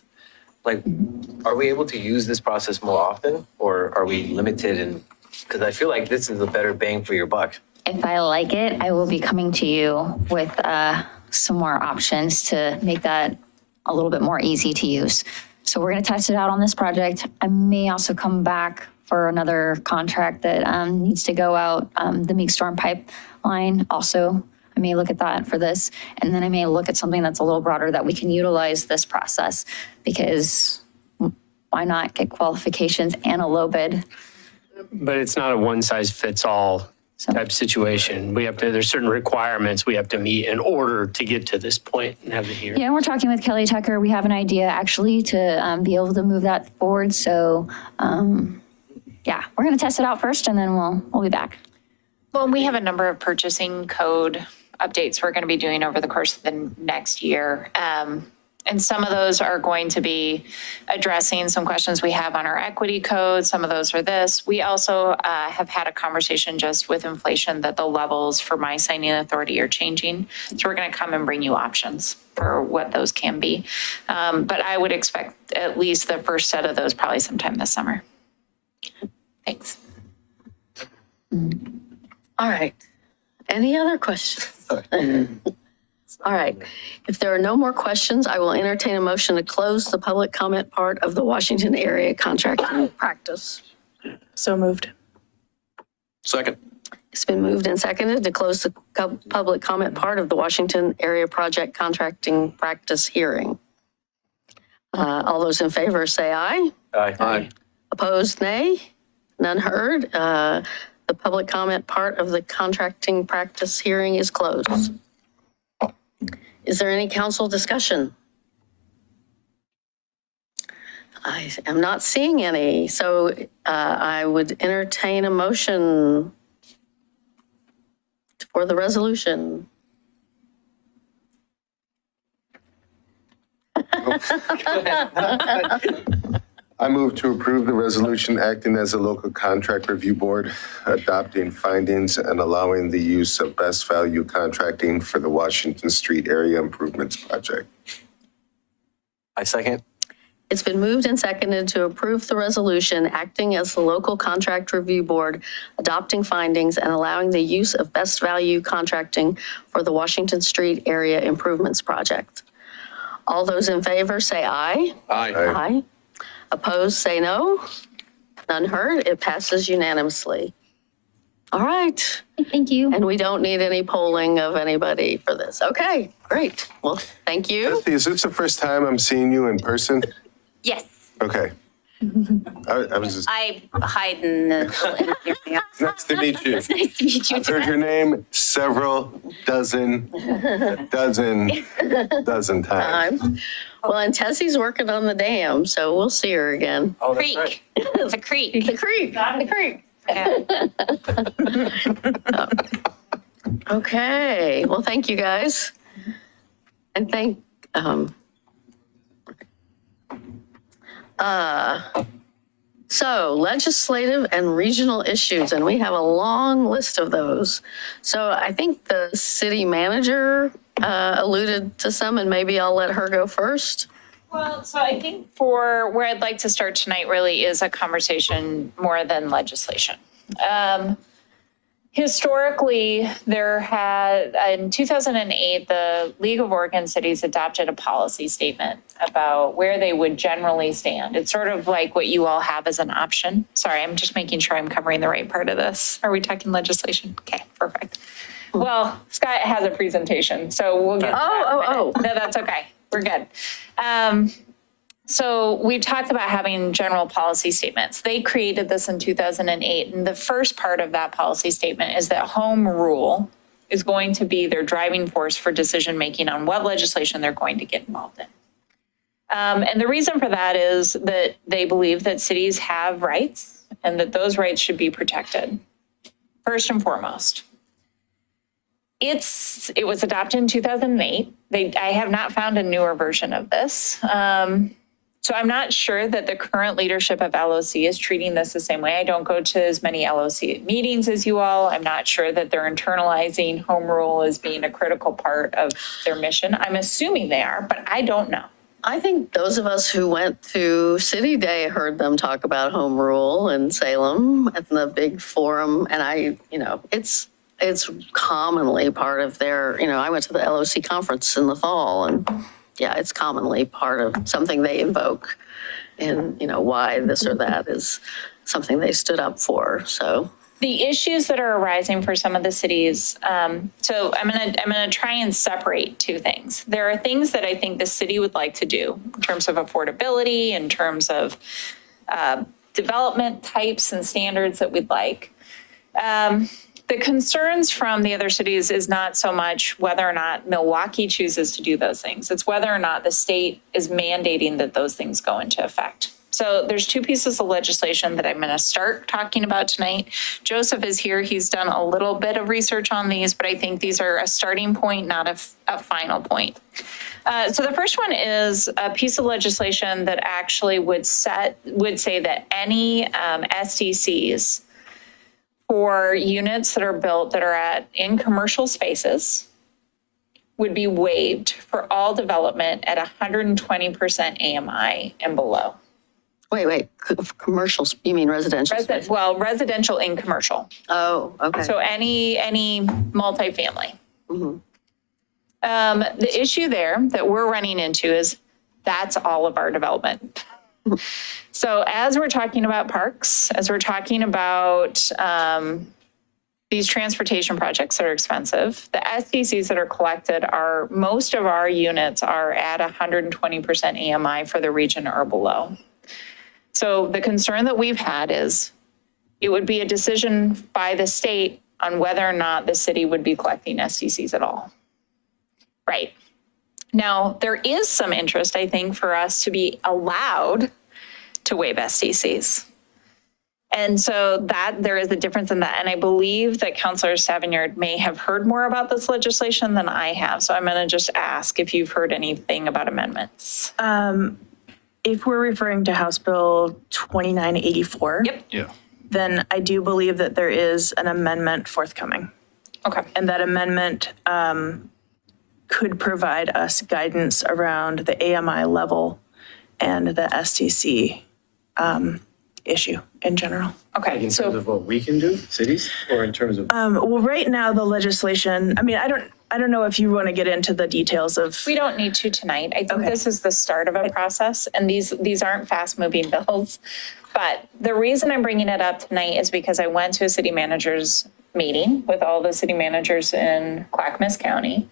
Are we able to use this process more often, or are we limited in? Because I feel like this is a better bang for your buck. If I like it, I will be coming to you with some more options to make that a little bit more easy to use. So we're going to test it out on this project. I may also come back for another contract that needs to go out, the Meek Storm pipeline also. I may look at that for this, and then I may look at something that's a little broader that we can utilize this process, because why not get qualifications and a low bid? But it's not a one-size-fits-all type situation. There's certain requirements we have to meet in order to get to this point and have the hearing. Yeah, we're talking with Kelly Tucker. We have an idea actually to be able to move that forward. So yeah, we're going to test it out first, and then we'll be back. Well, we have a number of purchasing code updates we're going to be doing over the course of the next year. And some of those are going to be addressing some questions we have on our equity code. Some of those are this. We also have had a conversation just with inflation that the levels for my signing authority are changing. So we're going to come and bring you options for what those can be. But I would expect at least the first set of those probably sometime this summer. Thanks. All right. Any other questions? All right. If there are no more questions, I will entertain a motion to close the public comment part of the Washington area contracting practice. So moved. Second. It's been moved and seconded to close the public comment part of the Washington area project contracting practice hearing. All those in favor say aye. Aye. Aye. Opposed, nay. None heard. The public comment part of the contracting practice hearing is closed. Is there any council discussion? I am not seeing any, so I would entertain a motion for the resolution. I move to approve the resolution acting as a local contract review board, adopting findings and allowing the use of best value contracting for the Washington Street Area Improvements Project. I second. It's been moved and seconded to approve the resolution acting as the local contract review board, adopting findings and allowing the use of best value contracting for the Washington Street Area Improvements Project. All those in favor say aye. Aye. Aye. Opposed, say no. None heard. It passes unanimously. All right. Thank you. And we don't need any polling of anybody for this. Okay, great. Well, thank you. Jesse, is this the first time I'm seeing you in person? Yes, Okay. I was just, I hide in the. nice to meet you. Nice to meet you I've heard too. your name several dozen times. Well, and Tessie's working on the dam, so we'll see her again. Oh, that's right. Creek. It's a creek. The creek, the creek. Okay, well, thank you guys. And so legislative and regional issues, and we have a long list of those. So I think the city manager alluded to some, and maybe I'll let her go first. Well, so I think for where I'd like to start tonight really is a conversation more than legislation. Historically, in 2008, the League of Oregon Cities adopted a policy statement about where they would generally stand. It's sort of like what you all have as an option. Sorry, I'm just making sure I'm covering the right part of this. Are we talking legislation? Okay, perfect. Well, Scott has a presentation, so we'll get to that. No, that's okay. We're good. So we talked about having general policy statements. They created this in 2008. And the first part of that policy statement is that home rule is going to be their driving force for decision-making on what legislation they're going to get involved in. And the reason for that is that they believe that cities have rights and that those rights should be protected. First and foremost. It was adopted in 2008. I have not found a newer version of this. So I'm not sure that the current leadership of LOC is treating this the same way. I don't go to as many LOC meetings as you all. I'm not sure that they're internalizing home rule as being a critical part of their mission. I'm assuming they are, but I don't know. I think those of us who went to City Day heard them talk about home rule in Salem at the big forum. And it's commonly part of their, I went to the LOC conference in the fall, and yeah, it's commonly part of something they invoke. And, why this or that is something they stood up for, so. The issues that are arising for some of the cities, so I'm gonna try and separate two things. There are things that I think the city would like to do in terms of affordability, in terms of development types and standards that we'd like. The concerns from the other cities is not so much whether or not Milwaukie chooses to do those things. It's whether or not the state is mandating that those things go into effect. So there's two pieces of legislation that I'm going to start talking about tonight. Joseph is here. He's done a little bit of research on these, but I think these are a starting point, not a final point. So the first one is a piece of legislation that actually would say that any SDCs for units that are built that are in commercial spaces would be waived for all development at 120% AMI and below. Wait, commercials, you mean residential? Well, residential and commercial. Oh, okay. So any multifamily. Mm-hmm. The issue there that we're running into is that's all of our development. So as we're talking about parks, as we're talking about these transportation projects that are expensive, the SDCs that are collected most of our units are at 120% AMI for the region or below. So the concern that we've had is it would be a decision by the state on whether or not the city would be collecting SDCs at all. Right. Now, there is some interest, I think, for us to be allowed to waive SDCs. And so that there is a difference in that. And I believe that Councilor Savignyard may have heard more about this legislation than I have. So I'm going to just ask if you've heard anything about amendments. if we're referring to House Bill 2984, Yeah. then I do believe that there is an amendment forthcoming. Okay. And that amendment could provide us guidance around the AMI level and the STC issue in general. Okay. In terms of what we can do, cities, or in terms of? Well, right now, the legislation, I mean, I don't know if you want to get into the details of. We don't need to tonight. I think this is the start of a process, and these aren't fast-moving bills. But the reason I'm bringing it up tonight is because I went to a city manager's meeting with all the city managers in Clackamas County,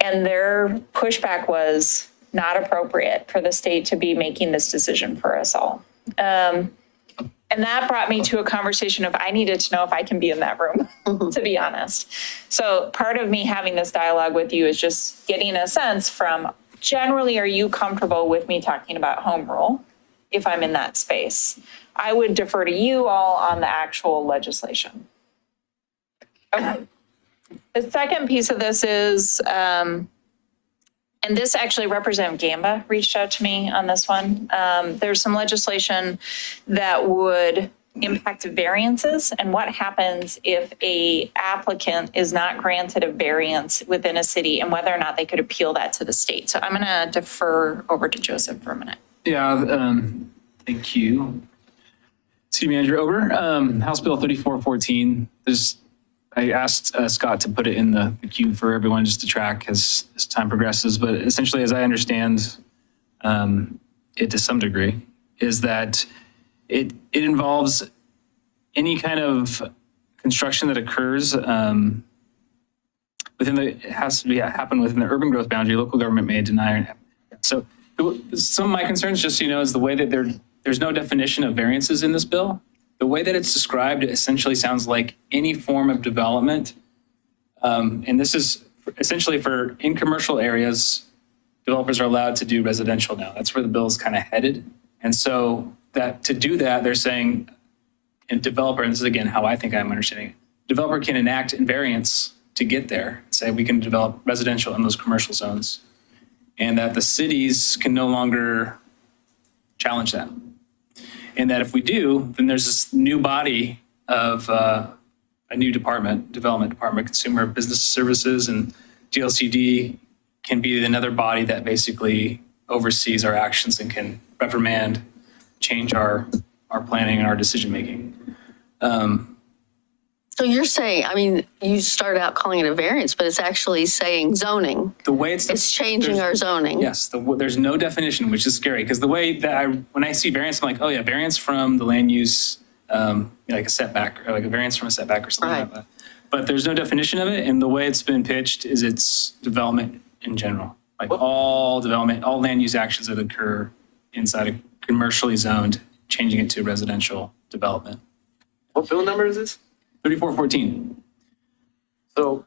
and their pushback was not appropriate for the state to be making this decision for us all. And that brought me to a conversation of I needed to know if I can be in that room, to be honest. So part of me having this dialogue with you is just getting a sense from, generally, are you comfortable with me talking about home rule if I'm in that space? I would defer to you all on the actual legislation. Okay. The second piece of this is, and this actually, Representative Gamba reached out to me on this one. There's some legislation that would impact variances and what happens if a applicant is not granted a variance within a city and whether or not they could appeal that to the state. So I'm going to defer over to Joseph for a minute. Yeah, thank you. City Manager Ober, House Bill 3414. I asked Scott to put it in the queue for everyone just to track as time progresses. But essentially, as I understand it to some degree, is that it involves any kind of construction that occurs within it has to be happen within the urban growth boundary. Local government may deny. So some of my concerns, just so you know, is the way that there's no definition of variances in this bill. The way that it's described, it essentially sounds like any form of development. And this is essentially for in commercial areas, developers are allowed to do residential now. That's where the bill is kind of headed. And so that to do that, they're saying a developer, and this is again how I think I'm understanding it, developer can enact invariance to get there and say we can develop residential in those commercial zones. And that the cities can no longer challenge that. And that if we do, then there's this new body of a new department, development department, consumer business services, and GLCD can be another body that basically oversees our actions and can reprimand, change our planning and our decision making. So you're saying, I mean, you started out calling it a variance, but it's actually saying zoning. The way it's changing our zoning. Yes, there's no definition, which is scary because the way that when I see variance, I'm like, oh yeah, variance from the land use, like a setback or like a variance from a setback or something like that. But there's no definition of it, and the way it's been pitched is it's development in general, like all development, all land use actions that occur inside a commercially zoned, changing it to residential development. What bill number is this? 3414. So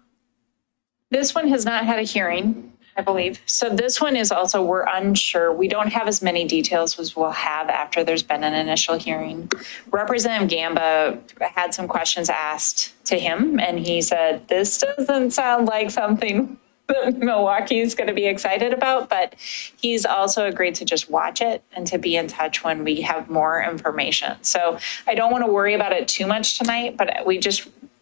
this one has not had a hearing, I believe. So this one is also, we're unsure. We don't have as many details as we'll have after there's been an initial hearing. Representative Gamba had some questions asked to him, and he said, this doesn't sound like something that Milwaukee is going to be excited about, but he's also agreed to just watch it and to be in touch when we have more information. So I don't want to worry about it too much tonight, but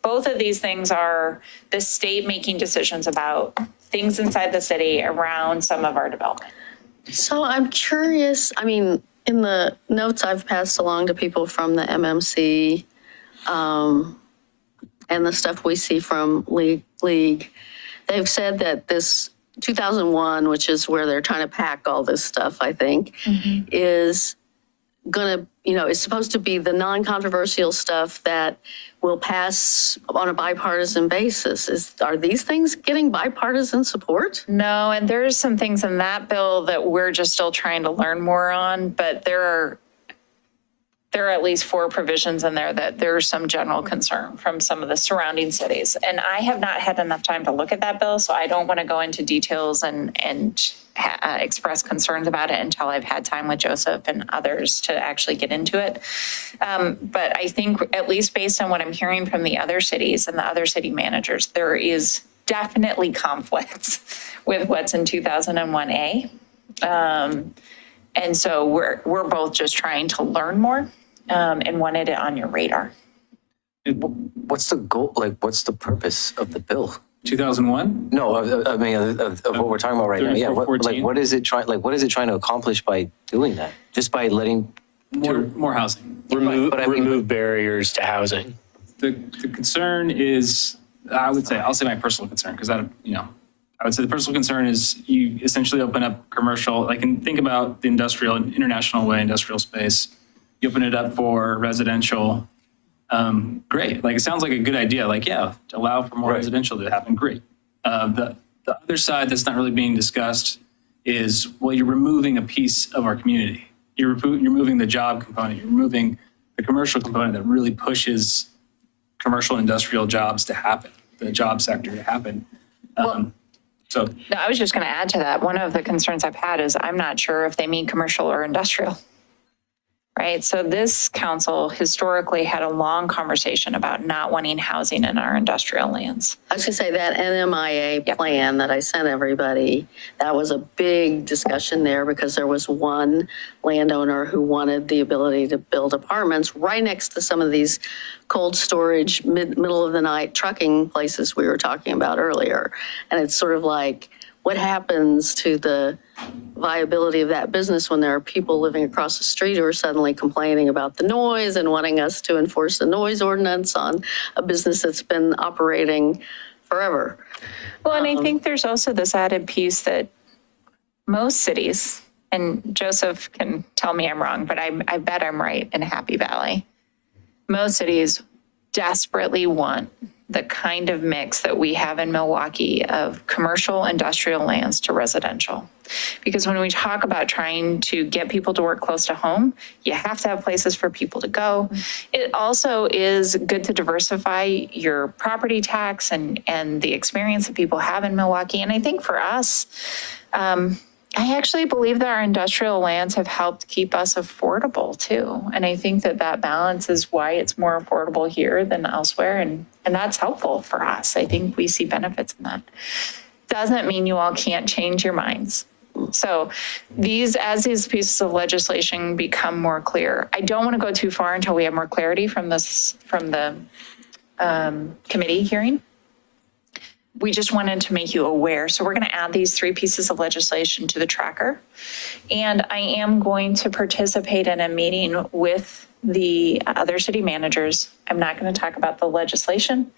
both of these things are the state making decisions about things inside the city around some of our development. So I'm curious, I mean, in the notes I've passed along to people from the MMC and the stuff we see from League, they've said that this 2001, which is where they're trying to pack all this stuff, I think, is going to, it's supposed to be the non-controversial stuff that will pass on a bipartisan basis. Are these things getting bipartisan support? No, and there's some things in that bill that we're just still trying to learn more on, but there are at least 4 provisions in there that there's some general concern from some of the surrounding cities. And I have not had enough time to look at that bill, so I don't want to go into details and express concerns about it until I've had time with Joseph and others to actually get into it. But I think, at least based on what I'm hearing from the other cities and the other city managers, there is definitely conflicts with what's in 2001A. And so we're both just trying to learn more and wanted it on your radar. What's the goal, like, what's the purpose of the bill? 2001? No, I mean, of what we're talking about right now. Yeah, what is it trying to accomplish by doing that? Just by letting More housing. Remove barriers to housing. The concern is, I'll say my personal concern, because I would say the personal concern is you essentially open up commercial, like, and think about the industrial, international way, industrial space. You open it up for residential. Great. Like, it sounds like a good idea. Like, yeah, allow for more residential to happen. Great. The other side that's not really being discussed is, well, you're removing a piece of our community. You're removing the job component. You're removing the commercial component that really pushes commercial and industrial jobs to happen, the job sector to happen. No, I was just going to add to that. One of the concerns I've had is I'm not sure if they mean commercial or industrial. Right. So this council historically had a long conversation about not wanting housing in our industrial lands. I was going to say that NMIA plan that I sent everybody, that was a big discussion there because there was one landowner who wanted the ability to build apartments right next to some of these cold storage, middle of the night trucking places we were talking about earlier. And it's sort of like, what happens to the viability of that business when there are people living across the street who are suddenly complaining about the noise and wanting us to enforce the noise ordinance on a business that's been operating forever? Well, and I think there's also this added piece that most cities, and Joseph can tell me I'm wrong, but I bet I'm right in Happy Valley. Most cities desperately want the kind of mix that we have in Milwaukie of commercial industrial lands to residential. Because when we talk about trying to get people to work close to home, you have to have places for people to go. It also is good to diversify your property tax and the experience that people have in Milwaukie. And I think for us, I actually believe that our industrial lands have helped keep us affordable too. And I think that balance is why it's more affordable here than elsewhere. And that's helpful for us. I think we see benefits in that. Doesn't mean you all can't change your minds. So as these pieces of legislation become more clear, I don't want to go too far until we have more clarity from the committee hearing. We just wanted to make you aware. So we're going to add these 3 pieces of legislation to the tracker. And I am going to participate in a meeting with the other city managers. I'm not going to talk about the legislation,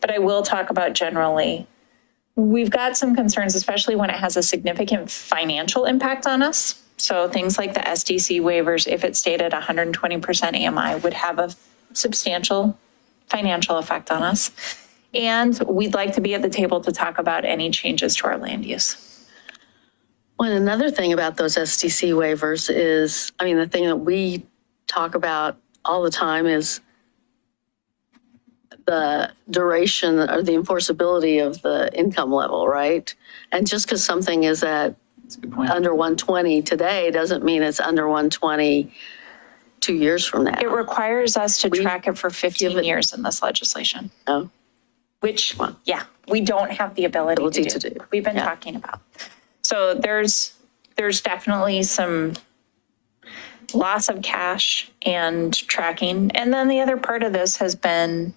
but I will talk about generally. We've got some concerns, especially when it has a significant financial impact on us. So things like the SDC waivers, if it stayed at 120% AMI, would have a substantial financial effect on us. And we'd like to be at the table to talk about any changes to our land use. Well, another thing about those SDC waivers is, I mean, the thing that we talk about all the time is the duration or the enforceability of the income level, right? And just because something is at under 120 today doesn't mean it's under 120 2 years from now. It requires us to track it for 15 years in this legislation. Oh. Which, yeah, we don't have the ability to do. We've been talking about. So there's definitely some loss of cash and tracking. And then the other part of this has been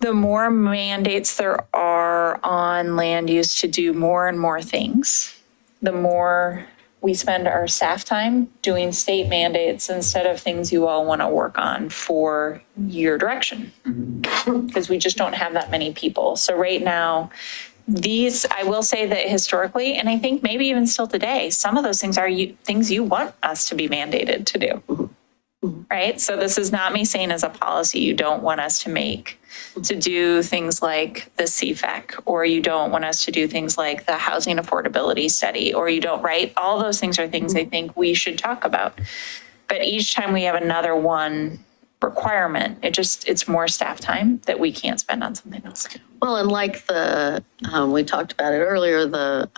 the more mandates there are on land use to do more and more things, the more we spend our staff time doing state mandates instead of things you all want to work on for your direction, because we just don't have that many people. So right now, I will say that historically, and I think maybe even still today, some of those things are things you want us to be mandated to do. Right? So this is not me saying as a policy you don't want us to do things like the CFEC, or you don't want us to do things like the housing affordability study, or you don't, right? All those things are things I think we should talk about. But each time we have another one requirement, it's more staff time that we can't spend on something else. Well, and like we talked about it earlier, the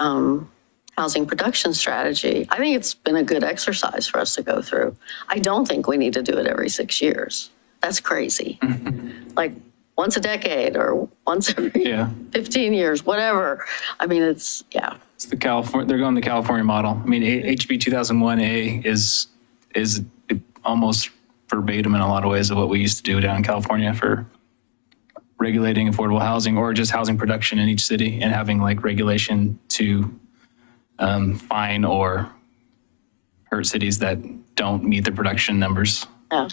housing production strategy, I think it's been a good exercise for us to go through. I don't think we need to do it every 6 years. That's crazy. Like once a decade or once every 15 years, whatever. I mean, It's the California, they're going the California model. I mean, HB 2001A is almost verbatim in a lot of ways of what we used to do down in California for regulating affordable housing or just housing production in each city and having like regulation to fine or hurt cities that don't meet the production numbers. Yeah.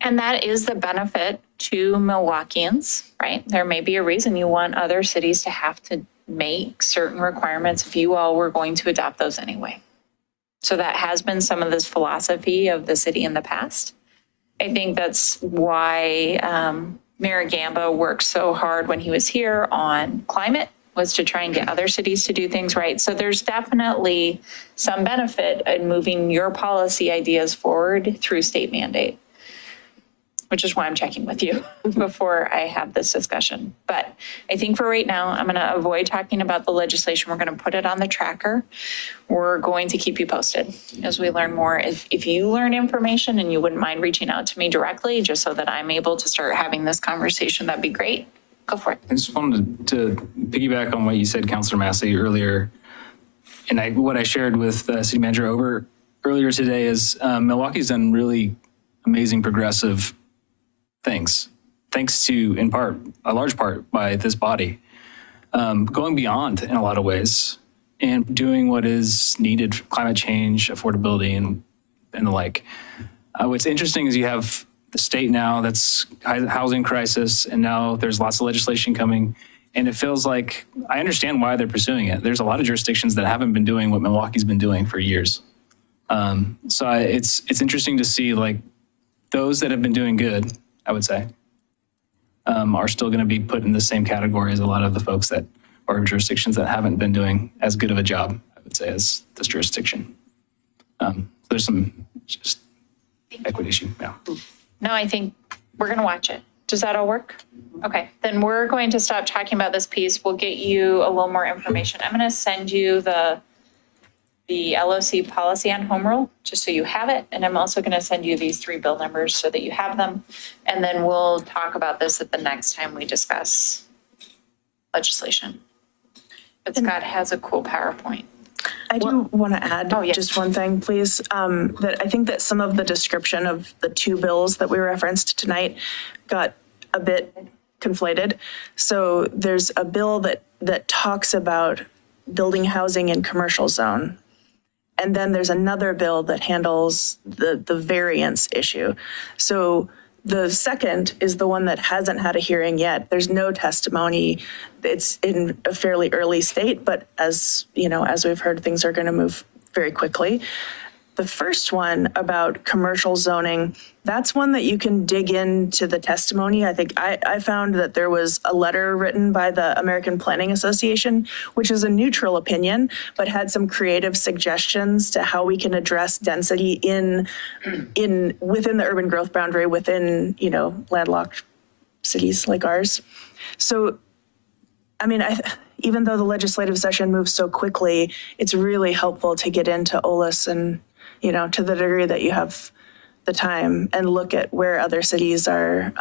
And that is the benefit to Milwaukeeans, right? There may be a reason you want other cities to have to make certain requirements if you all were going to adopt those anyway. So that has been some of this philosophy of the city in the past. I think that's why Mayor Gamba worked so hard when he was here on climate, was to try and get other cities to do things right. So there's definitely some benefit in moving your policy ideas forward through state mandate, which is why I'm checking with you before I have this discussion. But I think for right now, I'm gonna avoid talking about the legislation. We're gonna put it on the tracker. We're going to keep you posted as we learn more. If you learn information and you wouldn't mind reaching out to me directly, just so that I'm able to start having this conversation, that'd be great. Go for it. I just wanted to piggyback on what you said, Councilor Massey, earlier. And what I shared with City Manager earlier today is Milwaukee's done really amazing progressive things, thanks to, in part, a large part by this body, going beyond in a lot of ways and doing what is needed for climate change, affordability, and the like. What's interesting is you have the state now that's housing crisis, and now there's lots of legislation coming. And it feels like, I understand why they're pursuing it. There's a lot of jurisdictions that haven't been doing what Milwaukee's been doing for years. So it's interesting to see like those that have been doing good, I would say, are still gonna be put in the same category as a lot of the folks that are jurisdictions that haven't been doing as good of a job, I would say, as this jurisdiction. There's some just equity issue, yeah. No, I think we're gonna watch it. Does that all work? Okay, then we're going to stop talking about this piece. We'll get you a little more information. I'm gonna send you the LOC policy on home rule, just so you have it. And I'm also gonna send you these 3 bill numbers so that you have them. And then we'll talk about this at the next time we discuss legislation. But Scott has a cool PowerPoint. I do want to add just one thing, please, that I think that some of the description of the 2 bills that we referenced tonight got a bit conflated. So there's a bill that talks about building housing in commercial zone. And then there's another bill that handles the variance issue. So the second is the one that hasn't had a hearing yet. There's no testimony. It's in a fairly early state, but as you know, as we've heard, things are going to move very quickly. The first one about commercial zoning, that's one that you can dig into the testimony. I think I found that there was a letter written by the American Planning Association, which is a neutral opinion, but had some creative suggestions to how we can address density within the urban growth boundary within, landlocked cities like ours. So, I mean, even though the legislative session moves so quickly, it's really helpful to get into OLIS and, to the degree that you have the time and look at where other cities are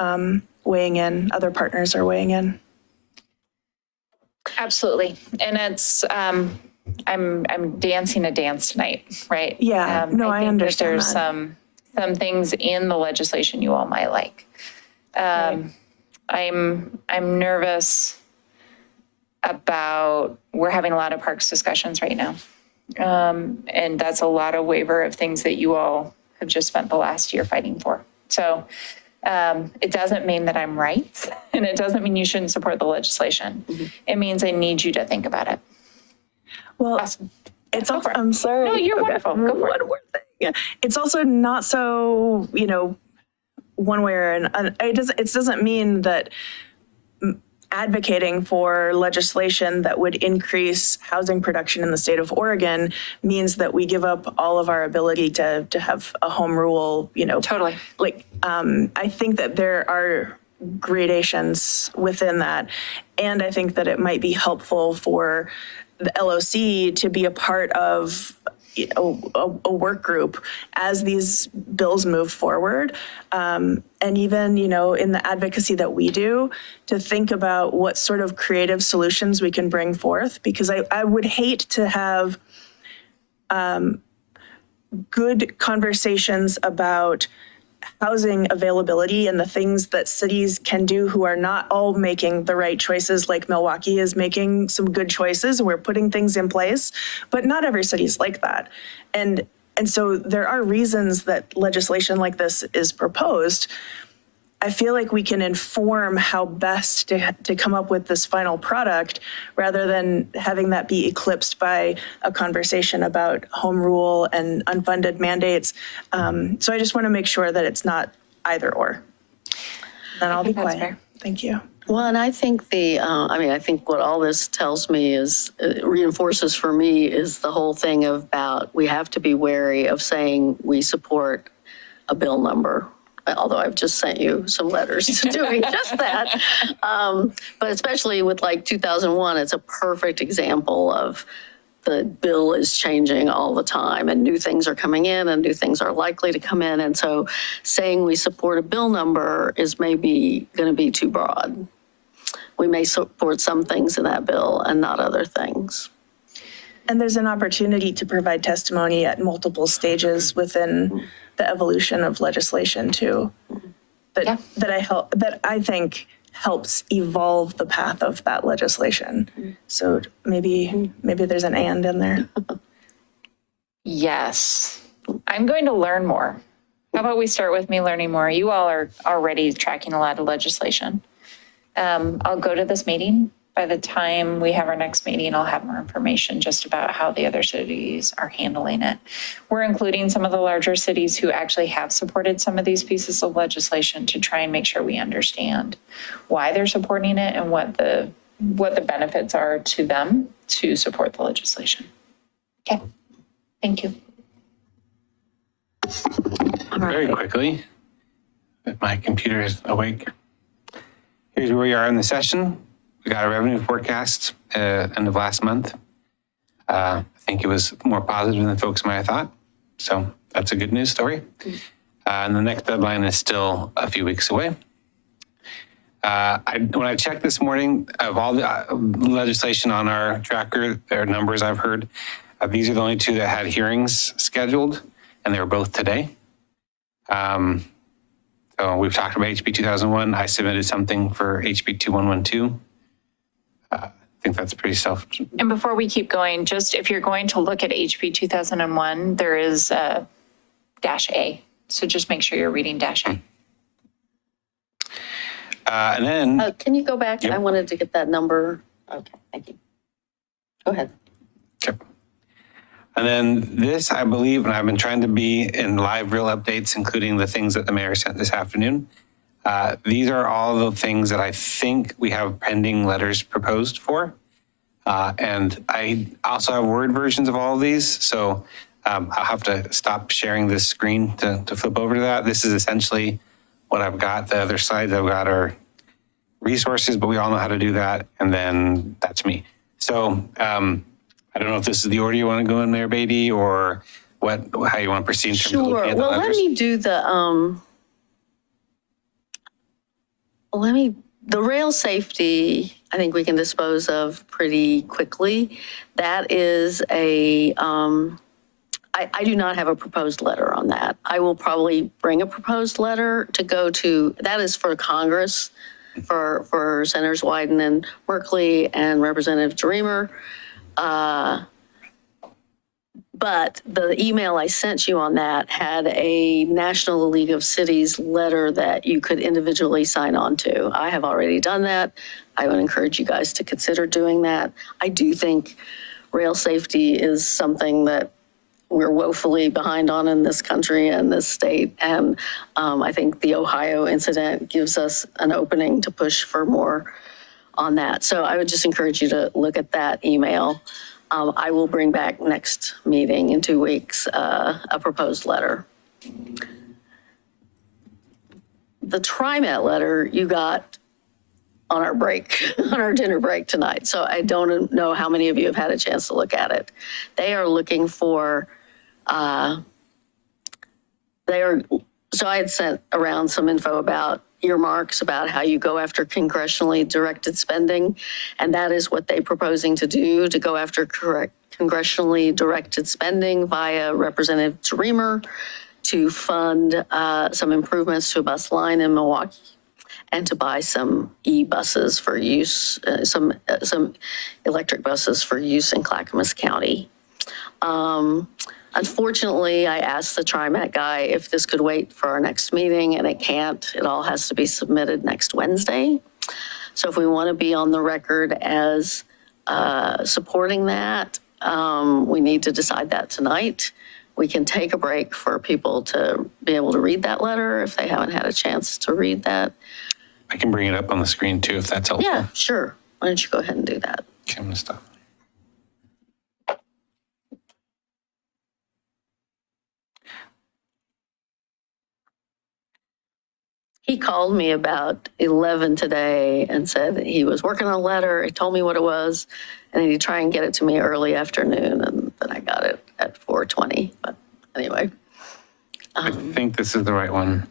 weighing in, other partners are weighing in. Absolutely. And it's, I'm dancing a dance tonight, right? Yeah, no, I understand there's that. some things in the legislation you all might like. I'm nervous about, we're having a lot of parks discussions right now. And that's a lot of waiver of things that you all have just spent the last year fighting for. So it doesn't mean that I'm right, and it doesn't mean you shouldn't support the legislation. Mm-hmm. It means I need you to think about it. Well, awesome. I'm sorry. No, you're wonderful. Go for it. One more thing. Yeah. It's also not so, one way or another. It doesn't mean that advocating for legislation that would increase housing production in the state of Oregon means that we give up all of our ability to have a home rule, Totally. Like, I think that there are gradations within that. And I think that it might be helpful for the LOC to be a part of a work group as these bills move forward. And even, in the advocacy that we do, to think about what sort of creative solutions we can bring forth, because I would hate to have good conversations about housing availability and the things that cities can do who are not all making the right choices, like Milwaukee is making some good choices. We're putting things in place, but not every city is like that. And so there are reasons that legislation like this is proposed. I feel like we can inform how best to come up with this final product rather than having that be eclipsed by a conversation about home rule and unfunded mandates. So I just want to make sure that it's not either or. Then I'll be quiet. Thank you. Well, and I think I think what all this tells me is, reinforces for me, is the whole thing about we have to be wary of saying we support a bill number. Although I've just sent you some letters doing just that. But especially with like 2001, it's a perfect example of the bill is changing all the time and new things are coming in and new things are likely to come in. And so saying we support a bill number is maybe going to be too broad. We may support some things in that bill and not other things. And there's an opportunity to provide testimony at multiple stages within the evolution of legislation too, that I think helps evolve the path of that legislation. So maybe there's an and in there. Yes, I'm going to learn more. How about we start with me learning more? You all are already tracking a lot of legislation. I'll go to this meeting. By the time we have our next meeting, I'll have more information just about how the other cities are handling it. We're including some of the larger cities who actually have supported some of these pieces of legislation to try and make sure we understand why they're supporting it and what the benefits are to them to support the legislation. Okay, thank you. Very quickly, if my computer is awake. Here's where we are in the session. We got a revenue forecast end of last month. I think it was more positive than folks might have thought. So that's a good news story. And the next deadline is still a few weeks away. When I checked this morning, of all the legislation on our tracker, there are numbers I've heard. These are the only two that had hearings scheduled, and they were both today. So we've talked about HB 2001. I submitted something for HB 2112. I think that's pretty And before we keep going, just if you're going to look at HB 2001, there is -A. So just make sure you're reading -A. And then. Can you go back? Yep. I wanted to get that number. Okay, thank you. Go ahead. Okay. And then this, I believe, and I've been trying to be in live real updates, including the things that the mayor sent this afternoon. These are all the things that I think we have pending letters proposed for. And I also have Word versions of all of these. So I'll have to stop sharing this screen to flip over to that. This is essentially what I've got. The other slides I've got are resources, but we all know how to do that. And then that's me. So I don't know if this is the order you want to go in there, Beatty, or how you want to proceed in terms of looking at the Well, letters. let me do the rail safety, I think we can dispose of pretty quickly. That is I do not have a proposed letter on that. I will probably bring a proposed letter to go to, that is for Congress, for Senators Wyden and Merkley and Representative Dreamer. But the email I sent you on that had a National League of Cities letter that you could individually sign on to. I have already done that. I would encourage you guys to consider doing that. I do think rail safety is something that we're woefully behind on in this country and this state. And I think the Ohio incident gives us an opening to push for more on that. So I would just encourage you to look at that email. I will bring back next meeting in 2 weeks a proposed letter. The TriMet letter you got on our break, on our dinner break tonight. So I don't know how many of you have had a chance to look at it. They are looking for So I had sent around some info about earmarks, about how you go after congressionally directed spending. And that is what they're proposing to do, to go after congressionally directed spending via Representative Dreamer to fund some improvements to a bus line in Milwaukie and to buy some e-buses for use, some electric buses for use in Clackamas County. Unfortunately, I asked the TriMet guy if this could wait for our next meeting, and it can't. It all has to be submitted next Wednesday. So if we want to be on the record as supporting that, we need to decide that tonight. We can take a break for people to be able to read that letter if they haven't had a chance to read that. I can bring it up on the screen too, if that's helpful. Yeah, sure. Why don't you go ahead and do that? Okay, I'm gonna stop. He called me about 11 today and said that he was working on a letter. He told me what it was, and he'd try and get it to me early afternoon, and then I got it at 4:20. But anyway. I think this is the right one.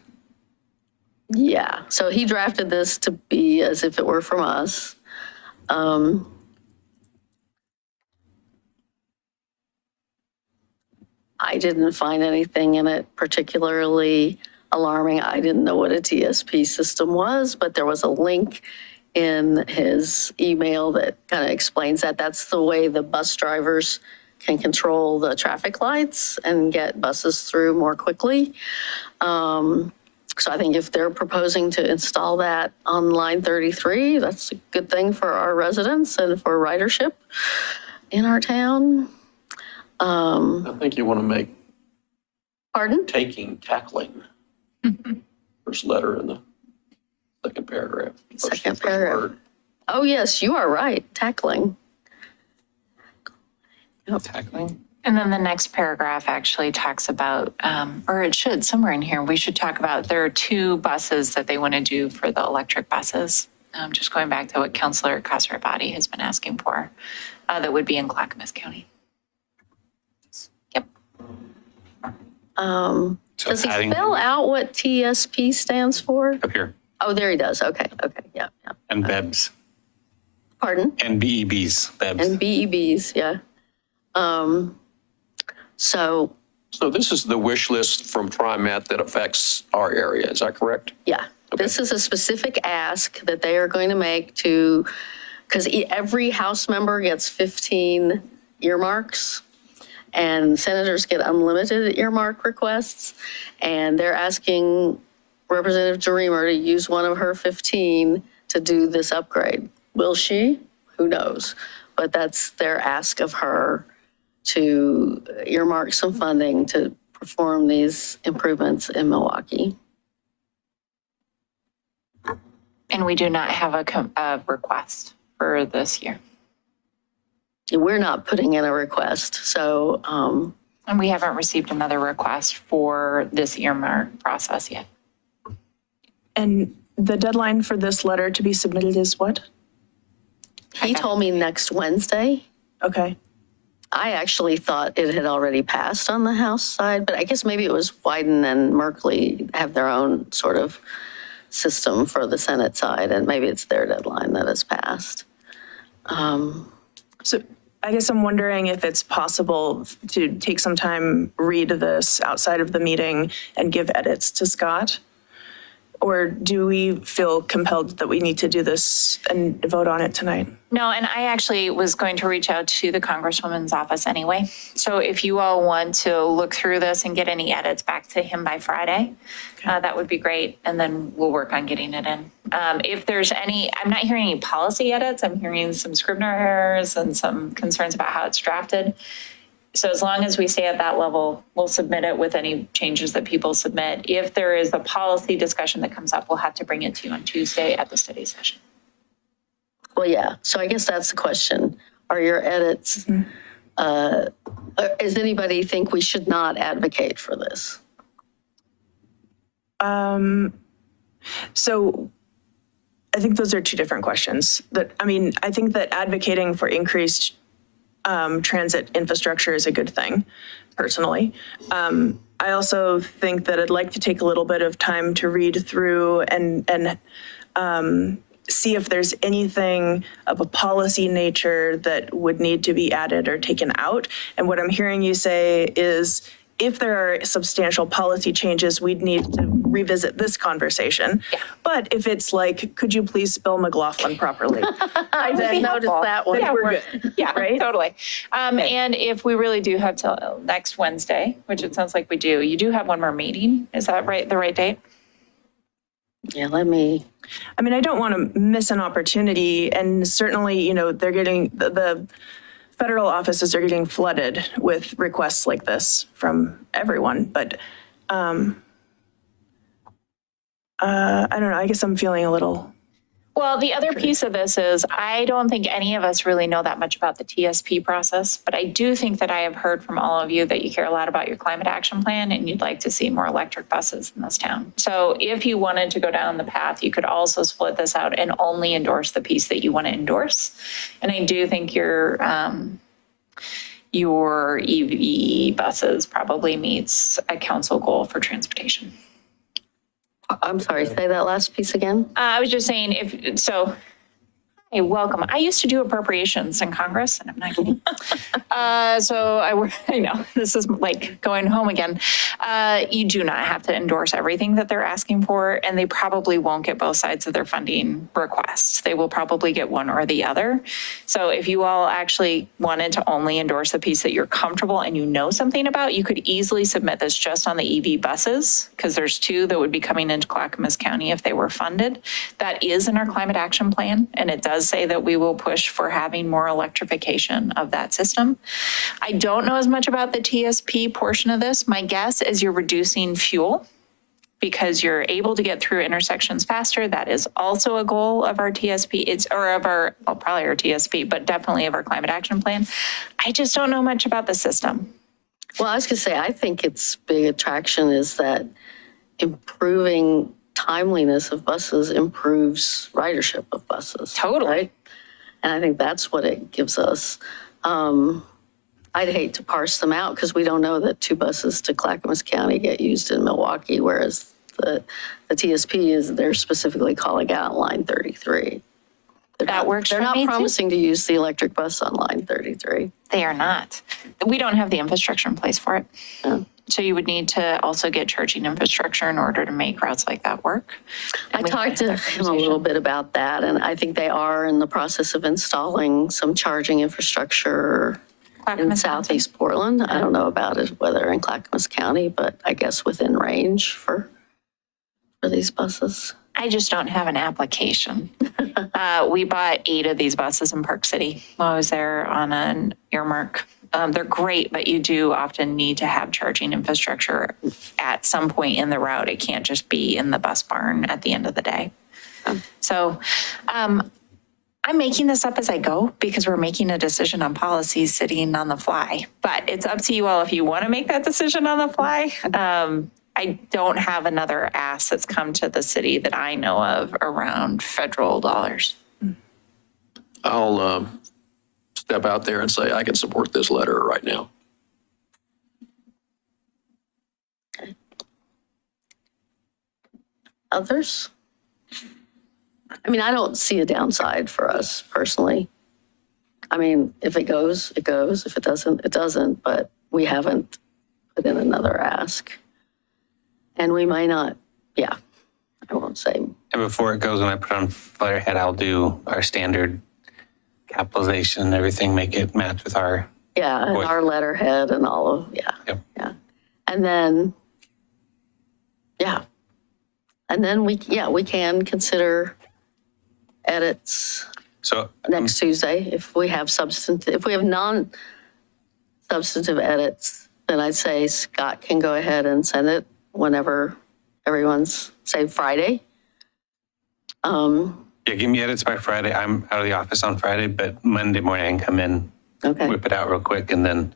Yeah, so he drafted this to be as if it were from us. I didn't find anything in it particularly alarming. I didn't know what a TSP system was, but there was a link in his email that kind of explains that. That's the way the bus drivers can control the traffic lights and get buses through more quickly. So I think if they're proposing to install that on line 33, that's a good thing for our residents and for ridership in our town. I think you want to make Pardon? tackling. First letter in the second paragraph. Second paragraph. Oh, yes, you are right. Tackling. Tackling? And then the next paragraph actually talks about, or it should, somewhere in here, we should talk about, there are 2 buses that they want to do for the electric buses. Just going back to what Councilor Kasarabadi has been asking for, that would be in Clackamas County. Yep. Does he spell out what TSP stands for? Up here. Oh, there he does. Okay, yeah. And BEBs. Pardon? And BEBs, BEBs. And BEBs, yeah. So this is the wish list from TriMet that affects our area, is that correct? yeah, this is a specific ask that they are going to make to, because every House member gets 15 earmarks and senators get unlimited earmark requests. And they're asking Representative Dreamer to use one of her 15 to do this upgrade. Will she? Who knows? But that's their ask of her to earmark some funding to perform these improvements in Milwaukie. And we do not have a request for this year. We're not putting in a request, so. And we haven't received another request for this earmark process yet. And the deadline for this letter to be submitted is what? He told me next Wednesday. Okay. I actually thought it had already passed on the House side, but I guess maybe it was Wyden and Merkley have their own sort of system for the Senate side, and maybe it's their deadline that has passed. So I guess I'm wondering if it's possible to take some time, read this outside of the meeting and give edits to Scott? Or do we feel compelled that we need to do this and vote on it tonight? No, and I actually was going to reach out to the Congresswoman's office anyway. So if you all want to look through this and get any edits back to him by Friday, that would be great. And then we'll work on getting it in. If there's any, I'm not hearing any policy edits. I'm hearing some Scrivener errors and some concerns about how it's drafted. So as long as we stay at that level, we'll submit it with any changes that people submit. If there is a policy discussion that comes up, we'll have to bring it to you on Tuesday at the study session. Well, yeah, so I guess that's the question. Are your edits, does anybody think we should not advocate for this? So I think those are 2 different questions. I think that advocating for increased transit infrastructure is a good thing, personally. I also think that I'd like to take a little bit of time to read through and see if there's anything of a policy nature that would need to be added or taken out. And what I'm hearing you say is, if there are substantial policy changes, we'd need to revisit this conversation. Yeah. But if it's like, could you please spell McLaughlin properly? I didn't notice that one. Yeah, we're good. Yeah, right? Totally. And if we really do have till next Wednesday, which it sounds like we do, you do have one more meeting. Is that right? The right date? Yeah, let me. I mean, I don't want to miss an opportunity, and certainly, you know, they're getting, the federal offices are getting flooded with requests like this from everyone, but I don't know, I guess I'm feeling a little. Well, the other piece of this is I don't think any of us really know that much about the TSP process, but I do think that I have heard from all of you that you care a lot about your climate action plan and you'd like to see more electric buses in this town. So if you wanted to go down the path, you could also split this out and only endorse the piece that you want to endorse. And I do think your EV buses probably meets a council goal for transportation. I'm sorry, say that last piece again. I was just saying, hey, welcome. I used to do appropriations in Congress, and I'm not kidding. I know, this is like going home again. You do not have to endorse everything that they're asking for, and they probably won't get both sides of their funding requests. They will probably get one or the other. So if you all actually wanted to only endorse the piece that you're comfortable and you know something about, you could easily submit this just on the EV buses, because there's 2 that would be coming into Clackamas County if they were funded. That is in our climate action plan, and it does say that we will push for having more electrification of that system. I don't know as much about the TSP portion of this. My guess is you're reducing fuel because you're able to get through intersections faster. That is also a goal of our TSP, probably our TSP, but definitely of our climate action plan. I just don't know much about the system. Well, I was gonna say, I think its big attraction is that improving timeliness of buses improves ridership of buses. Totally. Right? And I think that's what it gives us. I'd hate to parse them out because we don't know that 2 buses to Clackamas County get used in Milwaukie, whereas the TSP is, they're specifically calling out line 33. That works for They're me not too. promising to use the electric bus on line 33. They are not. We don't have the infrastructure in place for it. No. So you would need to also get charging infrastructure in order to make routes like that work. I talked to him a little bit about that, and I think they are in the process of installing some charging infrastructure in southeast Portland. I don't know about it, whether in Clackamas County, but I guess within range for these buses. I just don't have an application. We bought 8 of these buses in Park City while I was there on an earmark. They're great, but you do often need to have charging infrastructure at some point in the route. It can't just be in the bus barn at the end of the day. So I'm making this up as I go because we're making a decision on policies sitting on the fly. But it's up to you all if you want to make that decision on the fly. I don't have another ask that's come to the city that I know of around federal dollars. I'll step out there and say I can support this letter right now. Okay. Others? I mean, I don't see a downside for us personally. I mean, if it goes, it goes. If it doesn't, it doesn't. But we haven't put in another ask. And we might not, yeah, I won't say. And before it goes, when I put on letterhead, I'll do our standard capitalization and everything, make it match with our. Yeah, and our letterhead and all of, yeah. Yep. Yeah. And then, yeah. And then we can consider edits so next Tuesday. If we have non-substantive edits, then I'd say Scott can go ahead and send it whenever everyone's, say, Friday. Yeah, give me edits by Friday. I'm out of the office on Friday, but Monday morning I can come in, whip it out real quick, and then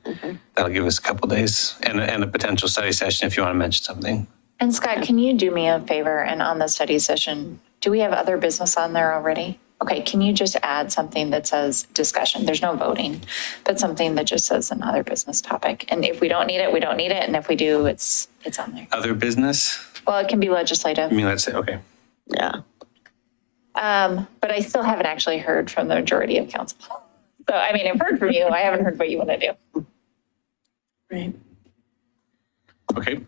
that'll give us a couple days and a potential study session if you want to mention something. And Scott, can you do me a favor? And on the study session, do we have other business on there already? Okay, can you just add something that says discussion? There's no voting, but something that just says another business topic. And if we don't need it, we don't need it. And if we do, it's on there. Other business? Well, it can be legislative. I mean, let's say, okay. Yeah. But I still haven't actually heard from the majority of council. So, I mean, I've heard from you. I haven't heard what you want to do. Right. Okay.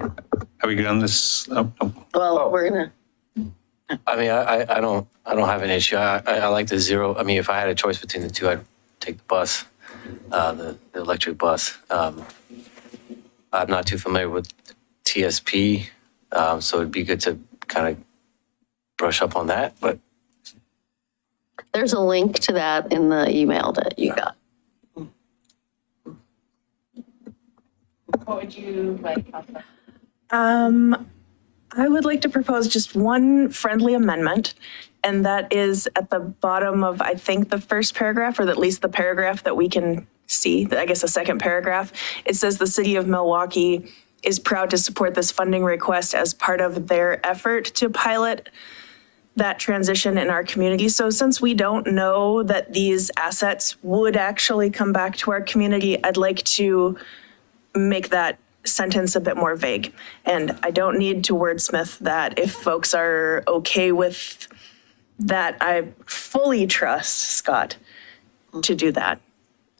Are we good on this? Well, we're gonna. I mean, I don't have an issue. I like the zero. I mean, if I had a choice between the two, I'd take the bus, the electric bus. I'm not too familiar with TSP, so it'd be good to kind of brush up on that. But There's a link to that in the email that you got. What would you like? I would like to propose just one friendly amendment, and that is at the bottom of, I think, the first paragraph, or at least the paragraph that we can see, I guess the second paragraph. It says the city of Milwaukie is proud to support this funding request as part of their effort to pilot that transition in our community. So since we don't know that these assets would actually come back to our community, I'd like to make that sentence a bit more vague. And I don't need to wordsmith that. If folks are okay with that, I fully trust Scott to do that.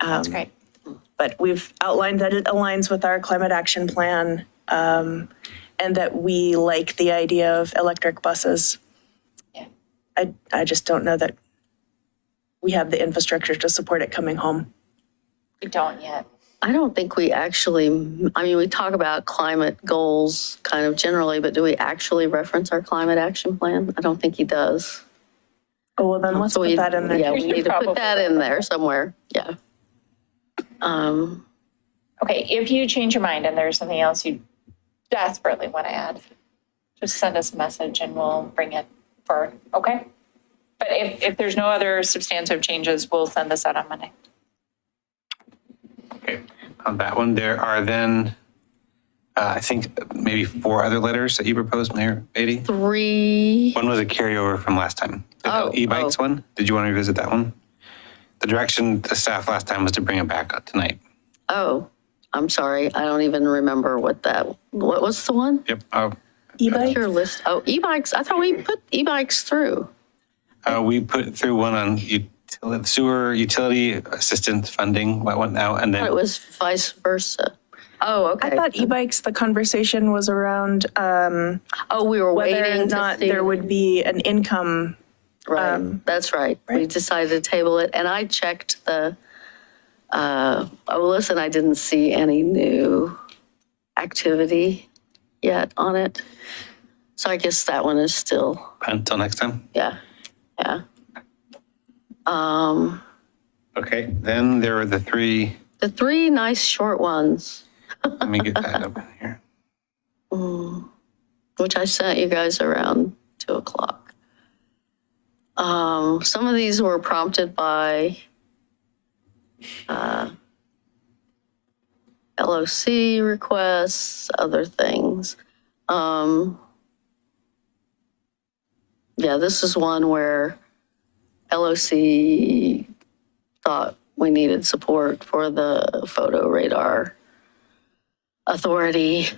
That's great. But we've outlined that it aligns with our climate action plan, and that we like the idea of electric buses. Yeah. I just don't know that we have the infrastructure to support it coming home. We don't yet. I don't think we actually, I mean, we talk about climate goals kind of generally, but do we actually reference our climate action plan? I don't think he does. Oh, well, then let's put that in there. Yeah, we need to put that in there somewhere. Yeah. Okay, if you change your mind and there's something else you desperately want to add, just send us a message and we'll bring it forward, okay? But if there's no other substantive changes, we'll send this out on Monday. Okay, on that one, there are then, I think, maybe 4 other letters that you proposed, Mayor Beatty? 3. One was a carryover from last time. The e-bikes one, did you want to revisit that one? The direction the staff last time was to bring it back up tonight. Oh, I'm sorry. I don't even remember what was the one? Yep. E-bike? Your list. Oh, e-bikes. I thought we put e-bikes through. We put through one on sewer utility assistance funding, what went out, and I thought it then was vice versa. Oh, okay. I thought e-bikes, the conversation was around we were whether or waiting not to see. there would be an income. Right, that's right. We decided to table it, and I checked the OLIS, and I didn't see any new activity yet on it. So I guess that one is still, until next time. yeah. Okay, then there were the 3, The 3 nice short ones, let me get that up here. which I sent you guys around 2:00. Some of these were prompted by LOC requests, other things. Yeah, this is one where LOC thought we needed support for the photo radar authority.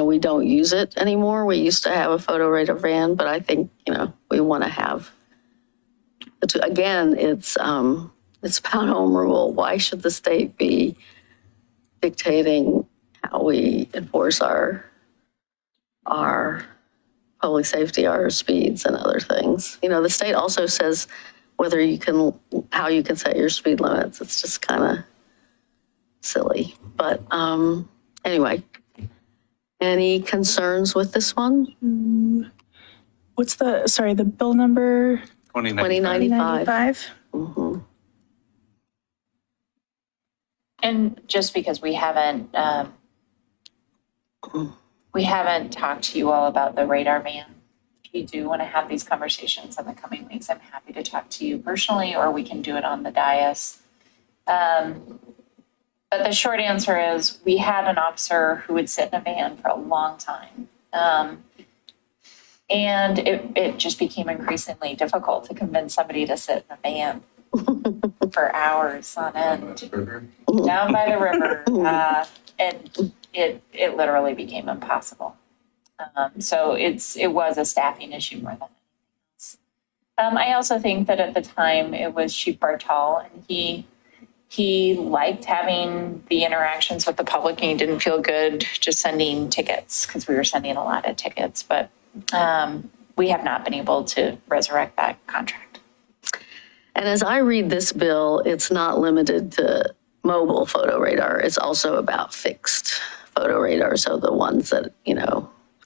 We don't use it anymore. We used to have a photo radar van, but I think, we want to have the two. Again, it's about home rule. Why should the state be dictating how we enforce our public safety, our speeds and other things? The state also says how you can set your speed limits. It's just kind of silly. But anyway, any concerns with this one? What's the bill number? 2095. And just because we haven't talked to you all about the radar van, if you do want to have these conversations in the coming weeks, I'm happy to talk to you personally, or we can do it on the dais. But the short answer is we had an officer who would sit in a van for a long time. And it just became increasingly difficult to convince somebody to sit in a van. for hours on end down by the river. And it literally became impossible. So it was a staffing issue more than anything else. I also think that at the time it was Chief Bartal, and he liked having the interactions with the public, and he didn't feel good just sending tickets, because we were sending a lot of tickets. But we have not been able to resurrect that contract. And as I read this bill, it's not limited to mobile photo radar. It's also about fixed photo radar. So the ones that,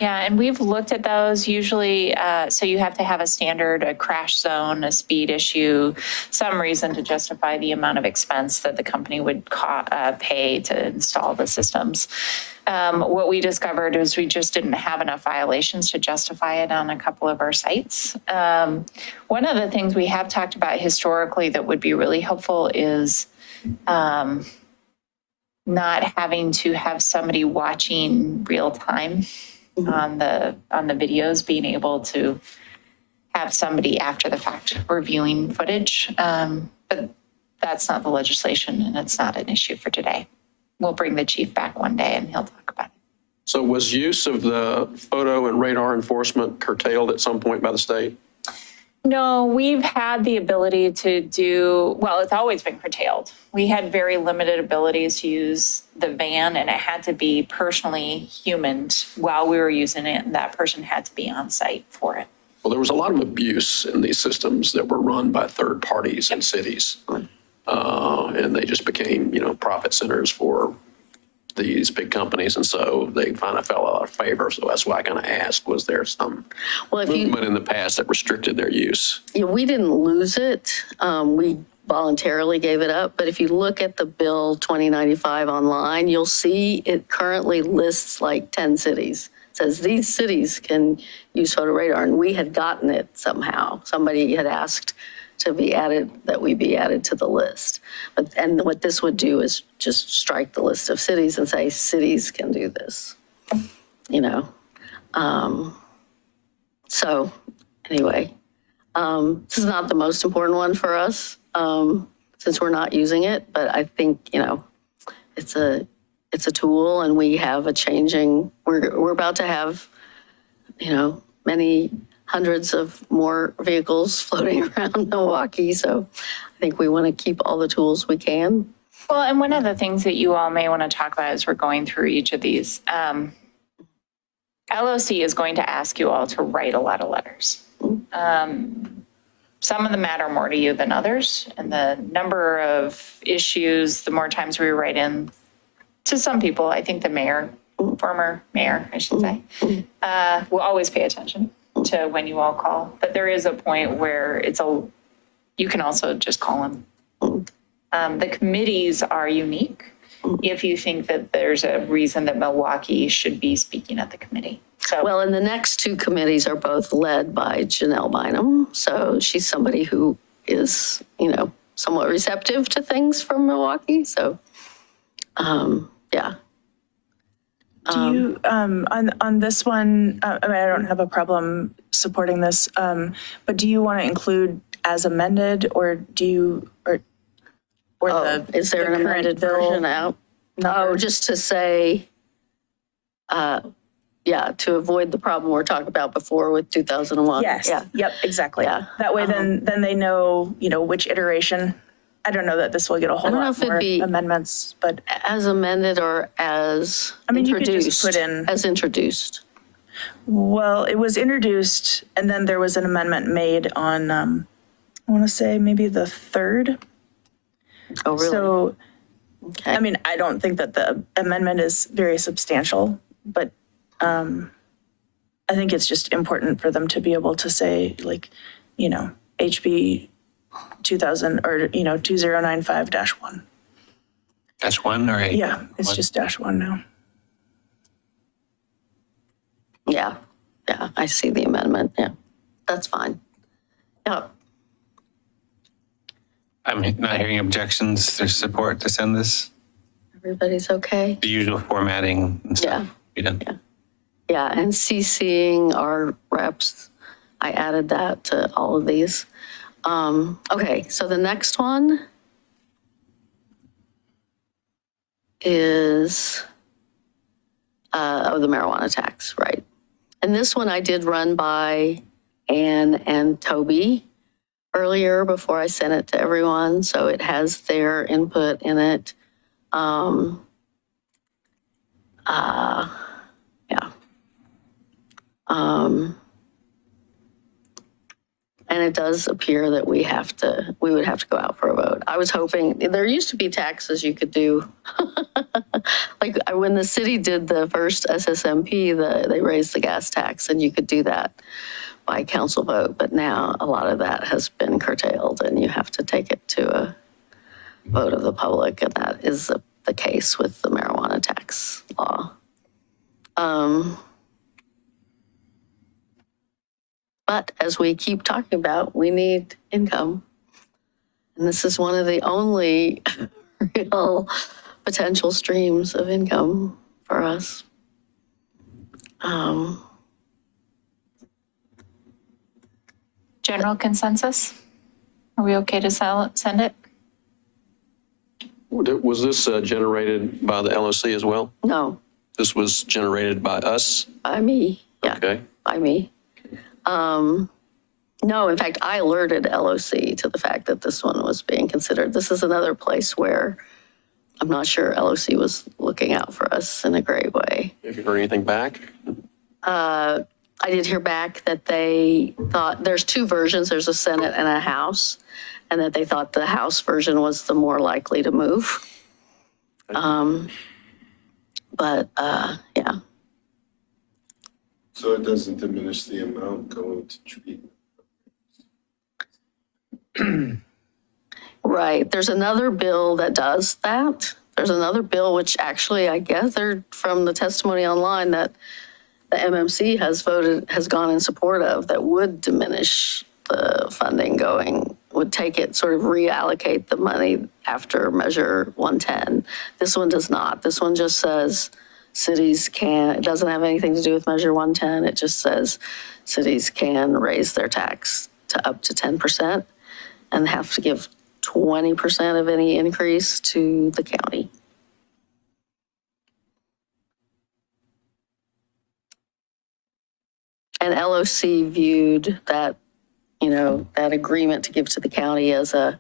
Yeah, and we've looked at those usually. So you have to have a standard, a crash zone, a speed issue, some reason to justify the amount of expense that the company would pay to install the systems. What we discovered is we just didn't have enough violations to justify it on a couple of our sites. One of the things we have talked about historically that would be really helpful is not having to have somebody watching real time on the videos, being able to have somebody after the fact reviewing footage. But that's not the legislation, and it's not an issue for today. We'll bring the chief back one day and he'll talk about it. So was use of the photo and radar enforcement curtailed at some point by the state? No, we've had the ability to do, well, it's always been curtailed. We had very limited abilities to use the van, and it had to be personally humaned while we were using it, and that person had to be on site for it. Well, there was a lot of abuse in these systems that were run by third parties in cities. And they just became, profit centers for these big companies. And so they kind of fell out of favor. So that's why I kind of asked, was there some movement in the past that restricted their use? Yeah, we didn't lose it. We voluntarily gave it up. But if you look at the bill 2095 online, you'll see it currently lists like 10 cities. It says these cities can use photo radar, and we had gotten it somehow. Somebody had asked to be added, that we be added to the list. And what this would do is just strike the list of cities and say cities can do this, So anyway, this is not the most important one for us since we're not using it, but I think, it's a tool, and we have a changing, we're about to have, many hundreds of more vehicles floating around Milwaukee. So I think we want to keep all the tools we can. Well, and one of the things that you all may want to talk about as we're going through each of these, LOC is going to ask you all to write a lot of letters. Some of them matter more to you than others. And the number of issues, the more times we write in to some people, I think the mayor, former mayor, I should say, will always pay attention to when you all call. But there is a point where you can also just call them. The committees are unique if you think that there's a reason that Milwaukie should be speaking at the committee. So, well, and the next two committees are both led by Janelle Bynum. So she's somebody who is, somewhat receptive to things from Milwaukie. So, yeah. Do you, on this one, I don't have a problem supporting this, but do you want to include as amended, or do you, is there an amended version out? No, just to say, to avoid the problem we're talking about before with 2001. Yes, yeah. Yep, exactly. Yeah. That way then they know, which iteration. I don't know that this will get a whole lot more amendments, but. As amended or as introduced? You could just put in. As introduced. Well, it was introduced, and then there was an amendment made on, I want to say maybe the 3rd. Oh, really? So, okay. I mean, I don't think that the amendment is very substantial, but I think it's just important for them to be able to say, like, HB 2000 or 2095-1. -1 or a? Yeah, it's just -1 now. Yeah, I see the amendment. Yeah, that's fine. Yeah. I'm not hearing objections. There's support to send this. Everybody's okay? The usual formatting and stuff. Be done. Yeah, and CCing our reps, I added that to all of these. Okay, so the next one is, the marijuana tax, right? And this one I did run by Anne and Toby earlier before I sent it to everyone, so it has their input in it. Yeah. And it does appear that we would have to go out for a vote. I was hoping, there used to be taxes you could do. Like when the city did the first SSMP, they raised the gas tax and you could do that by council vote. But now a lot of that has been curtailed and you have to take it to a vote of the public. And that is the case with the marijuana tax law. But as we keep talking about, we need income. And this is one of the only real potential streams of income for us. General consensus? Are we okay to send it? Was this generated by the LOC as well? No. This was generated by us? By me, yeah. Okay. By me. No, in fact, I alerted LOC to the fact that this one was being considered. This is another place where I'm not sure LOC was looking out for us in a great way. Have you heard anything back? I did hear back that they thought, there's two versions, there's a Senate and a House, and that they thought the House version was the more likely to move. Yeah. So it doesn't diminish the amount going to treatment. Right. There's another bill that does that. There's another bill which actually I gathered from the testimony online that the MMC has gone in support of, that would diminish the funding would take it, sort of reallocate the money after Measure 110. This one does not. This one just says cities can, it doesn't have anything to do with Measure 110. It just says cities can raise their tax to up to 10% and have to give 20% of any increase to the county. And LOC viewed that, that agreement to give to the county as a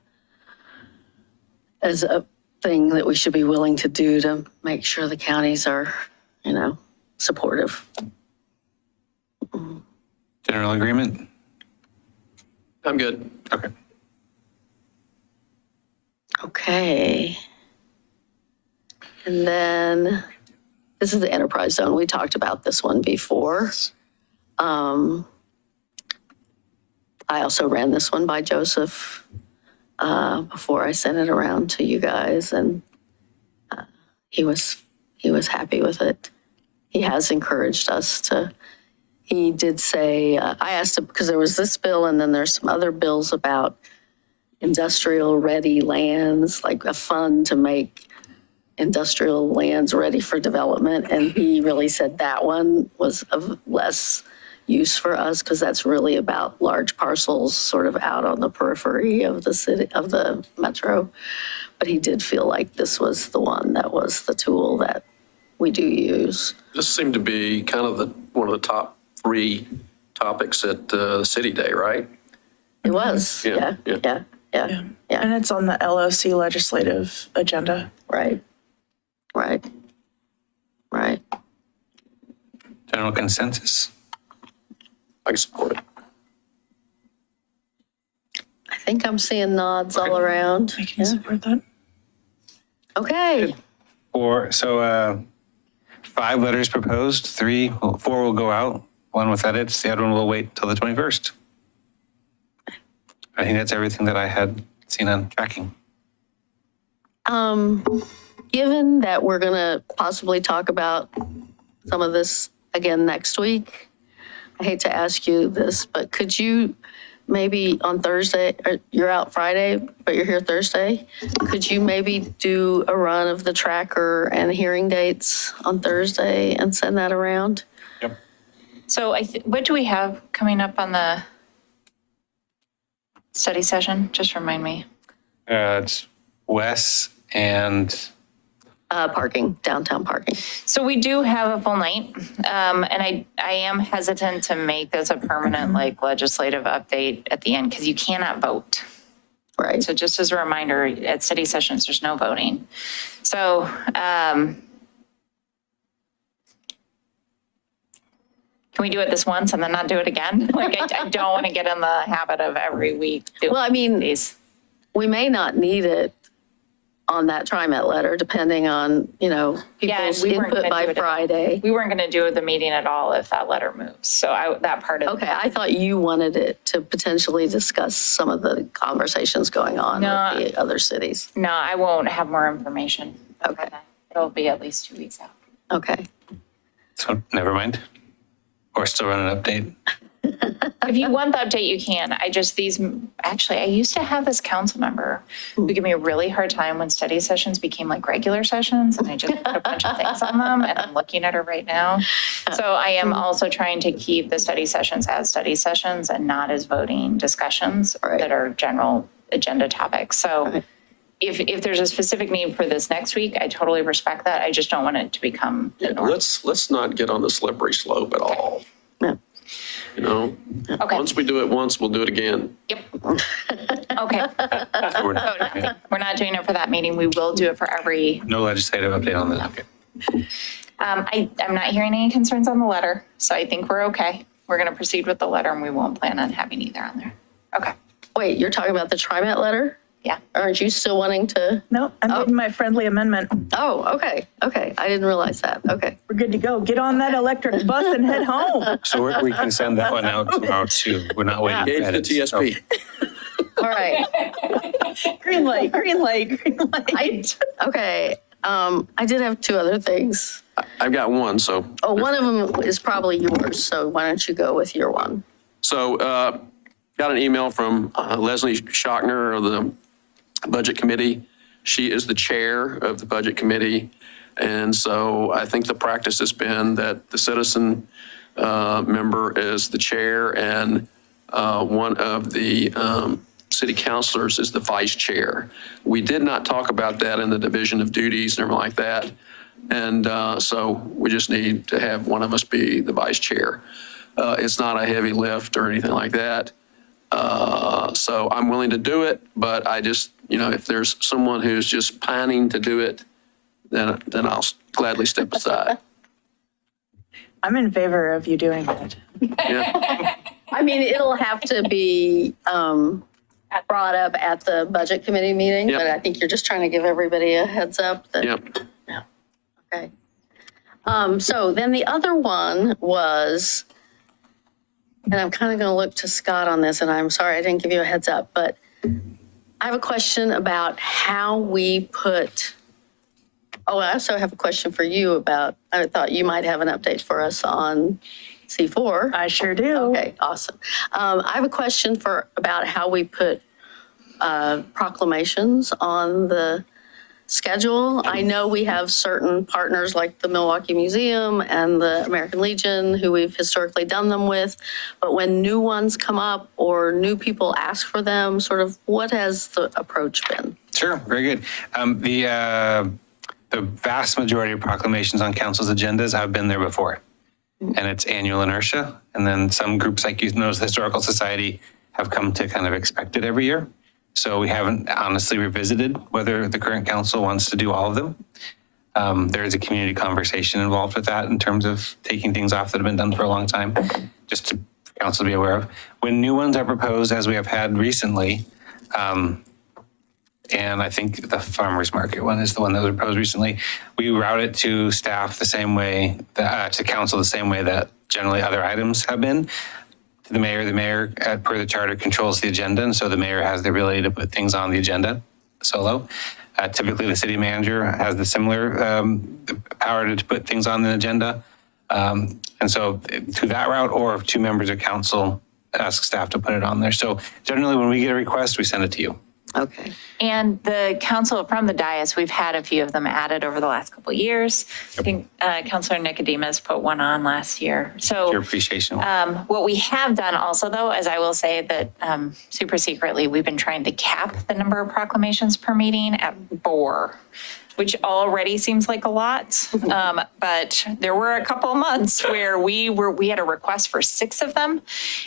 thing that we should be willing to do to make sure the counties are, supportive. General agreement? I'm good. Okay. Okay. And then this is the enterprise zone. We talked about this one before. I also ran this one by Joseph before I sent it around to you guys, and he was happy with it. He has encouraged us to. He did say, I asked him, because there was this bill and then there's some other bills about industrial ready lands, like a fund to make industrial lands ready for development. And he really said that one was of less use for us because that's really about large parcels sort of out on the periphery of the city, of the metro. But he did feel like this was the one that was the tool that we do use. This seemed to be kind of one of the top 3 topics at the City Day, right? It was, yeah. And it's on the LOC legislative agenda. Right. General consensus? I can support it. I think I'm seeing nods all around. I can support that. Okay. 5 letters proposed, 4 will go out, 1 with edits, the other one will wait till the 21st. I think that's everything that I had seen on tracking. Given that we're gonna possibly talk about some of this again next week, I hate to ask you this, but could you maybe on Thursday, or you're out Friday, but you're here Thursday, could you maybe do a run of the tracker and hearing dates on Thursday and send that around? So what do we have coming up on the Study session, just remind me. It's Wes and Parking, downtown parking. So we do have a full night, and I am hesitant to make this a permanent like legislative update at the end because you cannot vote. Right. So just as a reminder, at study sessions, there's no voting. So can we do it this once and then not do it again? Like I don't want to get in the habit of every week doing Well, I mean, these. we may not need it on that TriMet letter, depending on, people's we weren't input gonna by do it. Friday. We weren't going to do the meeting at all if that letter moves. So that part of Okay, I thought you wanted it to potentially discuss some of the conversations going on No. with the other cities. No, I won't have more information. Okay. It'll be at least 2 weeks out. Okay. so never mind. Or still run an update. If you want the update, you can. I used to have this council member who gave me a really hard time when study sessions became like regular sessions, and I just put a bunch of things on them, and I'm looking at her right now. So I am also trying to keep the study sessions as study sessions and not as voting discussions that are general agenda topics. So if there's a specific need for this next week, I totally respect that. I just don't want it to become the norm. Let's not get on the slippery slope at all. Yeah. You know, once we do it once, we'll do it again. Yep. Okay. We're not doing it for that meeting. We will do it for every. No legislative update on that. Okay. I'm not hearing any concerns on the letter, so I think we're okay. We're going to proceed with the letter, and we won't plan on having either on there. Okay. Wait, you're talking about the TriMet letter? Yeah. Aren't you still wanting to? No, I'm making my friendly amendment. Oh, okay. Okay. I didn't realize that. Okay. We're good to go. Get on that electric bus and head home. So we can send that one out tomorrow too. We're not waiting for Engage the edits. TSP. All right. Green light, green light, green light. Okay. I did have two other things. I've got one, so. Oh, one of them is probably yours, so why don't you go with your one? So got an email from Leslie Schochner of the Budget Committee. She is the chair of the Budget Committee. And so I think the practice has been that the citizen member is the chair and one of the city councilors is the vice chair. We did not talk about that in the division of duties and everything like that. And so we just need to have one of us be the vice chair. It's not a heavy lift or anything like that. So I'm willing to do it, but I just, if there's someone who's just pining to do it, then I'll gladly step aside. I'm in favor of you doing it. Yeah. I mean, it'll have to be brought up at the budget committee meeting, Yep. but I think you're just trying to give everybody a heads up that. Yep. Okay. So then the other one was, and I'm kind of going to look to Scott on this, and I'm sorry I didn't give you a heads up, but I have a question about how we put, I also have a question for you about, I thought you might have an update for us on C4. I sure do. Okay, awesome. I have a question about how we put proclamations on the schedule. I know we have certain partners like the Milwaukie Museum and the American Legion who we've historically done them with, but when new ones come up or new people ask for them, sort of what has the approach been? Sure, very good. The vast majority of proclamations on council's agendas have been there before. And it's annual inertia. And then some groups like the Historical Society have come to kind of expect it every year. So we haven't honestly revisited whether the current council wants to do all of them. There is a community conversation involved with that in terms of taking things off that have been done for a long time, just to council to be aware of. When new ones are proposed, as we have had recently, and I think the farmers market one is the one that was proposed recently, we route it to staff the same way, to council the same way that generally other items have been. The mayor, per the charter, controls the agenda, and so the mayor has the ability to put things on the agenda solo. Typically, the city manager has the similar power to put things on the agenda. And so to that route, or if two members of council ask staff to put it on there. So generally, when we get a request, we send it to you. Okay. And the council from the dais, we've had a few of them added over the last couple of years. I think Councilor Nicodemus put one on last year. So Your appreciation. what we have done also, though, is I will say that super secretly, we've been trying to cap the number of proclamations per meeting at 4, which already seems like a lot. But there were a couple of months where we had a request for 6 of them,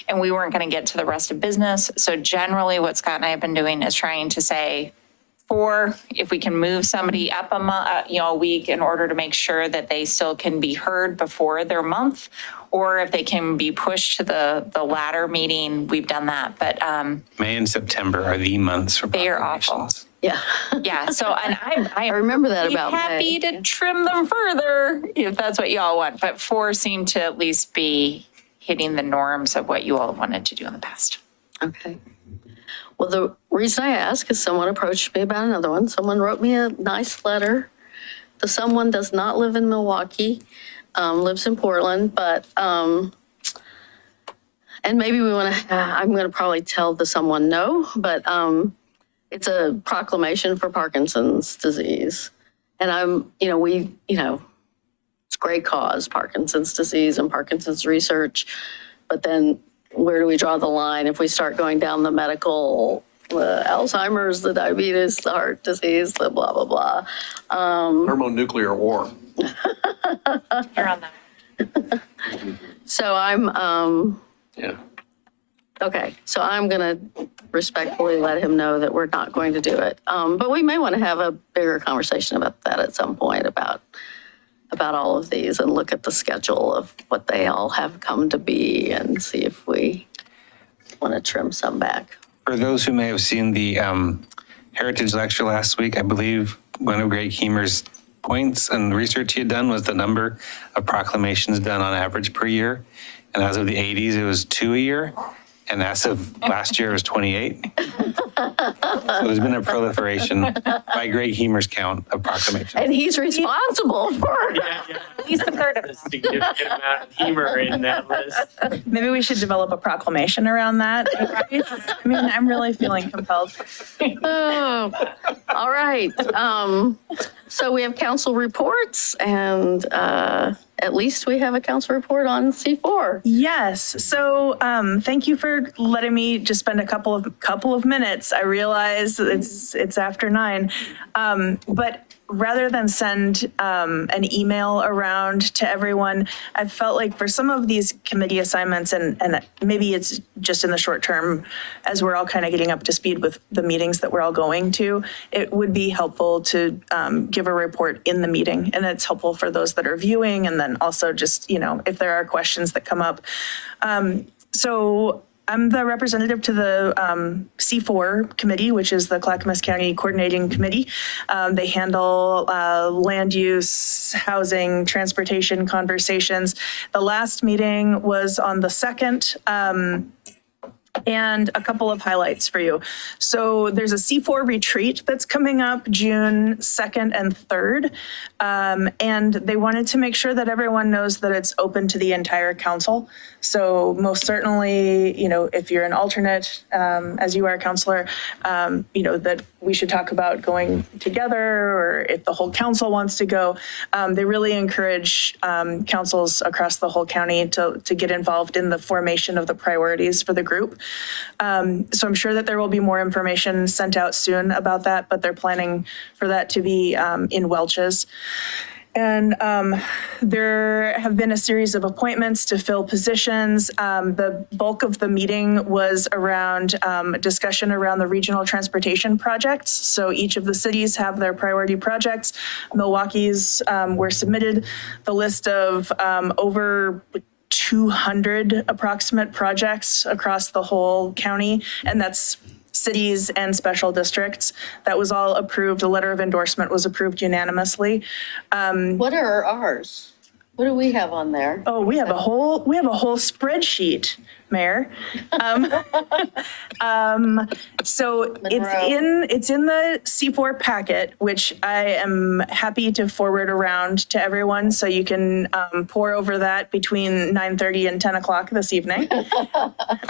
and we weren't going to get to the rest of business. So generally, what Scott and I have been doing is trying to say 4, if we can move somebody up a week in order to make sure that they still can be heard before their month, or if they can be pushed to the latter meeting, we've done that. But May and September are the months for they are awful. proclamations. Yeah. Yeah, so, and I remember that about happy to trim them further if that's what y'all want, but 4 seem to at least be hitting the norms of what you all wanted to do in the past. Okay. Well, the reason I ask is someone approached me about another one. Someone wrote me a nice letter. The someone does not live in Milwaukee, lives in Portland, but, and maybe I'm going to probably tell the someone no, but it's a proclamation for Parkinson's disease. And it's a great cause, Parkinson's disease and Parkinson's research. But then where do we draw the line if we start going down the medical, the Alzheimer's, the diabetes, the heart disease, the blah, blah, blah. Thermonuclear war. You're on that. So I'm, Yeah. okay, so I'm gonna respectfully let him know that we're not going to do it. But we may want to have a bigger conversation about that at some point about all of these and look at the schedule of what they all have come to be and see if we want to trim some back. For those who may have seen the Heritage Lecture last week, I believe one of Greg Keemer's points and research he had done was the number of proclamations done on average per year. And as of the 80s, it was 2 a year. And as of last year, it was 28. So there's been a proliferation by Greg Heemer's count of proclamations. And he's responsible for At least a third of it. Significant amount of humor in that list. Maybe we should develop a proclamation around that. Right? I mean, I'm really feeling compelled. Oh, all right. So we have council reports, and at least we have a council report on C4. Yes. So thank you for letting me just spend a couple of minutes. I realize it's after 9, but rather than send an email around to everyone, I felt like for some of these committee assignments, and maybe it's just in the short term as we're all kind of getting up to speed with the meetings that we're all going to, it would be helpful to give a report in the meeting. And it's helpful for those that are viewing, and then also just, if there are questions that come up. So I'm the representative to the C4 committee, which is the Clackamas County Coordinating Committee. They handle land use, housing, transportation conversations. The last meeting was on the 2nd. And a couple of highlights for you. So there's a C4 retreat that's coming up June 2nd and 3rd. And they wanted to make sure that everyone knows that it's open to the entire council. So most certainly, if you're an alternate, as you are, Councilor, that we should talk about going together, or if the whole council wants to go. They really encourage councils across the whole county to get involved in the formation of the priorities for the group. So I'm sure that there will be more information sent out soon about that, but they're planning for that to be in Welch's. And there have been a series of appointments to fill positions. The bulk of the meeting was around discussion around the regional transportation projects. So each of the cities have their priority projects. Milwaukee's were submitted the list of over 200 approximate projects across the whole county, and that's cities and special districts. That was all approved. A letter of endorsement was approved unanimously. What are ours? What do we have on there? Oh, we have a whole spreadsheet Mayor. So it's in the C4 packet, which I am happy to forward around to everyone, so you can pour over that between 9:30 and 10 o'clock this evening,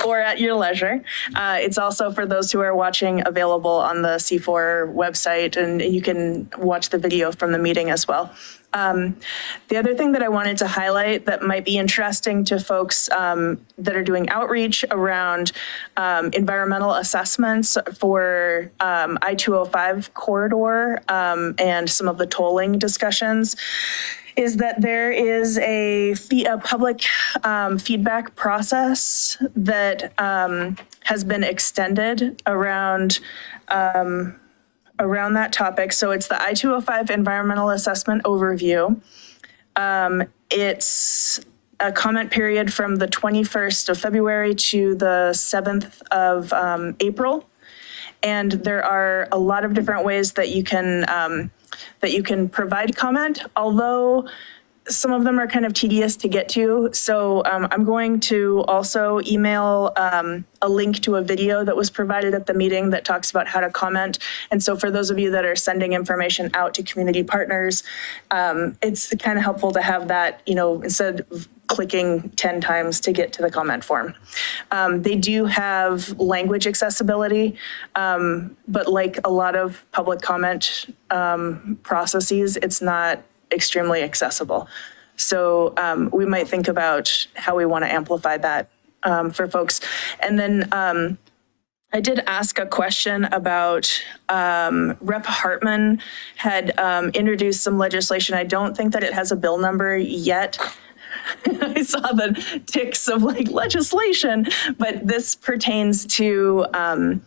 or at your leisure. It's also, for those who are watching, available on the C4 website, and you can watch the video from the meeting as well. The other thing that I wanted to highlight that might be interesting to folks that are doing outreach around environmental assessments for I-205 corridor and some of the tolling discussions is that there is a public feedback process that has been extended around that topic. So it's the I-205 Environmental Assessment Overview. It's a comment period from the 21st of February to the 7th of April. And there are a lot of different ways that you can provide comment, although some of them are kind of tedious to get to. So I'm going to also email a link to a video that was provided at the meeting that talks about how to comment. And so for those of you that are sending information out to community partners, it's kind of helpful to have that, instead of clicking 10 times to get to the comment form. They do have language accessibility, but like a lot of public comment processes, it's not extremely accessible. So we might think about how we want to amplify that for folks. And then I did ask a question about Rep. Hartman had introduced some legislation. I don't think that it has a bill number yet. I saw the ticks of legislation, but this pertains to an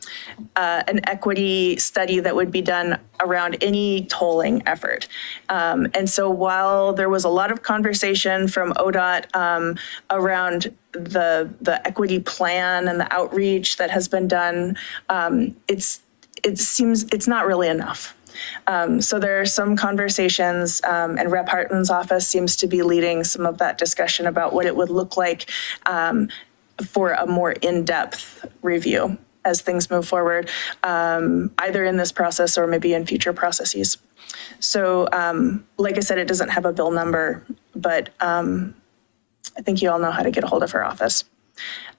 equity study that would be done around any tolling effort. And so while there was a lot of conversation from ODOT around the equity plan and the outreach that has been done, it seems it's not really enough. So there are some conversations, and Rep. Hartman's office seems to be leading some of that discussion about what it would look like for a more in-depth review as things move forward, either in this process or maybe in future processes. So like I said, it doesn't have a bill number, but I think you all know how to get a hold of her office.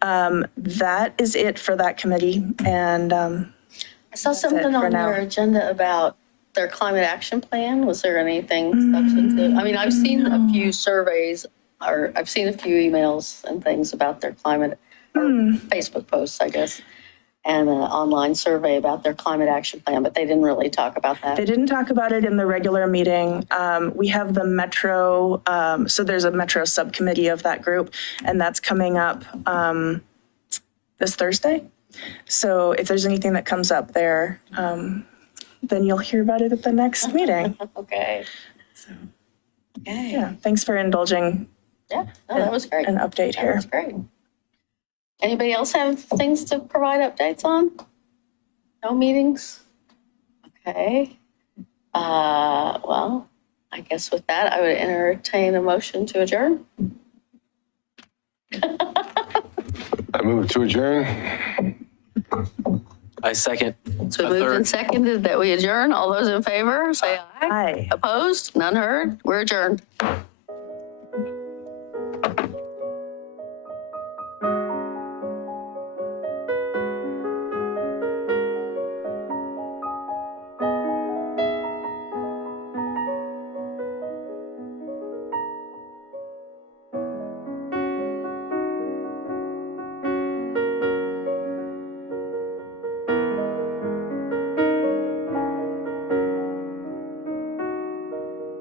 That is it for that committee. And I saw something on your agenda about their climate action plan. Was there anything substantive? I mean, I've seen a few surveys, or I've seen a few emails and things about their climate, or Facebook posts, I guess, and an online survey about their climate action plan, but they didn't really talk about that. They didn't talk about it in the regular meeting. We have the Metro, so there's a Metro subcommittee of that group, and that's coming up this Thursday. So if there's anything that comes up there, then you'll hear about it at the next meeting. Okay. So, okay. Yeah, thanks for indulging. Yeah, no, that was great. An update here. That was great. Anybody else have things to provide updates on? No meetings? Okay. Well, I guess with that, I would entertain a motion to adjourn. I move to adjourn. I second. So moved and seconded that we adjourn. All those in favor, say aye. Aye. Opposed? None heard? We're adjourned.